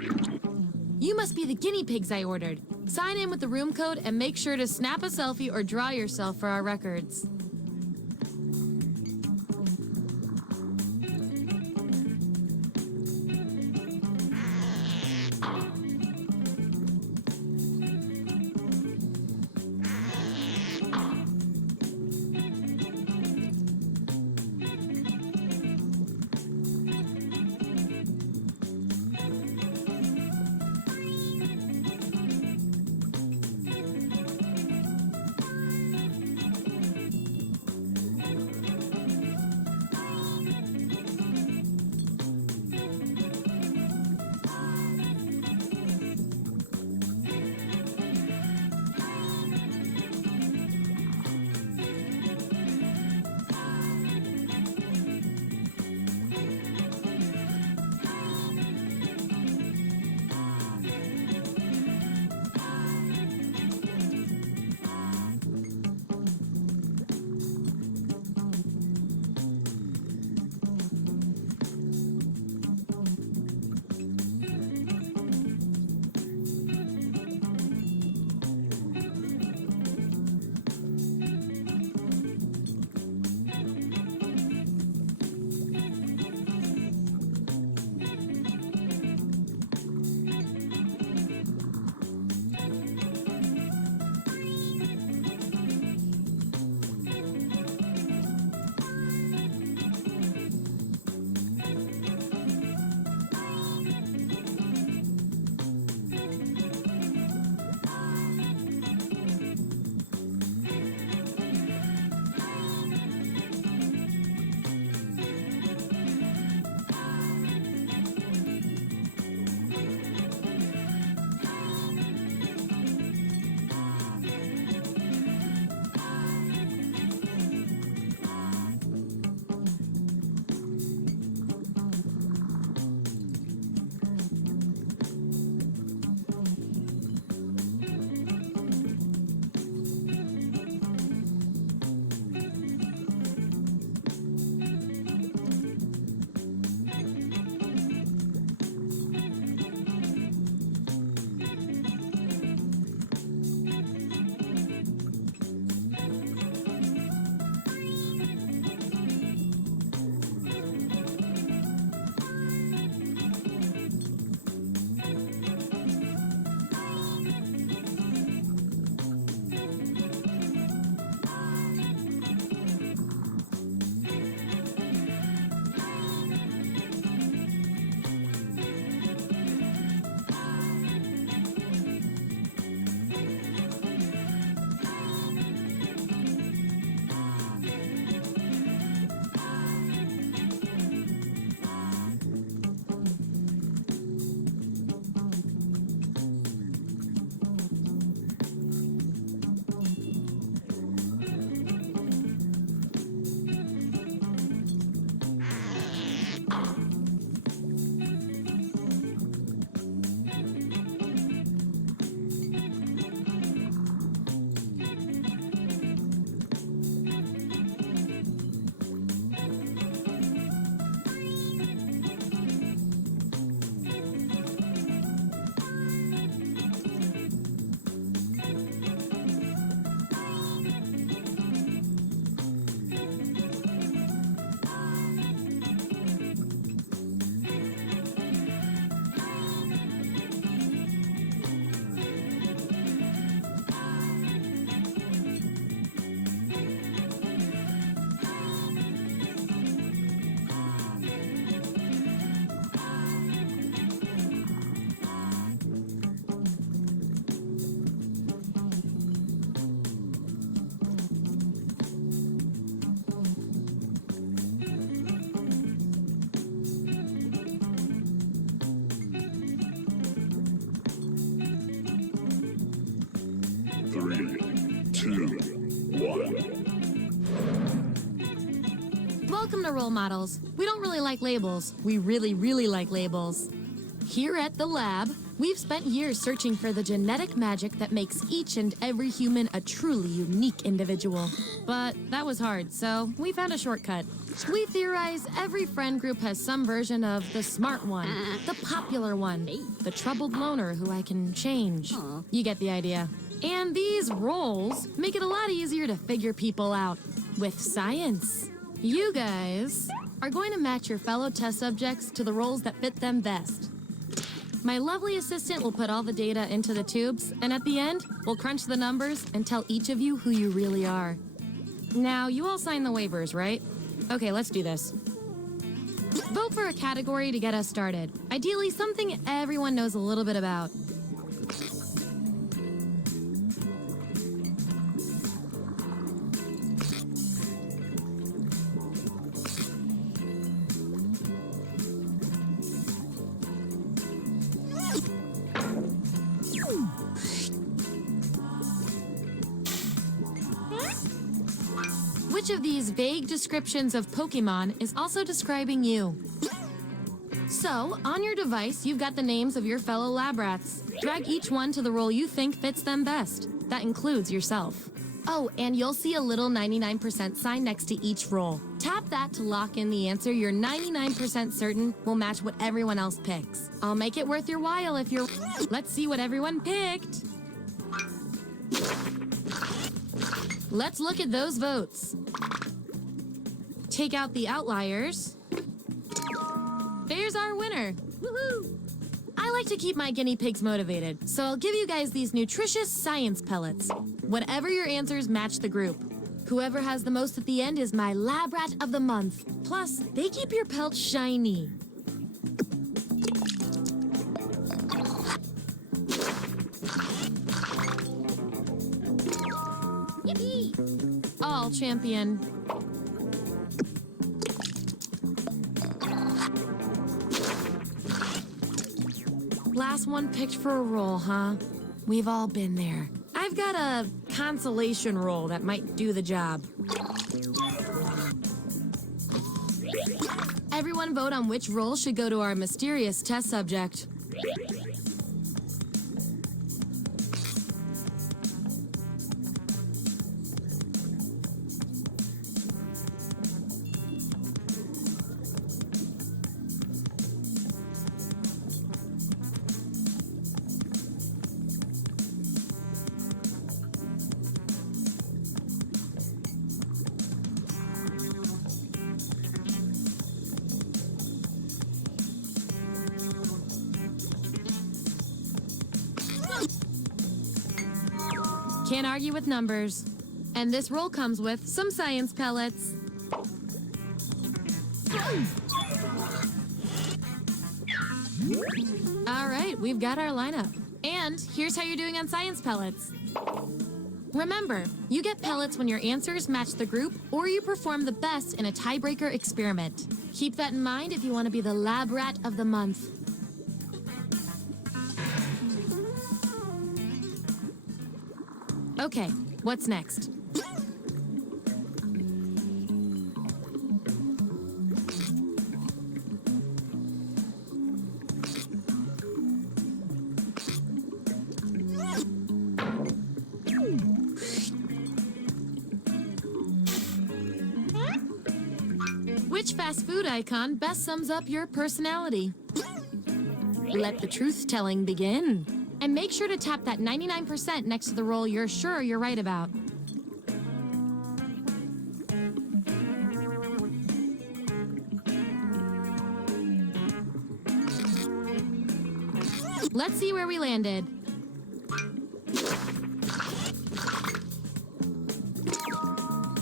You must be the guinea pigs I ordered. Sign in with the room code and make sure to snap a selfie or draw yourself for our records. Welcome to Role Models. We don't really like labels. We really, really like labels. Here at the lab, we've spent years searching for the genetic magic that makes each and every human a truly unique individual. But that was hard, so we found a shortcut. We theorize every friend group has some version of the smart one, the popular one, the troubled loner who I can change. You get the idea. And these roles make it a lot easier to figure people out with science. You guys are going to match your fellow test subjects to the roles that fit them best. My lovely assistant will put all the data into the tubes, and at the end, we'll crunch the numbers and tell each of you who you really are. Now, you all signed the waivers, right? Okay, let's do this. Vote for a category to get us started. Ideally, something everyone knows a little bit about. Which of these vague descriptions of Pokemon is also describing you? So, on your device, you've got the names of your fellow lab rats. Drag each one to the role you think fits them best. That includes yourself. Oh, and you'll see a little 99% sign next to each role. Tap that to lock in the answer you're 99% certain will match what everyone else picks. I'll make it worth your while if you're... Let's see what everyone picked. Let's look at those votes. Take out the outliers. There's our winner. Woohoo! I like to keep my guinea pigs motivated, so I'll give you guys these nutritious science pellets. Whatever your answers match the group. Whoever has the most at the end is my lab rat of the month. Plus, they keep your pelt shiny. All champion. Last one picked for a role, huh? We've all been there. I've got a consolation role that might do the job. Everyone vote on which role should go to our mysterious test subject. Can't argue with numbers. And this roll comes with some science pellets. All right, we've got our lineup. And here's how you're doing on science pellets. Remember, you get pellets when your answers match the group or you perform the best in a tiebreaker experiment. Keep that in mind if you want to be the lab rat of the month. Okay, what's next? Which fast food icon best sums up your personality? Let the truth-telling begin. And make sure to tap that 99% next to the role you're sure you're right about. Let's see where we landed.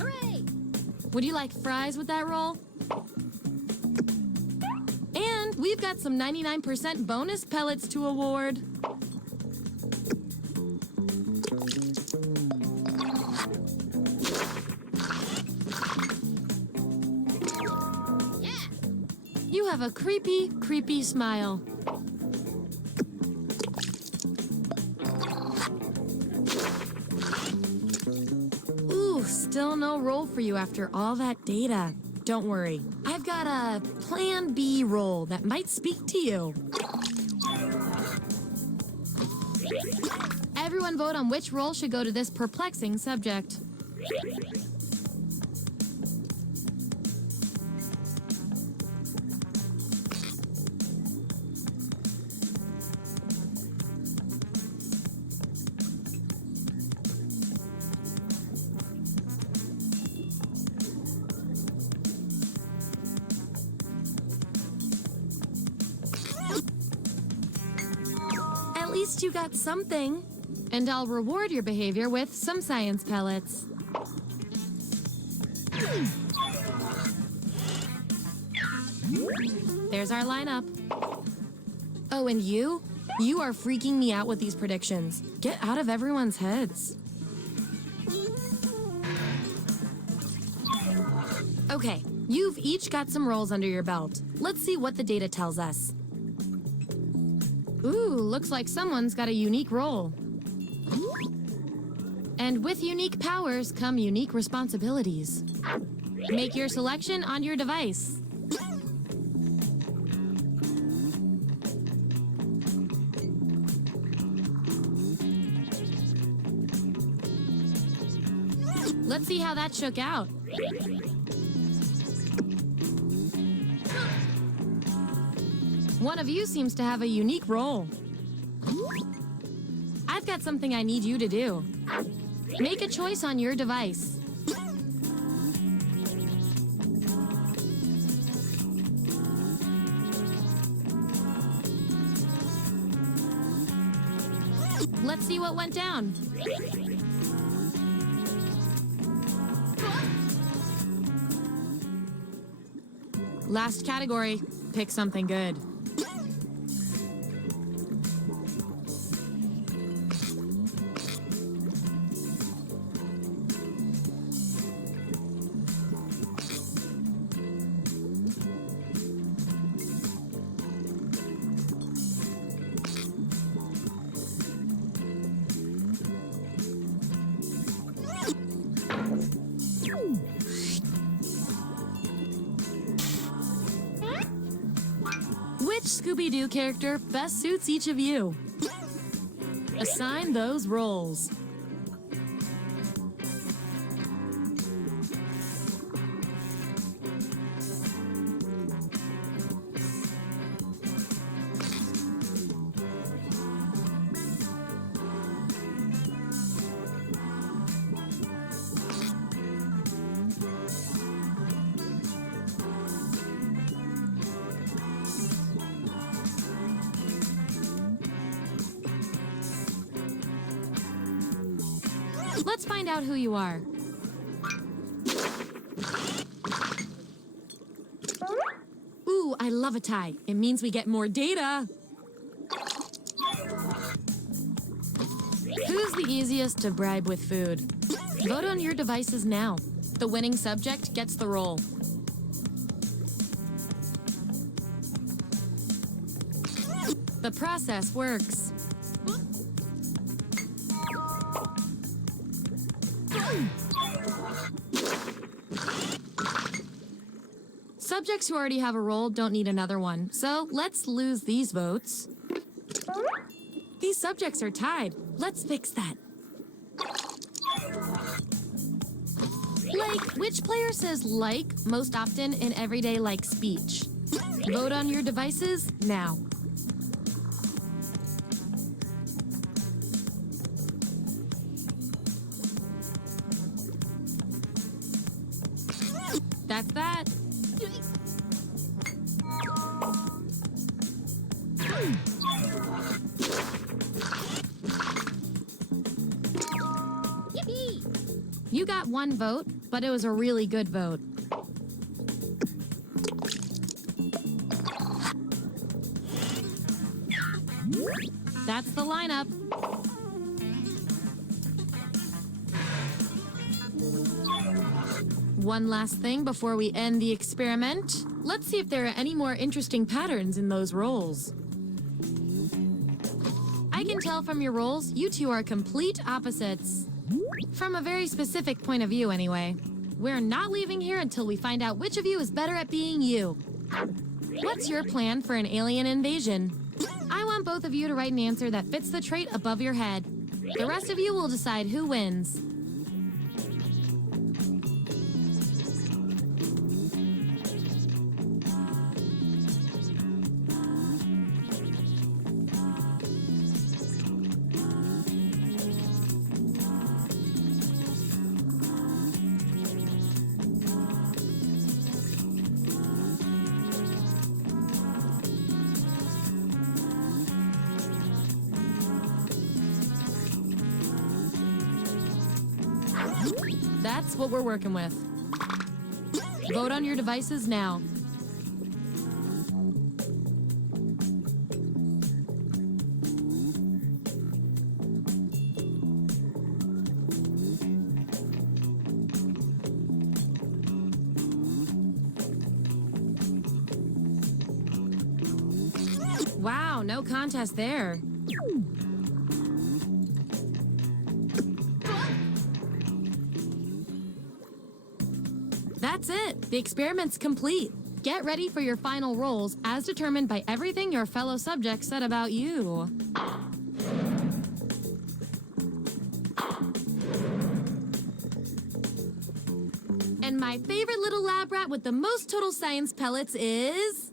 Hooray! Would you like fries with that roll? And we've got some 99% bonus pellets to award. You have a creepy, creepy smile. Ooh, still no role for you after all that data. don't worry. I've got a Plan B role that might speak to you. Everyone vote on which role should go to this perplexing subject. At least you got something. And I'll reward your behavior with some science pellets. There's our lineup. Oh, and you? You are freaking me out with these predictions. Get out of everyone's heads. Okay, you've each got some roles under your belt. Let's see what the data tells us. Ooh, looks like someone's got a unique role. And with unique powers come unique responsibilities. Make your selection on your device. Let's see how that shook out. One of you seems to have a unique role. I've got something I need you to do. Make a choice on your device. Let's see what went down. Last category. Pick something good. Which Scooby-Doo character best suits each of you? Assign those roles. Let's find out who you are. Ooh, I love a tie. It means we get more data. Who's the easiest to bribe with food? Vote on your devices now. The winning subject gets the role. The process works. Subjects who already have a role don't need another one, so let's lose these votes. These subjects are tied. Let's fix that. Like, which player says like most often in everyday like speech? Vote on your devices now. That's that. You got one vote, but it was a really good vote. That's the lineup. One last thing before we end the experiment. Let's see if there are any more interesting patterns in those roles. I can tell from your roles, you two are complete opposites. From a very specific point of view, anyway. We're not leaving here until we find out which of you is better at being you. What's your plan for an alien invasion? I want both of you to write an answer that fits the trait above your head. The rest of you will decide who wins. That's what we're working with. Vote on your devices now. Wow, no contest there. That's it. The experiment's complete. Get ready for your final rolls as determined by everything your fellow subjects said about you. And my favorite little lab rat with the most total science pellets is...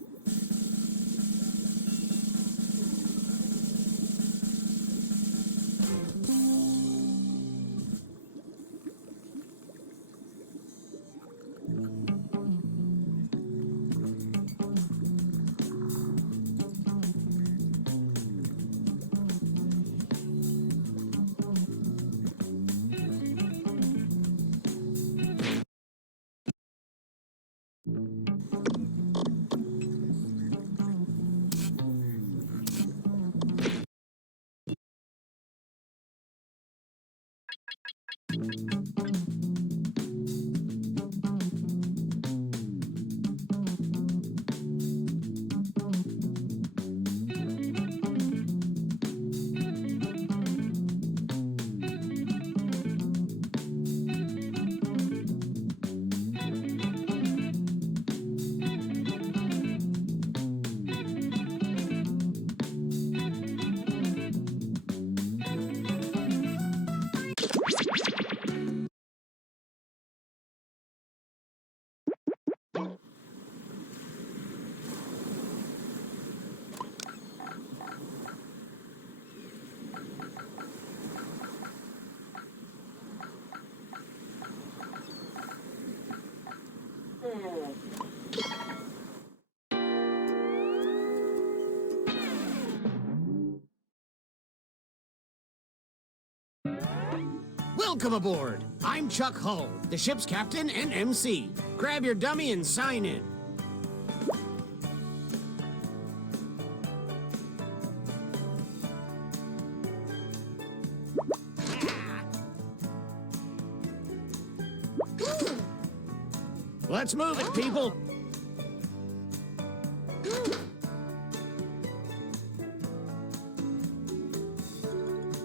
Welcome aboard. I'm Chuck Hull, the ship's captain and MC. Grab your dummy and sign in. Let's move it, people.